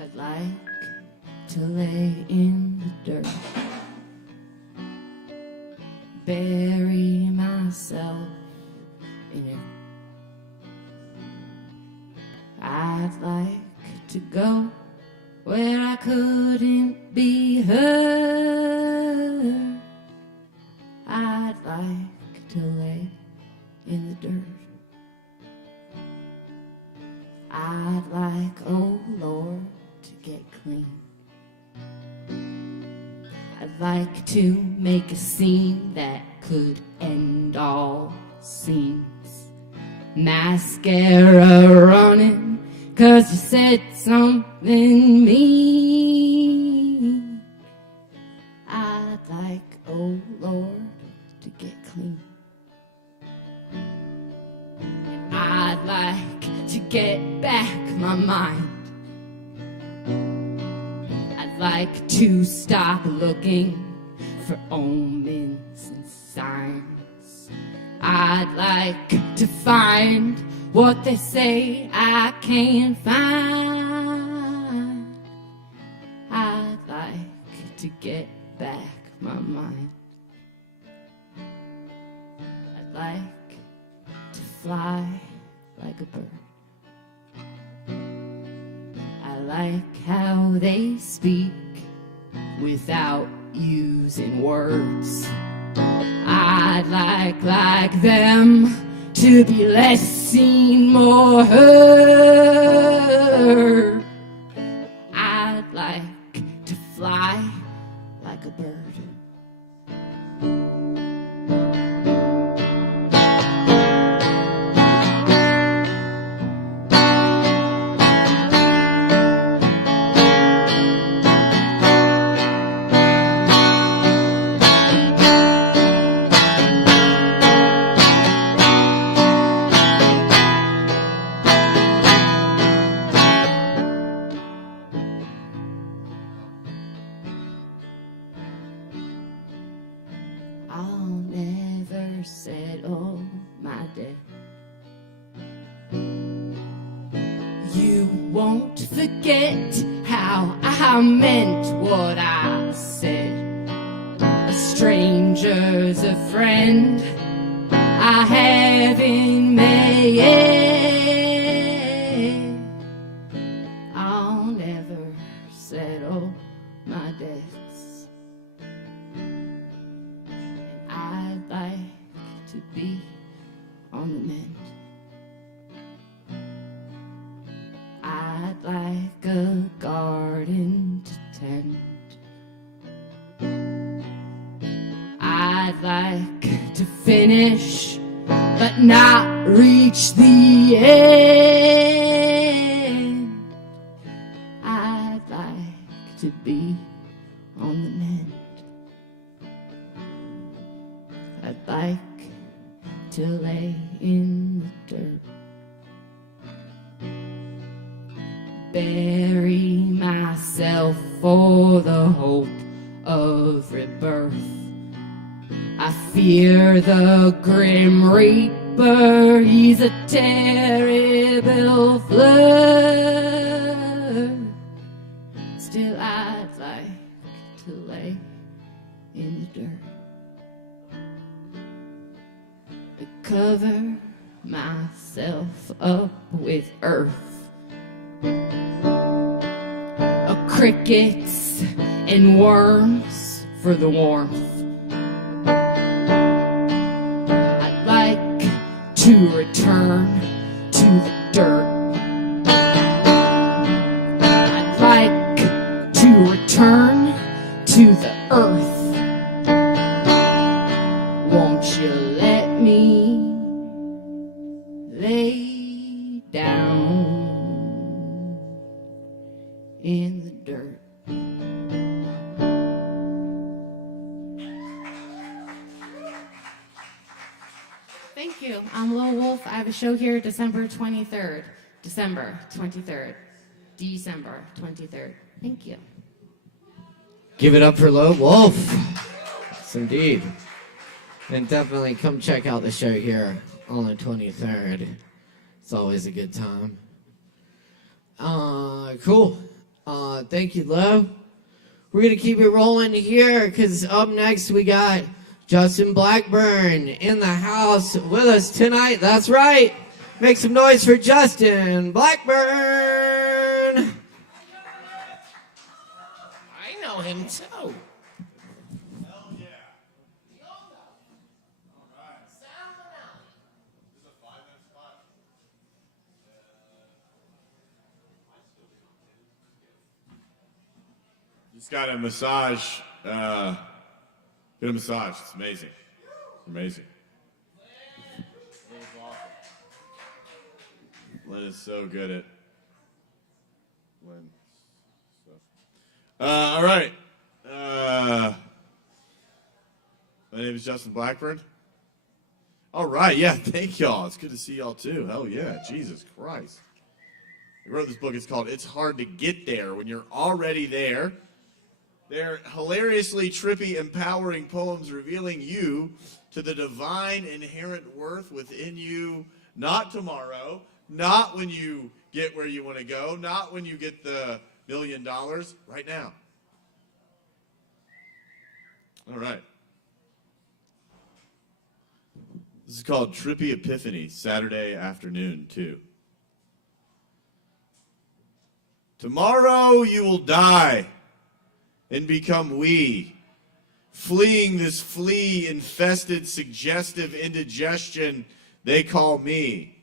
I'd like to lay in the dirt, bury myself in it. I'd like to go where I couldn't be heard. I'd like to lay in the dirt oh Lord, to get clean. I'd like to make a scene that could end all scenes. Mascara running, 'cause you said something mean. I'd like, oh Lord, to get clean. And I'd like to get back my mind. I'd like to stop looking for omens and signs. I'd like to find what they say I can't find. I'd like to get back my mind. I'd like to fly like a bird. I like how they speak without using words. I'd like them to be less seen, more heard. I'd like to fly like a bird. I'll never settle my debt. You won't forget how I meant what I said. A stranger's a friend I haven't met. I'll never settle my debts. I'd like to be on the mend. I'd like a garden to tend. I'd like to finish, but not reach the end. I'd like to be on the mend. I'd like to lay in the dirt, bury myself for the hope of rebirth. I fear the grim reaper, he's a terrible flirt. Still I'd like to lay in the dirt. Cover myself up with earth, crickets and worms for the warmth. I'd like to return to the dirt. I'd like to return to the earth. Won't you let me lay down in the dirt? Thank you. I'm Lil Wolf. I have a show here December 23rd. December 23rd. December 23rd. Thank you. Give it up for Low Wolf. Yes, indeed. And definitely come check out the show here on the 23rd. It's always a good time. Cool. Thank you, Lo. We're going to keep it rolling here because up next we got Justin Blackburn in the house with us tonight. That's right. Make some noise for Justin Blackburn. I know him too. Just got a massage. Get a massage. It's amazing. Amazing. Lynn is so good at Lynn stuff. All right. My name is Justin Blackburn. All right. Yeah. Thank y'all. It's good to see y'all too. Hell yeah. Jesus Christ. I wrote this book. It's called It's Hard to Get There When You're Already There. They're hilariously trippy, empowering poems revealing you to the divine inherent worth within you, not tomorrow, not when you get where you want to go, not when you get the $1 million, right now. All right. This is called Trippy Epiphany, Saturday afternoon, too. Tomorrow you will die and become we, fleeing this flea-infested, suggestive indigestion they call me,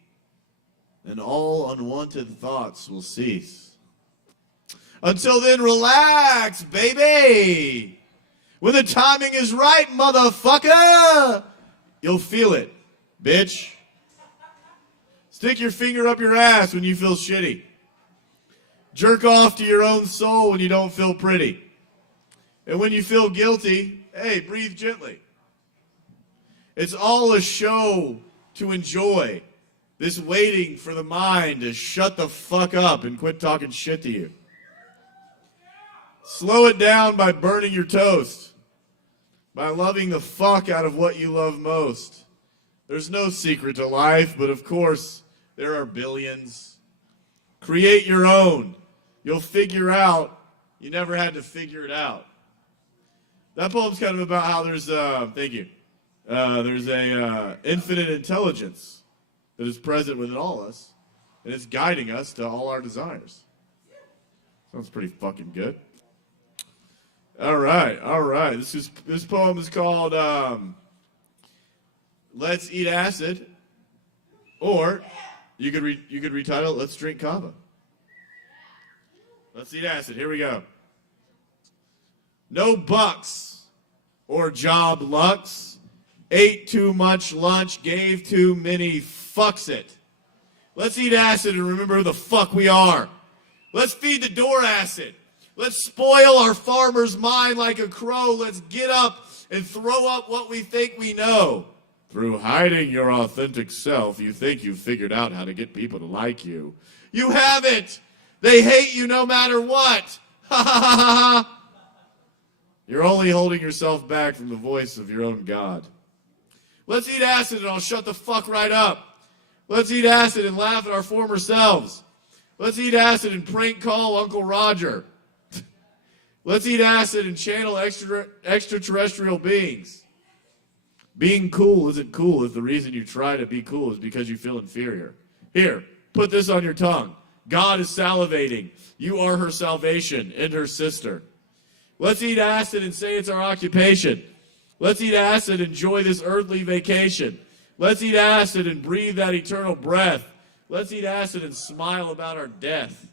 and all unwanted thoughts will cease. Until then, relax, baby. When the timing is right, motherfucker, you'll feel it, bitch. Stick your finger up your ass when you feel shitty. Jerk off to your own soul when you don't feel pretty. And when you feel guilty, hey, breathe gently. It's all a show to enjoy. This waiting for the mind to shut the fuck up and quit talking shit to you. Slow it down by burning your toast. By loving the fuck out of what you love most. There's no secret to life, but of course, there are billions. Create your own. You'll figure out you never had to figure it out. That poem's kind of about how there's, thank you, there's a infinite intelligence that is present within all of us, and it's guiding us to all our desires. Sounds pretty fucking good. All right. This poem is called "Let's Eat Acid," or you could retitle it "Let's Drink Kava." Let's eat acid. Here we go. No bucks or job lucks. Ate too much lunch. Gave too many fucks it. Let's eat acid and remember who the fuck we are. Let's feed the door acid. Let's spoil our farmer's mind like a crow. Let's get up and throw up what we think we know. Through hiding your authentic self, you think you've figured out how to get people to like you. You haven't. They hate you no matter what. Ha ha ha ha ha. You're only holding yourself back from the voice of your own God. Let's eat acid and I'll shut the fuck right up. Let's eat acid and laugh at our former selves. Let's eat acid and prank call Uncle Roger. Let's eat acid and channel extraterrestrial beings. Being cool isn't cool if the reason you try to be cool is because you feel inferior. Here, put this on your tongue. God is salivating. You are her salvation and her sister. Let's eat acid and say it's our occupation. Let's eat acid and enjoy this earthly vacation. Let's eat acid and breathe that eternal breath. Let's eat acid and smile about our death.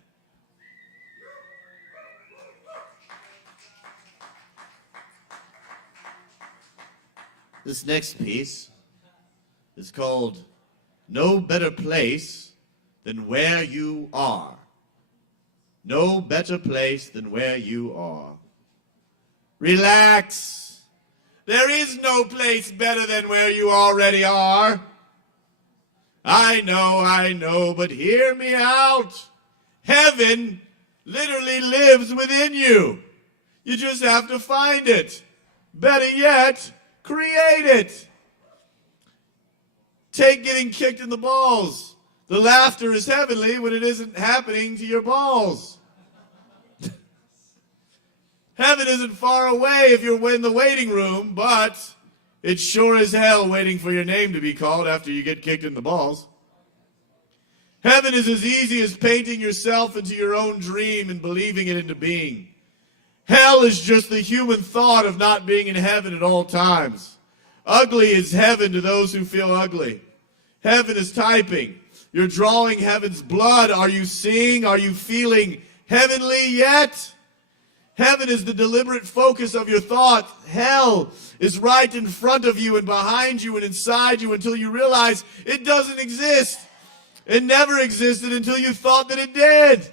This next piece is called No Better Place Than Where You Are. No better place than where you are. Relax. There is no place better than where you already are. I know, but hear me out. Heaven literally lives within you. You just have to find it. Better yet, create it. Take getting kicked in the balls. The laughter is heavenly when it isn't happening to your balls. Heaven isn't far away if you're in the waiting room, but it's sure as hell waiting for your name to be called after you get kicked in the balls. Heaven is as easy as painting yourself into your own dream and believing it into being. Hell is just the human thought of not being in heaven at all times. Ugly is heaven to those who feel ugly. Heaven is typing. You're drawing heaven's blood. Are you seeing? Are you feeling heavenly yet? Heaven is the deliberate focus of your thought. Hell is right in front of you and behind you and inside you until you realize it doesn't exist. It never existed until you thought that it did.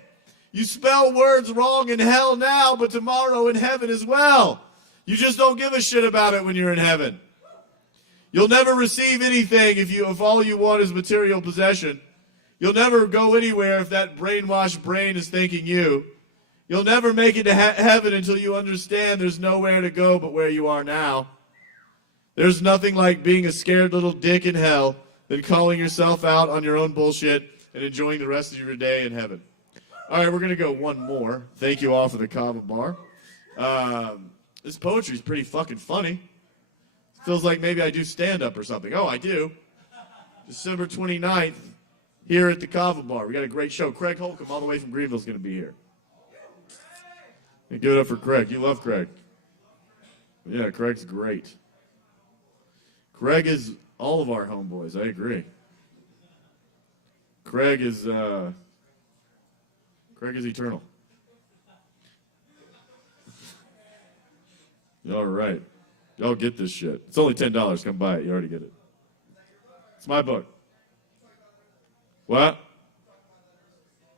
You spell words wrong in hell now, but tomorrow in heaven as well. You just don't give a shit about it when you're in heaven. You'll never receive anything if all you want is material possession. You'll never go anywhere if that brainwashed brain is thinking you. You'll never make it to heaven until you understand there's nowhere to go but where you are now. There's nothing like being a scared little dick in hell than calling yourself out on your own bullshit and enjoying the rest of your day in heaven. All right, we're going to go one more. Thank you all for the Kava bar. This poetry's pretty fucking funny. Feels like maybe I do stand-up or something. Oh, I do. December 29th, here at the Kava bar. We got a great show. Craig Holcomb, all the way from Greenville, is going to be here. Give it up for Craig. You love Craig. Yeah, Craig's great. Craig is all of our homeboys. I agree. Craig is eternal. All right. Y'all get this shit. It's only $10. Come buy it. You already get it. It's my book. What?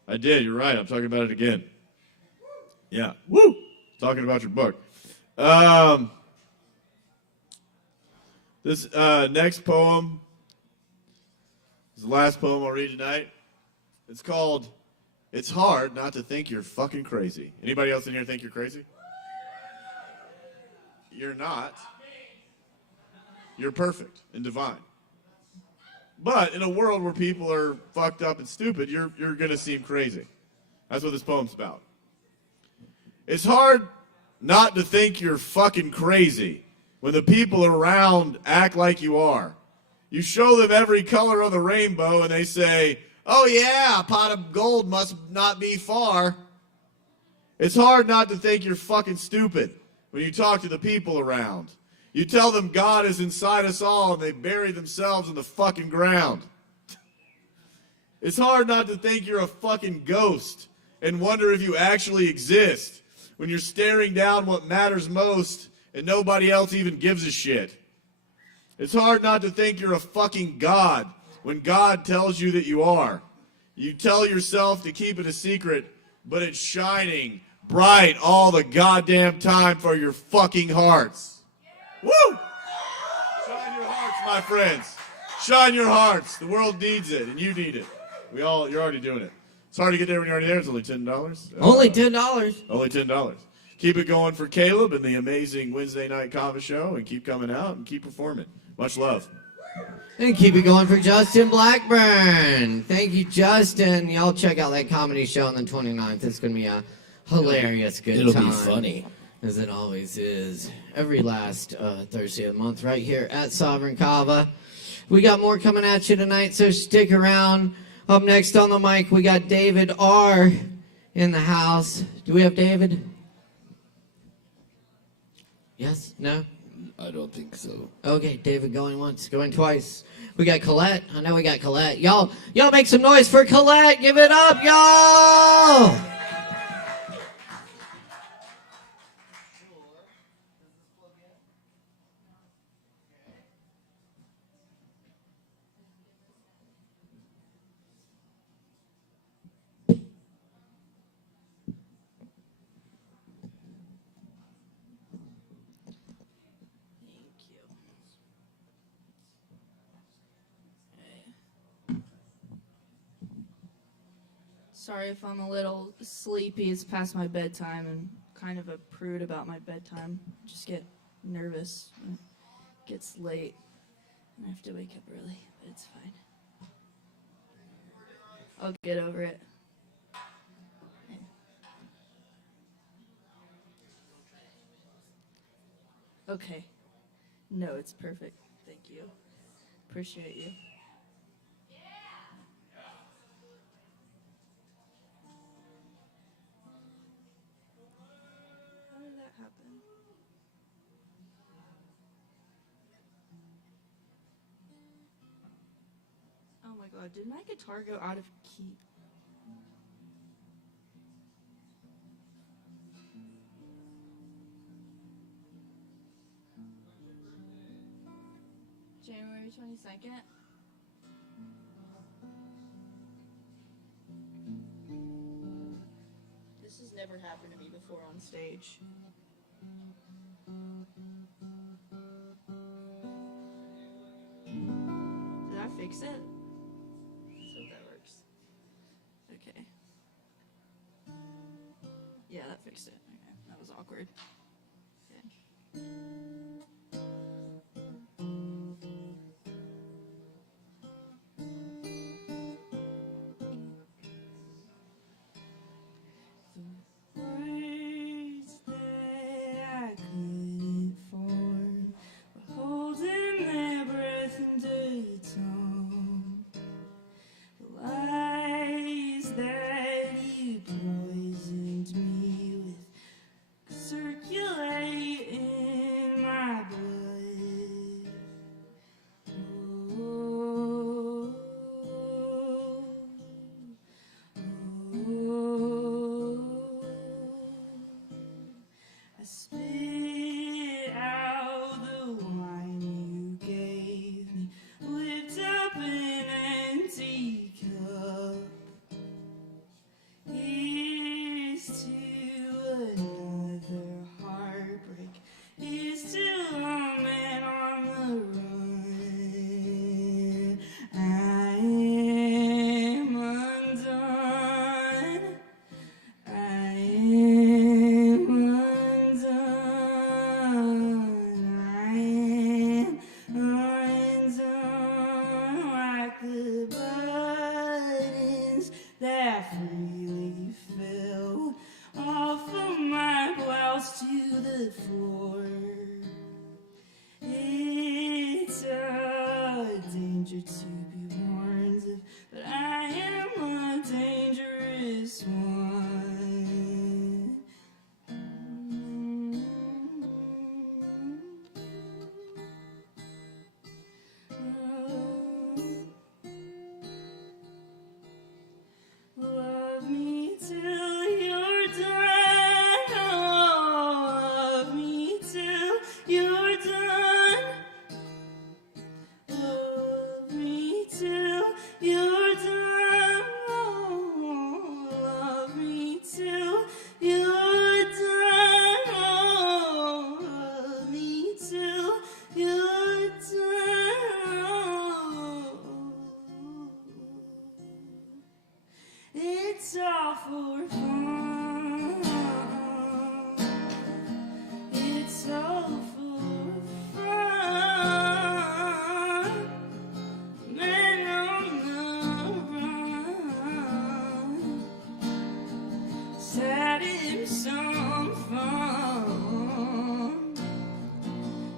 I did. You're right. I'm talking about it again. Yeah. Woo! Talking about your book. This next poem is the last poem I'll read tonight. It's called It's Hard Not to Think You're Fucking Crazy. Anybody else in here think you're crazy? You're not. You're perfect and divine. But in a world where people are fucked up and stupid, you're going to seem crazy. That's what this poem's about. It's hard not to think you're fucking crazy when the people around act like you are. You show them every color of the rainbow and they say, oh yeah, a pot of gold must not be far. It's hard not to think you're fucking stupid when you talk to the people around. You tell them God is inside us all and they bury themselves in the fucking ground. It's hard not to think you're a fucking ghost and wonder if you actually exist when you're staring down what matters most and nobody else even gives a shit. It's hard not to think you're a fucking God when God tells you that you are. You tell yourself to keep it a secret, but it's shining bright all the goddamn time for your fucking hearts. Woo! Shine your hearts, my friends. Shine your hearts. The world needs it, and you need it. You're already doing it. It's hard to get there when you're already there. It's only $10. Only $10. Only $10. Keep it going for Caleb and the amazing Wednesday night Kava show, and keep coming out and keep performing. Much love. And keep it going for Justin Blackburn. Thank you, Justin. Y'all check out that comedy show on the 29th. It's going to be a hilarious good It'll time. be funny. As it always is. Every last Thursday of the month right here at Sovereign Kava. We got more coming at you tonight, so stick around. Up next on the mic, we got David R. in the house. Do we have David? Yes? No? I don't think so. Okay, David going once, going twice. We got Colette. I know we got Colette. Y'all make some noise for Colette. Give it up, y'all! Sorry if I'm a little sleepy. It's past my bedtime and kind of a prude about my bedtime. Just get nervous when it gets late and I have to wake up early, but it's fine. I'll get over it. Okay. No, it's perfect. Thank you. Appreciate you. How did that happen? Oh my god, did my guitar go out of key? 22nd. This has never happened to me before on stage. Did I fix it? Let's hope that works. Okay. Yeah, that fixed it. Okay, that was awkward. Okay. Words that I couldn't form were holding their breath in dirty tongue. The lies that you poisoned me with circulate in my blood. Oh, I spit out the wine you gave me, whipped up an empty cup. Here's to another heartbreak. Here's to a man on the run. I am undone. I am undone. I am undone like the buttons that freely fell off of my blouse to the floor. It's a danger to be warned of, but I am a dangerous one. Love me till you're done. Oh, love me till you're done. Love me till you're done. Oh, love me till you're done. Oh, love me till you're done. It's all for fun. It's all for fun. Men on the run. Set him some fun.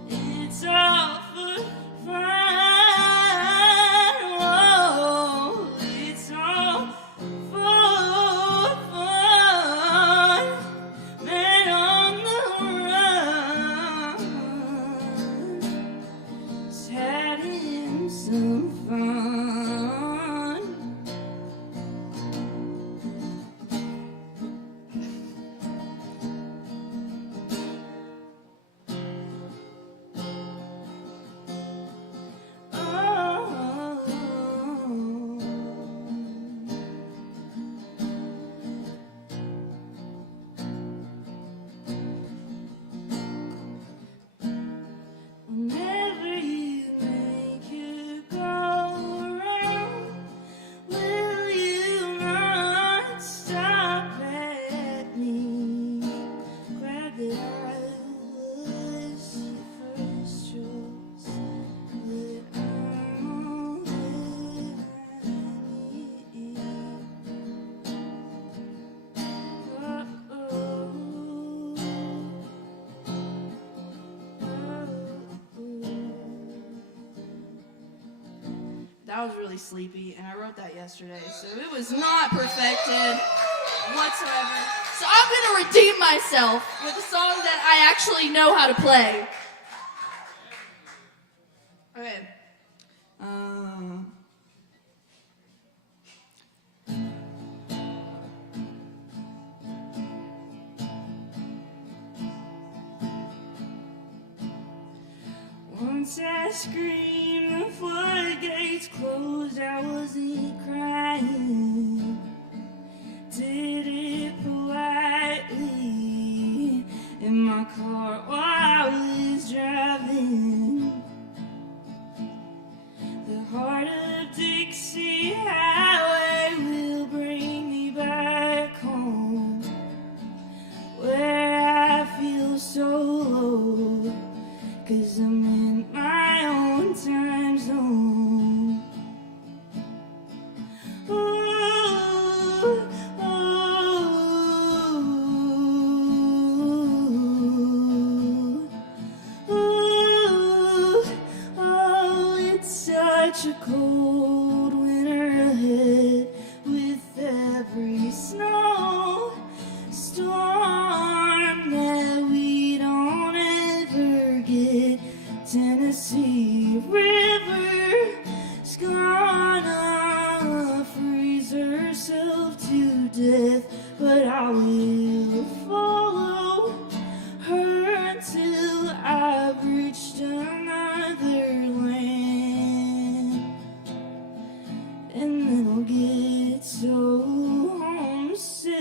It's all for fun. Oh, it's all for fun. Men on the run. Set him some fun. Whenever you make your go around, will you not stop at me? Glad that I was your first choice, that I'm all that I need. That was really sleepy, and I wrote that yesterday, so it was not perfected whatsoever. So I'm gonna redeem myself with a song that I actually know how to play. Okay. Once Once I screamed, the floodgates closed, I wasn't crying. Did it politely in my car while I was driving. The heart of Dixie Highway will bring me back home, where I feel so low, 'cause I'm in my own time zone. Ooh, oh, it's such a cold winter ahead, with every snow storm that we don't ever get. Tennessee River's gonna freeze herself to death, but I will follow her until I've reached another land. And then I'll get so homesick,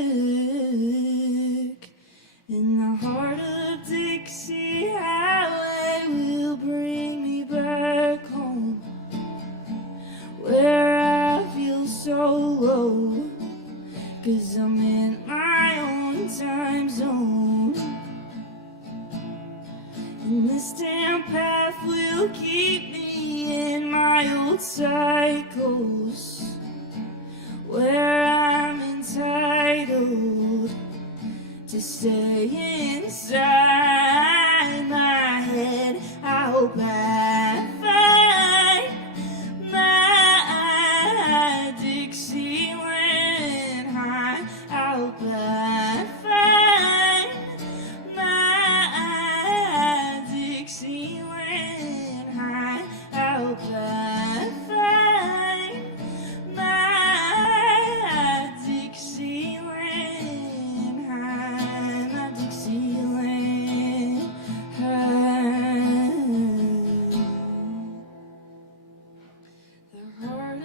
and the heart of Dixie Highway will bring me back home, where I feel so low, 'cause I'm in my own time zone. And this damn path will keep me in my old cycles, where I'm entitled to stay inside my head. I hope I find my Dixieland high. I hope I find my Dixieland high. I hope I find my Dixieland high, my Dixieland high. The heart of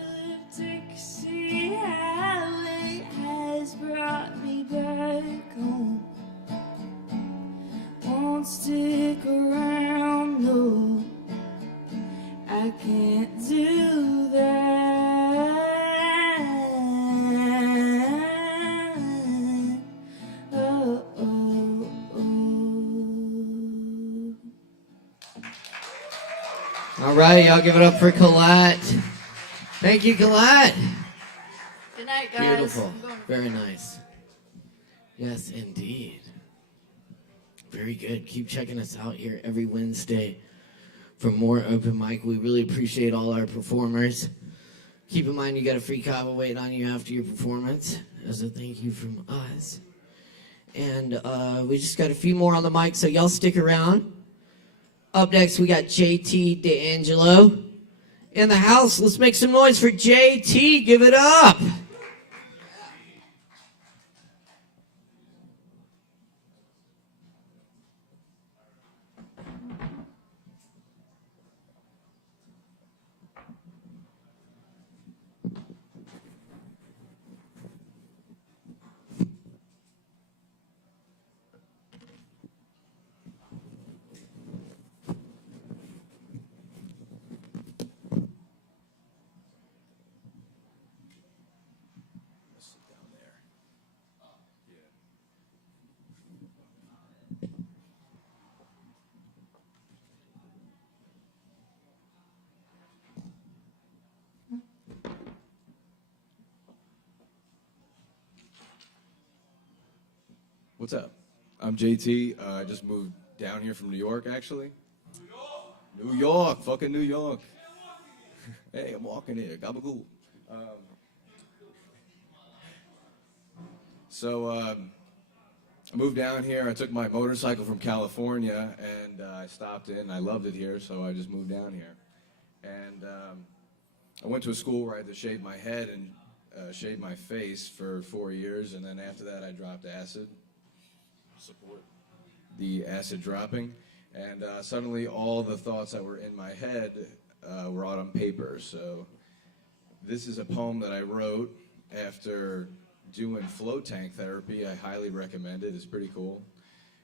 Dixie Highway has brought me back home. Won't stick around, no, I can't do that. Oh, oh, oh. All right, y'all give it up for Colette. Thank you, Colette. Good night, guys. Beautiful. Very nice. Yes, indeed. Very good. Keep checking us out here every Wednesday for more open mic. We really appreciate all our performers. Keep in mind you got a free Kava waiting on you after your performance as a thank you from us. And we just got a few more on the mic, so y'all stick around. Up next, we got JT D'Angelo in the house. Let's make some noise for JT. Give it up. What's up? I'm JT. I just moved down here from New York, actually. New York, fucking New York. Hey, I'm walking here. Gabagool. I moved down here. I took my motorcycle from California, and I stopped in. I loved it here, so I just moved down here. And I went to a school where I had to shave my head and shave my face for 4 years, and then after that I dropped acid. Support the acid dropping. And suddenly all the thoughts that were in my head were out on paper. So this is a poem that I wrote after doing float tank therapy. I highly recommend it. It's pretty cool.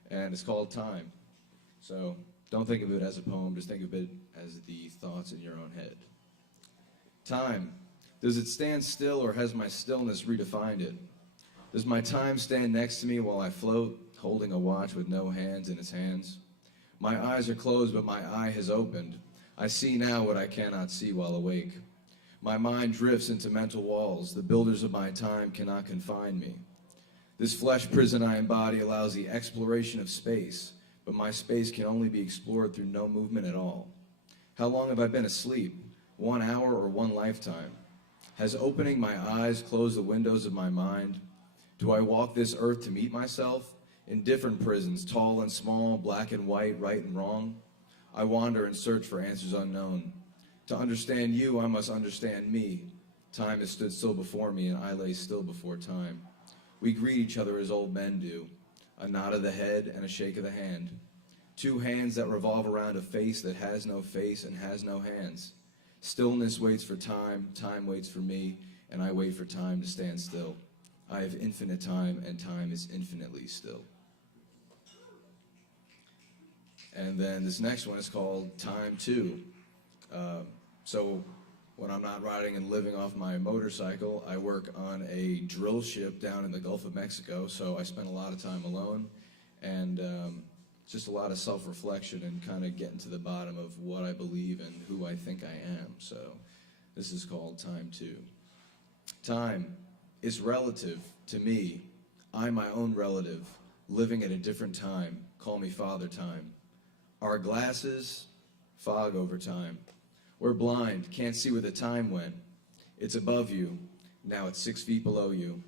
And it's called Time. So don't think of it as a poem. Just think of it as the thoughts in your own head. Time. Does it stand still, or has my stillness redefined it? Does my time stand next to me while I float, holding a watch with no hands in its hands? My eyes are closed, but my eye has opened. I see now what I cannot see while awake. My mind drifts into mental walls. The builders of my time cannot confine me. This flesh prison I embody allows the exploration of space, but my space can only be explored through no movement at all. How long have I been asleep? 1 hour or 1 lifetime? Has opening my eyes closed the windows of my mind? Do I walk this earth to meet myself? In different prisons, tall and small, black and white, right and wrong. I wander and search for answers unknown. To understand you, I must understand me. Time has stood still before me, and I lay still before time. We greet each other as old men do, a nod of the head and a shake of the hand. 2 hands that revolve around a face that has no face and has no hands. Stillness waits for time, time waits for me, and I wait for time to stand still. I have infinite time, and time is infinitely still. And then this next one is called Time 2. So when I'm not riding and living off my motorcycle, I work on a drill ship down in the Gulf of Mexico, so I spend a lot of time alone, and just a lot of self-reflection and kind of getting to the bottom of what I believe and who I think I am. So this is called Time 2. Time is relative to me. I'm my own relative, living at a different time. Call me Father Time. Our glasses fog over time. We're blind, can't see where the time went. It's above you, now it's 6 feet below you.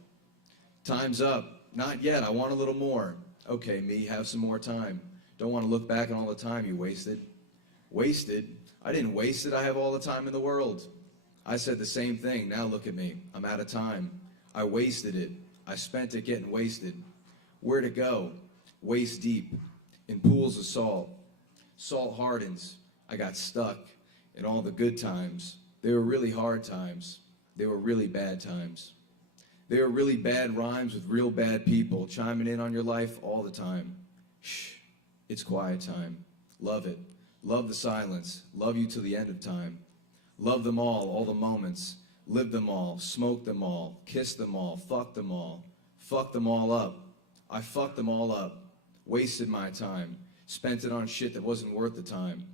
Time's up, not yet, I want a little more. Okay, me, have some more time. Don't want to look back on all the time you wasted. Wasted? I didn't waste it, I have all the time in the world. I said the same thing, now look at me, I'm out of time. I wasted it, I spent it getting wasted. Where to go? Waist deep, in pools of salt. Salt hardens, I got stuck. In all the good times, they were really hard times. They were really bad times. They were really bad rhymes with real bad people chiming in on your life all the time. Shh, it's quiet time. Love it. Love the silence. Love you till the end of time. Love them all the moments. Live them all, smoke them all, kiss them all, fuck them all up. I fucked them all up. Wasted my time. Spent it on shit that wasn't worth the time.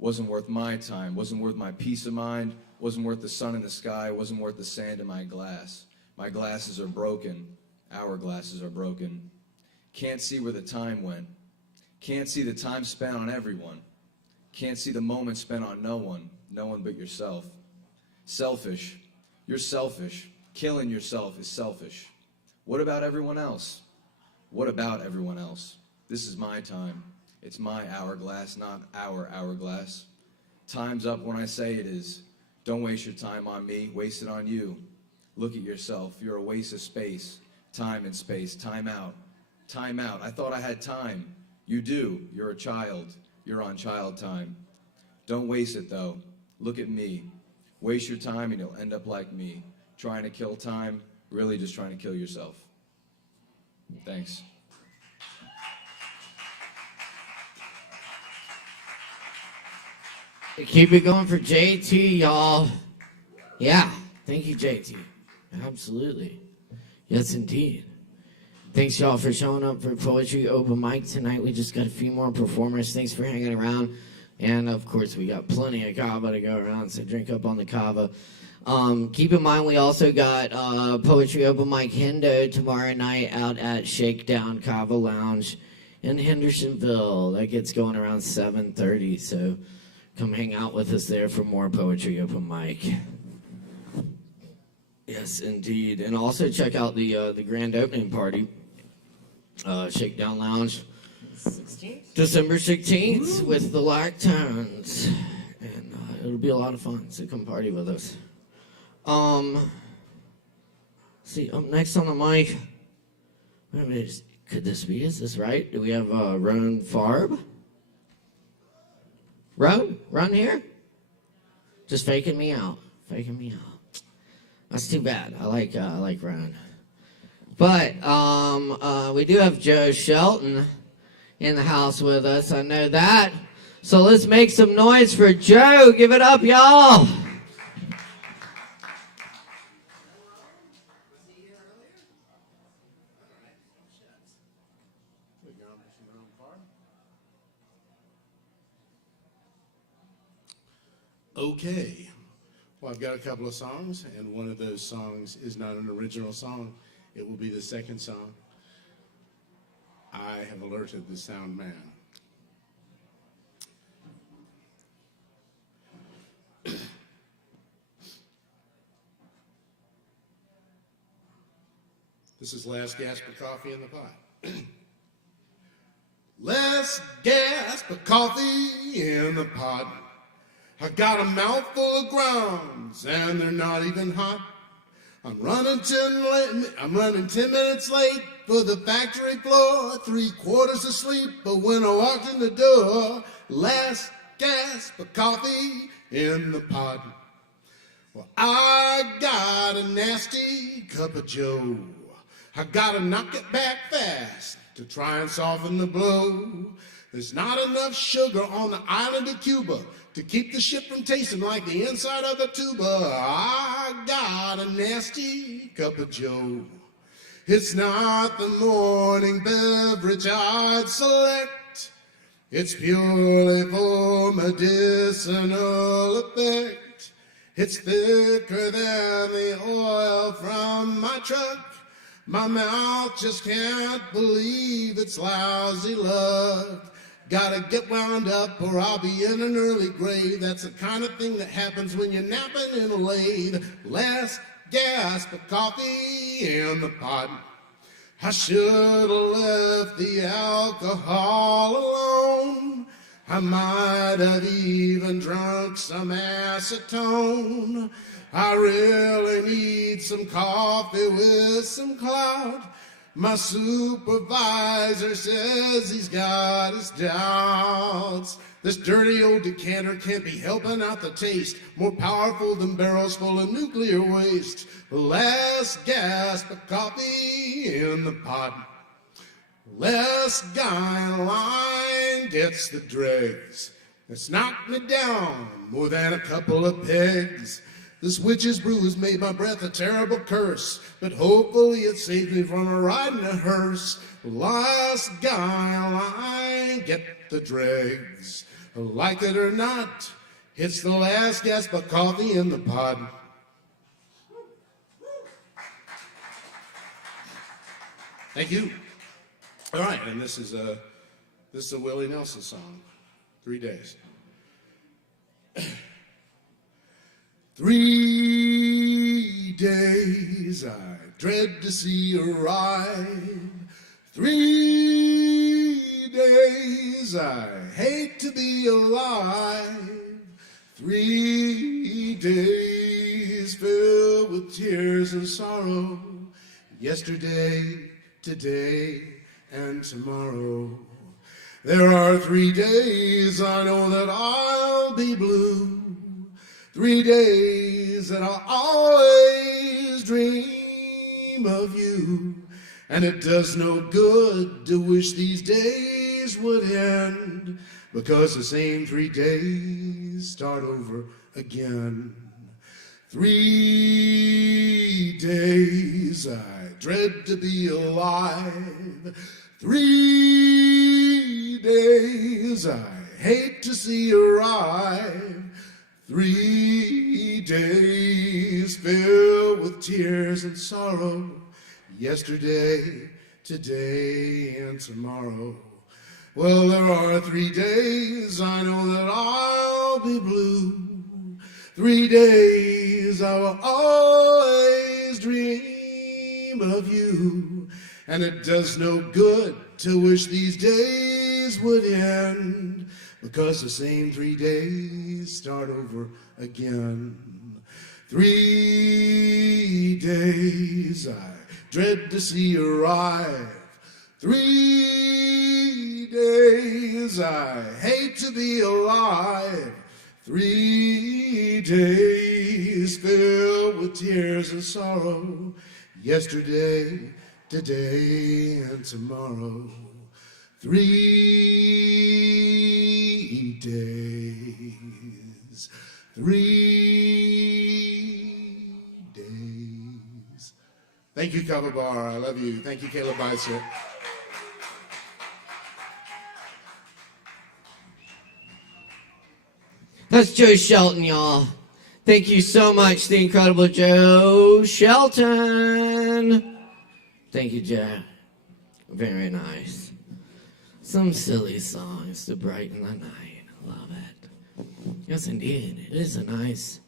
Wasn't worth my time, wasn't worth my peace of mind, wasn't worth the sun in the sky, wasn't worth the sand in my glass. My glasses are broken, our glasses are broken. Can't see where the time went. Can't see the time spent on everyone. Can't see the moment spent on no one but yourself. Selfish, you're selfish. Killing yourself is selfish. What about everyone else? What about everyone else? This is my time. It's my hourglass, not our hourglass. Time's up when I say it is. Don't waste your time on me, waste it on you. Look at yourself, you're a waste of space. Time and space, time out. Time out, I thought I had time. You do, you're a child. You're on child time. Don't waste it though. Look at me. Waste your time and you'll end up like me. Trying to kill time, really just trying to kill yourself. Thanks. Keep it going for JT, y'all. Yeah, thank you, JT. Absolutely. Yes, indeed. Thanks, y'all, for showing up for Poetry Open Mic tonight. We just got a few more performers. Thanks for hanging around. And, of course, we got plenty of Kava to go around, so drink up on the Kava. Keep in mind, we also got Poetry Open Mic Hendo tomorrow night out at Shakedown Kava Lounge in Hendersonville. That gets going around 7:30, so come hang out with us there for more Poetry Open Mic. Yes, indeed. And also check out the grand opening party, Shakedown Lounge, 16th? December 16th with the Lactones. And it'll be a lot of fun, so come party with us. See, up next on the mic, could this be? Is this right? Do we have Roan Farb? Run here? Just faking me out. Faking me out. That's too bad. I like Ron. But we do have Joe Shelton in the house with us. I know that. So let's make some noise for Joe. Give it up, y'all. Okay. Well, I've got a couple of songs, and one of those songs is not an original song. It will be the second song. I have alerted the sound man. This is Last Gasp of Coffee in the Pot. Last gasp of coffee in the pot. I got a mouthful of grounds, and they're not even hot. I'm running 10 minutes late for the factory floor, 3/4 asleep, but when I walked in the door, last gasp of coffee in the pot. Well, I got a nasty cup of joe. I gotta knock it back fast to try and soften the blow. There's not enough sugar on the island of Cuba to keep the shit from tasting like the inside of a tuba. I got a nasty cup of joe. It's not the morning beverage I'd select. It's purely for medicinal effect. It's thicker than the oil from my truck. My mouth just can't believe its lousy luck. Gotta get wound up or I'll be in an early grave. That's the kind of thing that happens when you're napping in a lathe. Last gasp of coffee in the pot. I should have left the alcohol alone. I might have even drunk some acetone. I really need some coffee with some clout. My supervisor says he's got his doubts. This dirty old decanter can't be helping out the taste. More powerful than barrels full of nuclear waste. The last gasp of coffee in the pot. Last guy in line gets the dregs. It's knocked me down more than a couple of pegs. This witch's brew has made my breath a terrible curse, but hopefully it saved me from a ride in a hearse. Last guy in line, get the dregs. Like it or not, it's the last gasp of coffee in the pot. Thank you. All right, and this is a Willie Nelson song, 3 days. 3 days I dread to see arrive. 3 days I hate to be alive. 3 days filled with tears and sorrow. Yesterday, today, and tomorrow. There are 3 days I know that I'll be blue. 3 days that I'll always dream of you. And it does no good to wish these days would end, because the same 3 days start over again. 3 days I dread to be alive. 3 days I hate to see arrive. 3 days filled with tears and sorrow. Yesterday, today, and tomorrow. Well, there are 3 days I know that I'll be blue. 3 days I will always dream of you. And it does no good to wish these days would end, because the same 3 days start over again. 3 days I dread to see arrive. 3 days days I hate to be alive. 3 days filled with tears and sorrow. Yesterday, today, and tomorrow. 3 days. 3 days. Thank you, Kava Bar. I love you. Thank you, Caleb Beissert. That's Joe Shelton, y'all. Thank you so much, the incredible Joe Shelton. Thank you, Joe. Very nice. Some silly songs to brighten the night. Love it. Yes, indeed. It is a nice,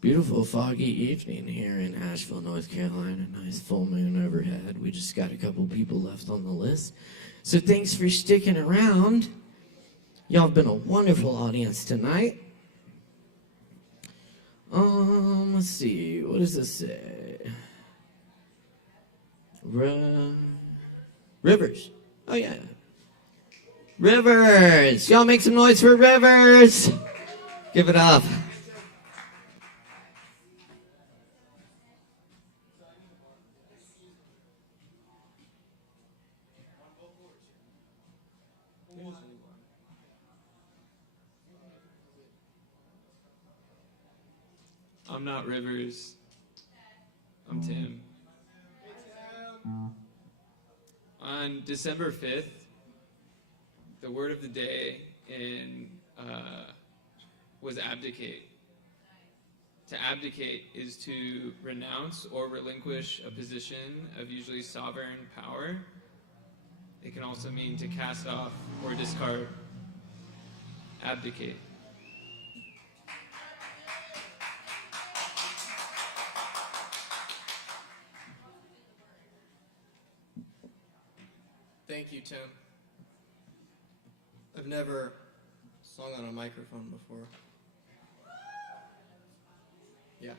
beautiful, foggy evening here in Asheville, North Carolina. Nice full moon overhead. We just got a couple people left on the list. So thanks for sticking around. Y'all have been a wonderful audience tonight. Let's see. What does this say? Rivers. Oh, yeah. Rivers. Y'all make some noise for Rivers. Give it up. I'm not Rivers. I'm Tim. On December 5th, the word of the day was abdicate. To abdicate is to renounce or relinquish a position of usually sovereign power. It can also mean to cast off or discard. Abdicate. Thank you, Tim. I've never sung on a microphone before. Yeah.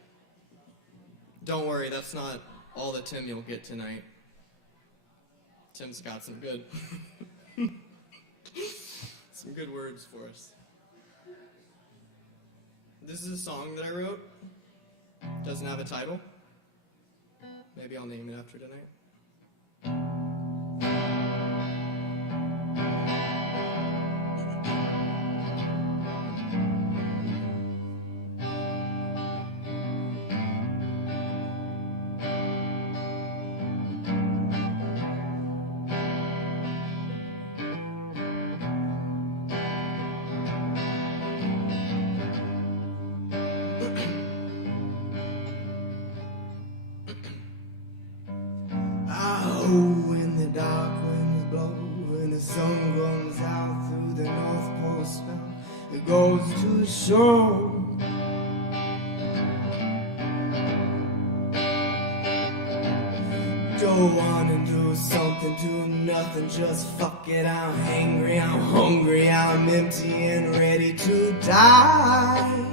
Don't worry, that's not all the Tim you'll get tonight. Tim's got some good words for us. This is a song that I wrote. Doesn't have a title. Maybe I'll name it after tonight. When the dark winds blow, when the sun goes out through the North Pole spell, it goes to show. Don't wanna do something, do nothing, just fuck it. I'm hangry, I'm hungry, I'm empty and ready to die.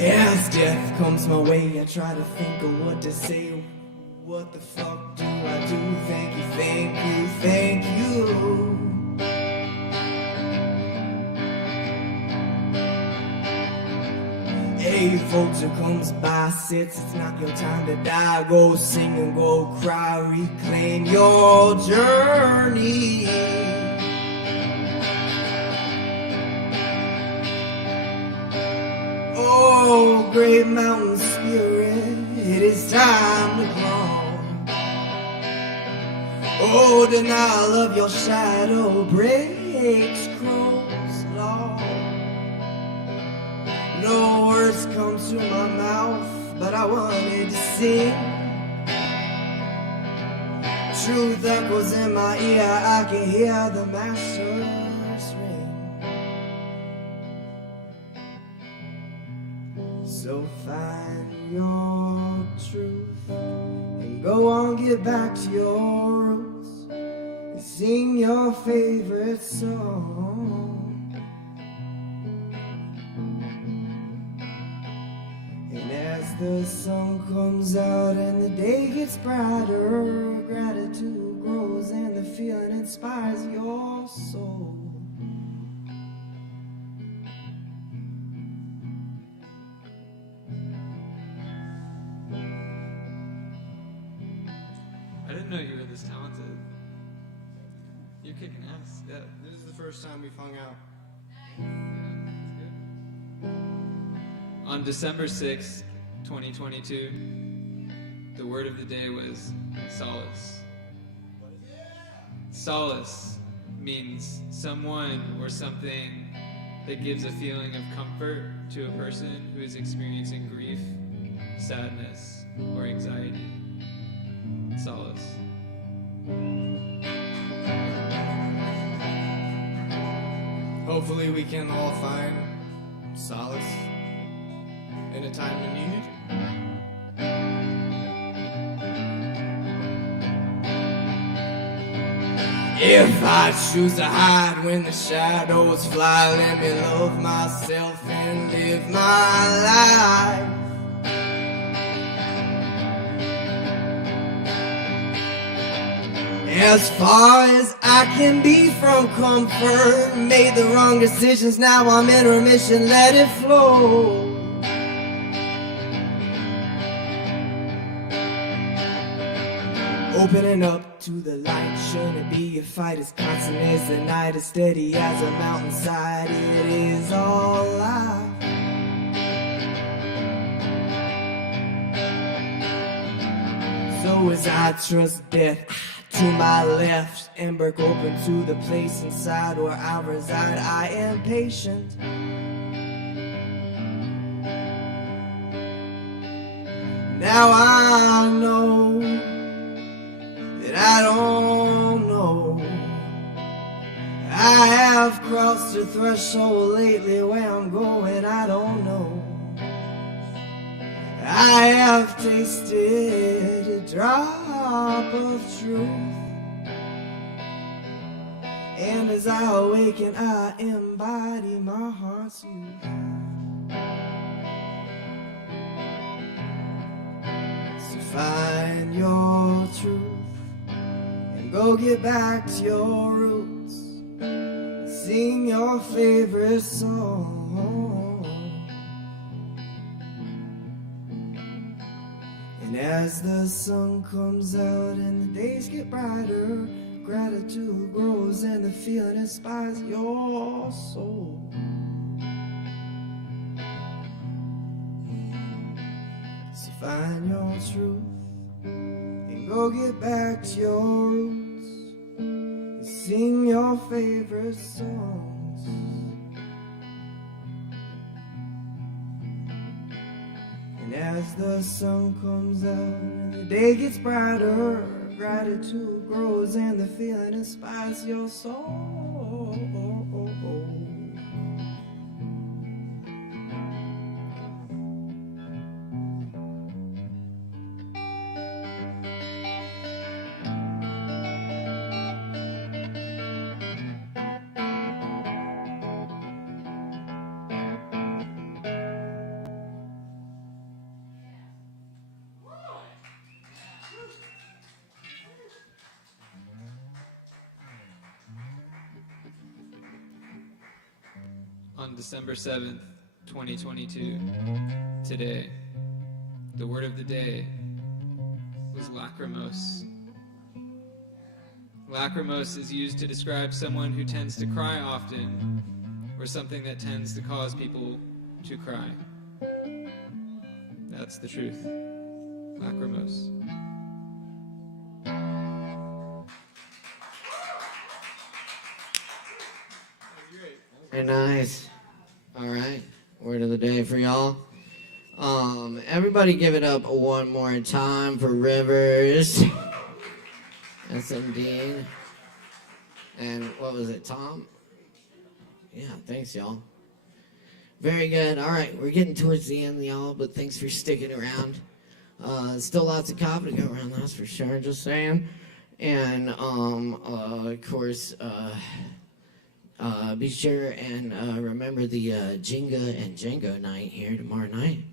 As death comes my way, I try to think of what to say. What the fuck do I do? Thank you, thank you, thank you. A vulture comes by, sits, it's not your time to die. Go sing and go cry, reclaim your journey. Oh, great mountain spirit, it is time to crawl. Oh, denial of your shadow breaks Crow's law. No words come to my mouth, but I wanted to sing. Truth echoes in my ear, I can hear the master's ring. So find your truth and go on, get back to your roots and sing your favorite song. And as the sun comes out and the day gets brighter, gratitude grows and the feeling inspires your soul. I didn't know you were this talented. You're kicking ass. Yeah. This is the first time we've hung out. On December 6th, 2022, the word of the day was solace. Solace means someone or something that gives a feeling of comfort to a person who is experiencing grief, sadness, or anxiety. Solace. Hopefully we can all find solace in a time of need. If I choose to hide when the shadows fly, let me love myself and live my life. As far as I can be from comfort, made the wrong decisions, now I'm in remission, let it flow. Opening up to the light, shouldn't be a fight, as constant as the night, as steady as a mountainside, it is all life. So as I trust death to my left and break open to the place inside where I reside, I am patient. Now I know that I don't know. I have crossed the threshold lately, where I'm going I don't know. I have tasted a drop of truth, and as I awaken I embody my heart's youth. So find your truth and go get back to your roots. Sing your favorite song. And as the sun comes out and the days get brighter, gratitude grows and the feeling inspires your soul. So find your truth and go get back to your roots and sing your favorite songs. And as the sun comes out and the day gets brighter, gratitude grows and the feeling inspires your soul. On December 7th, 2022, today, the word of the day was lachrymose. Lachrymose is used to describe someone who tends to cry often, or something that tends to cause people to cry. That's the truth. Lachrymose. Very nice. All right. Word of the day for y'all. Everybody give it up one more time for Rivers. Yes, indeed. And what was it, Tom? Yeah, thanks, y'all. Very good. All right, we're getting towards the end, y'all, but thanks for sticking around. Still lots of Kava to go around, that's for sure, just saying. And, of course, be sure and remember the Jenga and Django night here tomorrow night.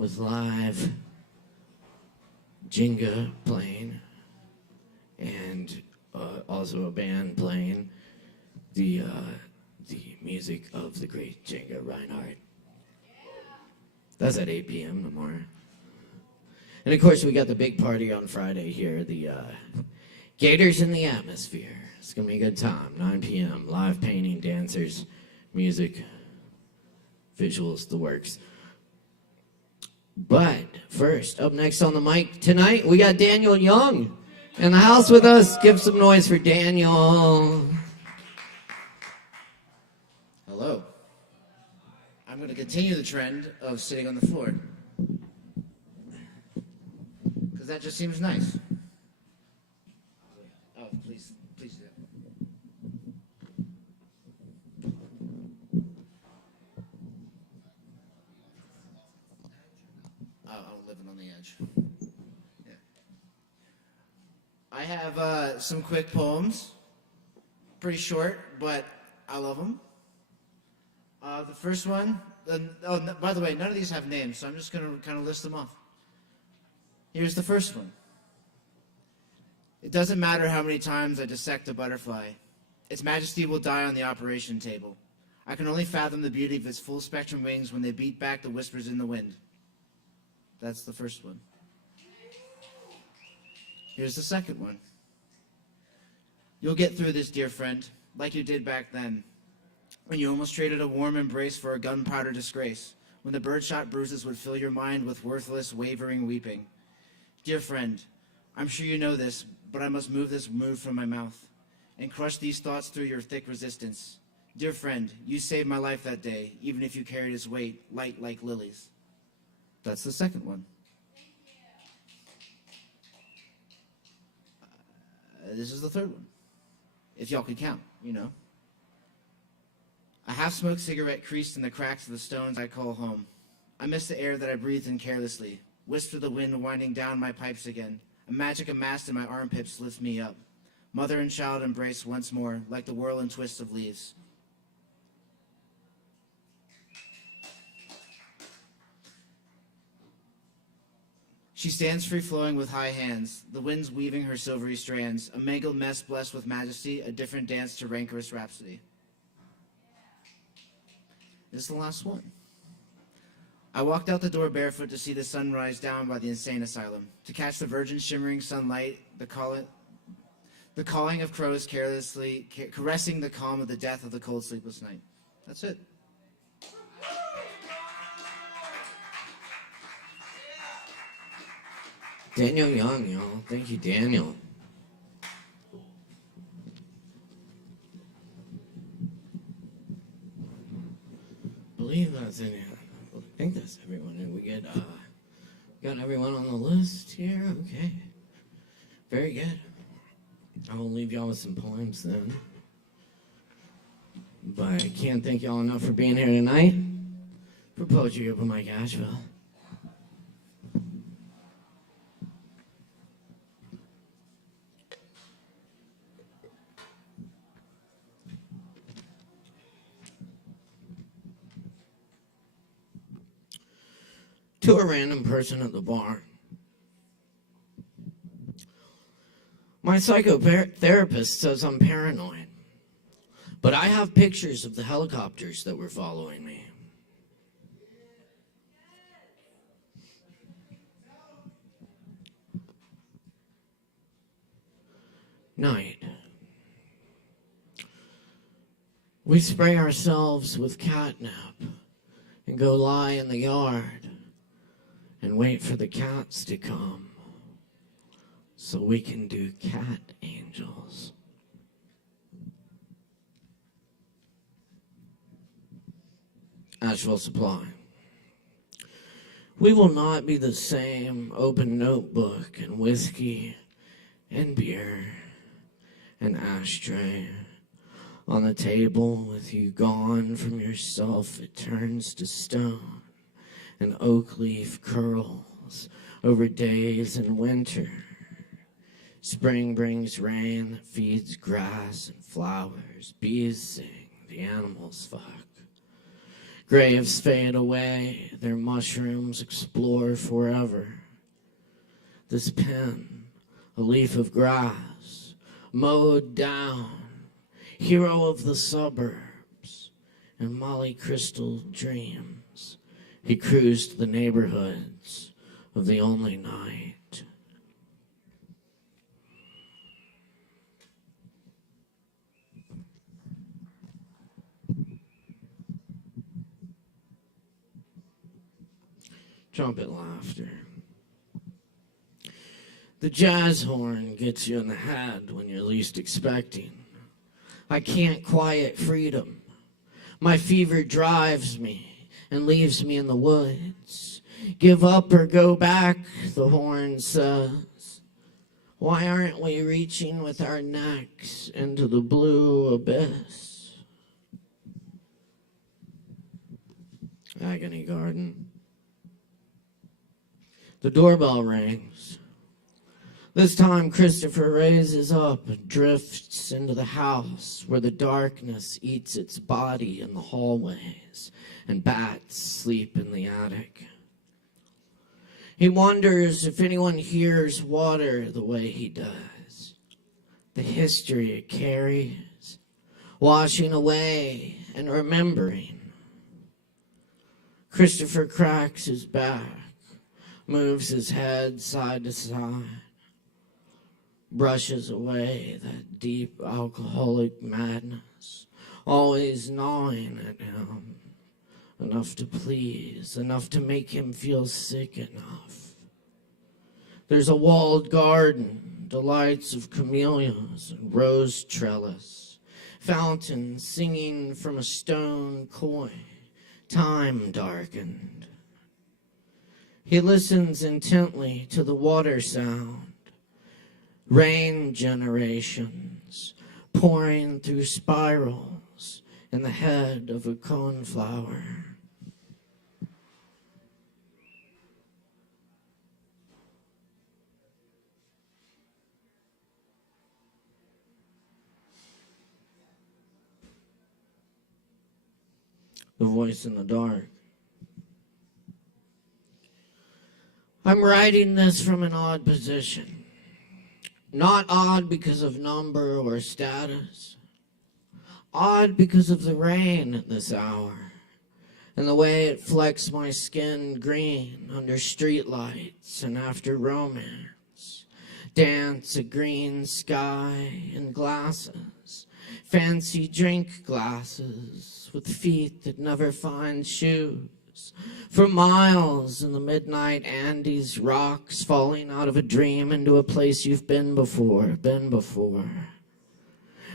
with live Jenga playing and also a band playing the music of the great Jenga Reinhardt. That's at 8 p.m. tomorrow. And of course, we got the big party on Friday here, the Gators in the Atmosphere. It's going to be a good time, 9 p.m. Live painting, dancers, music, visuals, the works. But first, up next on the mic tonight, we got Daniel Young in the house with us. Give some noise for Daniel. Hello. I'm going to continue the trend of sitting on the floor. Because that just seems nice. Oh, please do that. Oh, I'm living on the edge. Yeah. I have some quick poems. Pretty short, but I love them. The first one, by the way, none of these have names, so I'm just going to kind of list them off. Here's the first one. It doesn't matter how many times I dissect a butterfly. Its majesty will die on the operation table. I can only fathom the beauty of its full spectrum wings when they beat back the whispers in the wind. That's the first one. Here's the second one. You'll get through this, dear friend, like you did back then, when you almost traded a warm embrace for a gunpowder disgrace, when the birdshot bruises would fill your mind with worthless, wavering weeping. Dear friend, I'm sure you know this, but I must move this mood from my mouth and crush these thoughts through your thick resistance. Dear friend, you saved my life that day, even if you carried its weight, light like lilies. That's the second one. This is the third one. If y'all can count, you know. A half-smoked cigarette creased in the cracks of the stones I call home. I miss the air that I breathed in carelessly. Whisper the wind winding down my pipes again. A magic amassed in my armpits lifts me up. Mother and child embrace once more, like the whirl and twist of leaves. She stands free-flowing with high hands, the winds weaving her silvery strands, a mangled mess blessed with majesty, a different dance to rancorous rhapsody. This is the last one. I walked out the door barefoot to see the sun rise down by the insane asylum, to catch the virgin shimmering sunlight, the calling of crows carelessly caressing the calm of the death of the cold sleepless night. That's it. Daniel Young, y'all. Thank you, Daniel. I believe that's it. I think that's everyone. And we got everyone on the list here. Okay. Very good. I will leave y'all with some poems then. But I can't thank y'all enough for being here tonight for Poetry Open Mic Asheville. To a random person at the bar. My psychotherapist says I'm paranoid, but I have pictures of the helicopters that were following me. Night. We spray ourselves with catnip and go lie in the yard and wait for the cats to come so we can do cat angels. Asheville Supply. We will not be the same. Open notebook and whiskey and beer and ashtray on the table with you gone from yourself. It turns to stone. And oak leaf curls over days in winter. Spring brings rain that feeds grass and flowers. Bees sing, the animals fuck. Graves fade away, their mushrooms explore forever. This pen, a leaf of grass, mowed down, hero of the suburbs, and Molly Crystal dreams. He cruised the neighborhoods of the only night. Trumpet laughter. The jazz horn gets you in the head when you're least expecting. I can't quiet freedom. My fever drives me and leaves me in the woods. Give up or go back, the horn says. Why aren't we reaching with our necks into the blue abyss? Agony Garden. The doorbell rings. This time Christopher raises up and drifts into the house where the darkness eats its body in the hallways and bats sleep in the attic. He wonders if anyone hears water the way he does, the history it carries, washing away and remembering. Christopher cracks his back, moves his head side to side, brushes away that deep alcoholic madness, always gnawing at him, enough to please, enough to make him feel sick enough. There's a walled garden, delights of camellias and rose trellis, fountains singing from a stone koi, time darkened. He listens intently to the water sound, rain generations pouring through spirals in the head of a coneflower. The voice in the dark. I'm writing this from an odd position. Not odd because of number or status. Odd because of the rain at this hour and the way it flecks my skin green under streetlights and after romance. Dance a green sky and glasses, fancy drink glasses with feet that never find shoes. For miles in the midnight Andes rocks, falling out of a dream into a place you've been before.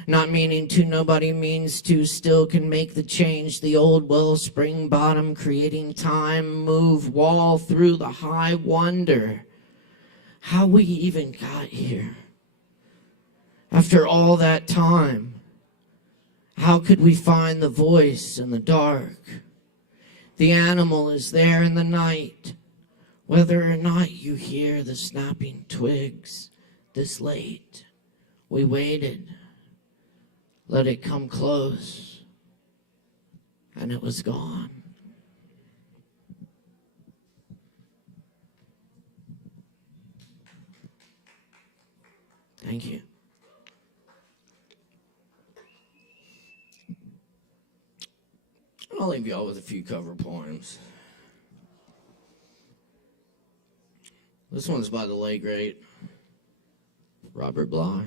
Not meaning to, nobody means to, still can make the change. The old wellspring bottom, creating time, move, wall through the high wonder. How we even got here. After all that time, how could we find the voice in the dark? The animal is there in the night, whether or not you hear the snapping twigs this late. We waited, let it come close, and it was gone. Thank you. I'll leave y'all with a few cover poems. This one's by the late great Robert Bly.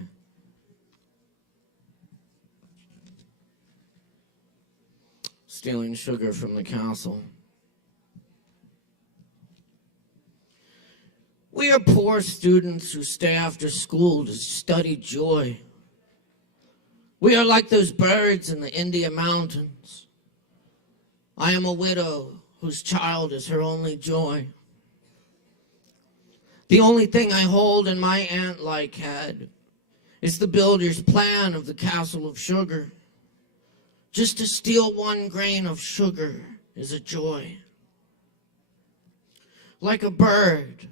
Stealing sugar from the castle. We are poor students who stay after school to study joy. We are like those birds in the India mountains. I am a widow whose child is her only joy. The only thing I hold in my ant-like head is the builder's plan of the castle of sugar. Just to steal 1 grain of sugar is a joy. Like a bird,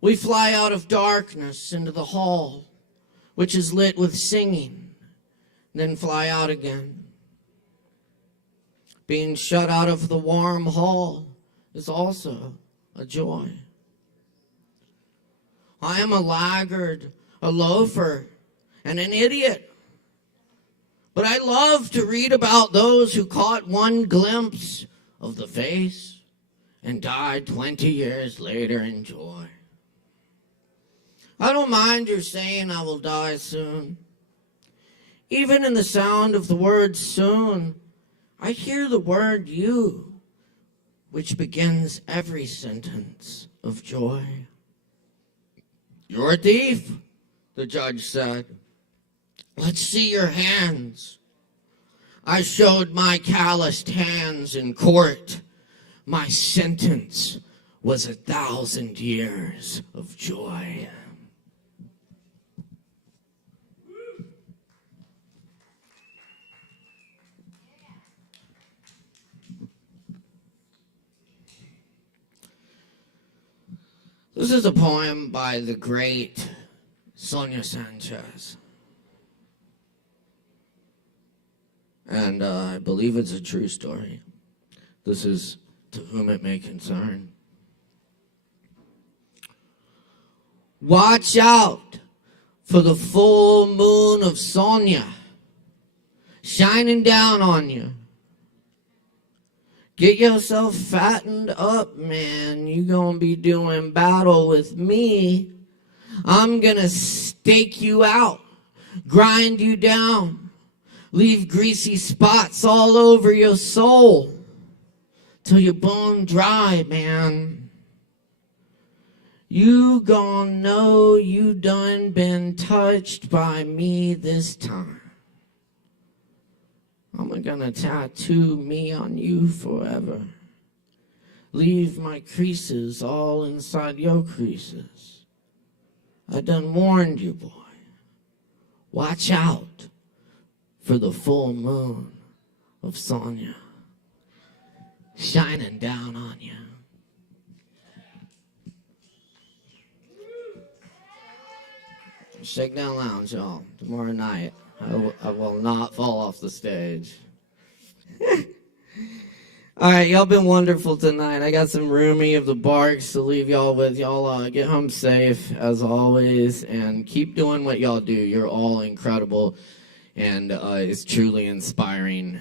we fly out of darkness into the hall, which is lit with singing, then fly out again. Being shut out of the warm hall is also a joy. I am a laggard, a loafer, and an idiot. But I love to read about those who caught one glimpse of the face and died 20 years later in joy. I don't mind your saying I will die soon. Even in the sound of the word soon, I hear the word you, which begins every sentence of joy. You're a thief, the judge said. Let's see your hands. I showed my calloused hands in court. My sentence was 1,000 years of joy. This is a poem by the great Sonia Sanchez. And I believe it's a true story. This is To Whom It May Concern. Watch out for the full moon of Sonia shining down on you. Get yourself fattened up, man. You gonna be doing battle with me. I'm gonna stake you out, grind you down, leave greasy spots all over your soul till you're bone dry, man. You gonna know you done been touched by me this time. I'm gonna tattoo me on you forever. Leave my creases all inside your creases. I done warned you, boy. Watch out for the full moon of Sonia shining down on you. Shakedown Lounge, y'all. Tomorrow night. I will not fall off the stage. All right, y'all been wonderful tonight. I got some Roomy of the Barks to leave y'all with. Y'all get home safe, as always, and keep doing what y'all do. You're all incredible, and it's truly inspiring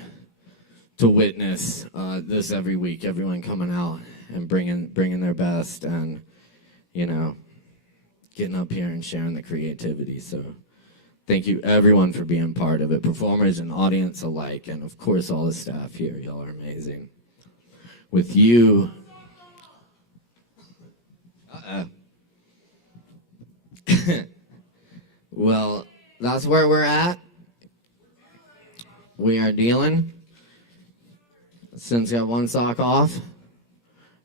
to witness this every week. Everyone coming out and bringing their best, and, you know, getting up here and sharing the creativity. So thank you, everyone, for being part of it, performers and audience alike, and, of course, all the staff here. Y'all are amazing. With you, well, that's where we're at. We are dealing. Sin's got one sock off.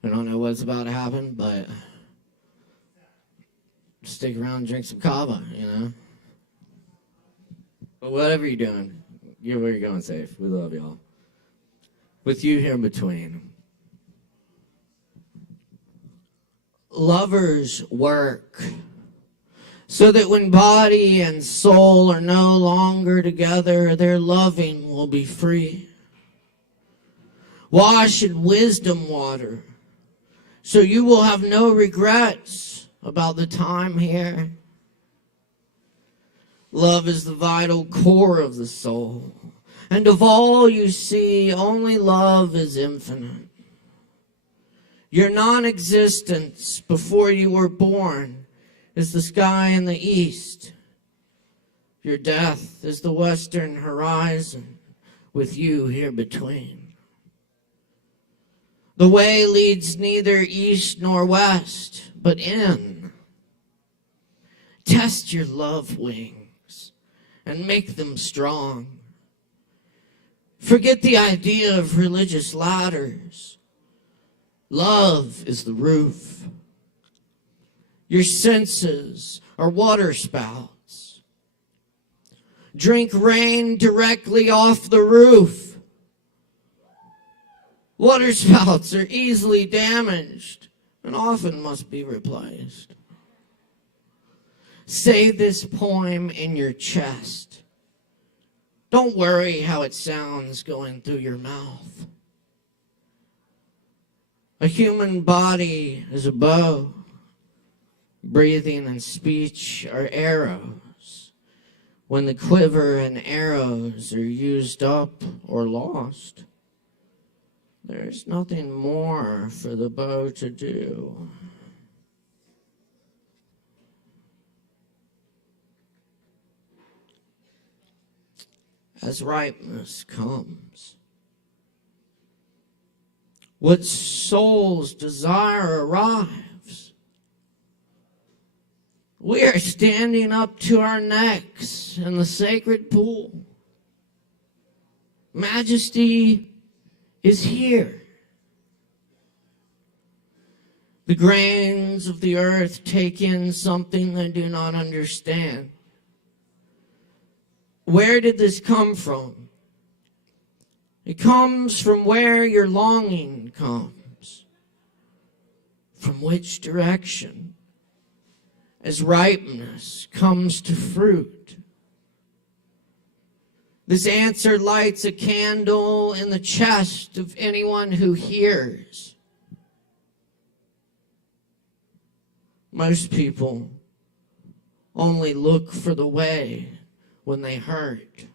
I don't know what's about to happen, but stick around and drink some Kava, you know? But whatever you're doing, you're where you're going safe. We love y'all. With you here in between. Lovers work so that when body and soul are no longer together, their loving will be free. Wash in wisdom water so you will have no regrets about the time here. Love is the vital core of the soul, and of all you see, only love is infinite. Your non-existence before you were born is the sky in the east. Your death is the western horizon, with you here between. The way leads neither east nor west, but in. Test your love wings and make them strong. Forget the idea of religious ladders. Love is the roof. Your senses are water spouts. Drink rain directly off the roof. Water spouts are easily damaged and often must be replaced. Say this poem in your chest. Don't worry how it sounds going through your mouth. A human body is a bow. Breathing and speech are arrows. When the quiver and arrows are used up or lost, there's nothing more for the bow to do. As ripeness comes, what soul's desire arrives, we are standing up to our necks in the sacred pool. Majesty is here. The grains of the earth take in something they do not understand. Where did this come from? It comes from where your longing comes. From which direction? As ripeness comes to fruit. This answer lights a candle in the chest of anyone who hears. Most people only look for the way when they hurt.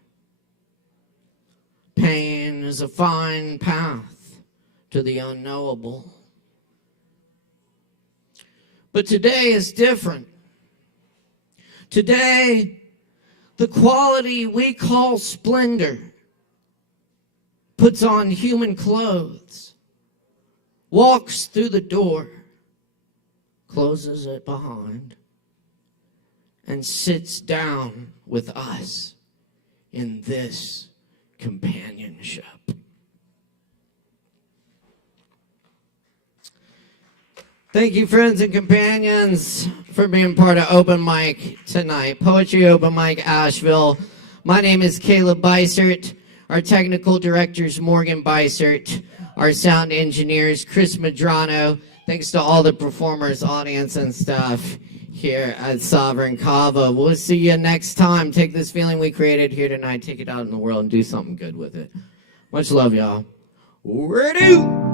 Pain is a fine path to the unknowable. But today is different. Today, the quality we call splendor puts on human clothes, walks through the door, closes it behind, and sits down with us in this companionship. Thank you, friends and companions, for being part of Open Mic tonight. Poetry Open Mic Asheville. My name is Caleb Beissert. Our technical director is Morgan Beissert. Our sound engineer is Chris Madrano. Thanks to all the performers, audience, and staff here at Sovereign Kava. We'll see you next time. Take this feeling we created here tonight, take it out in the world, and do something good with it. Much love, y'all. Ready?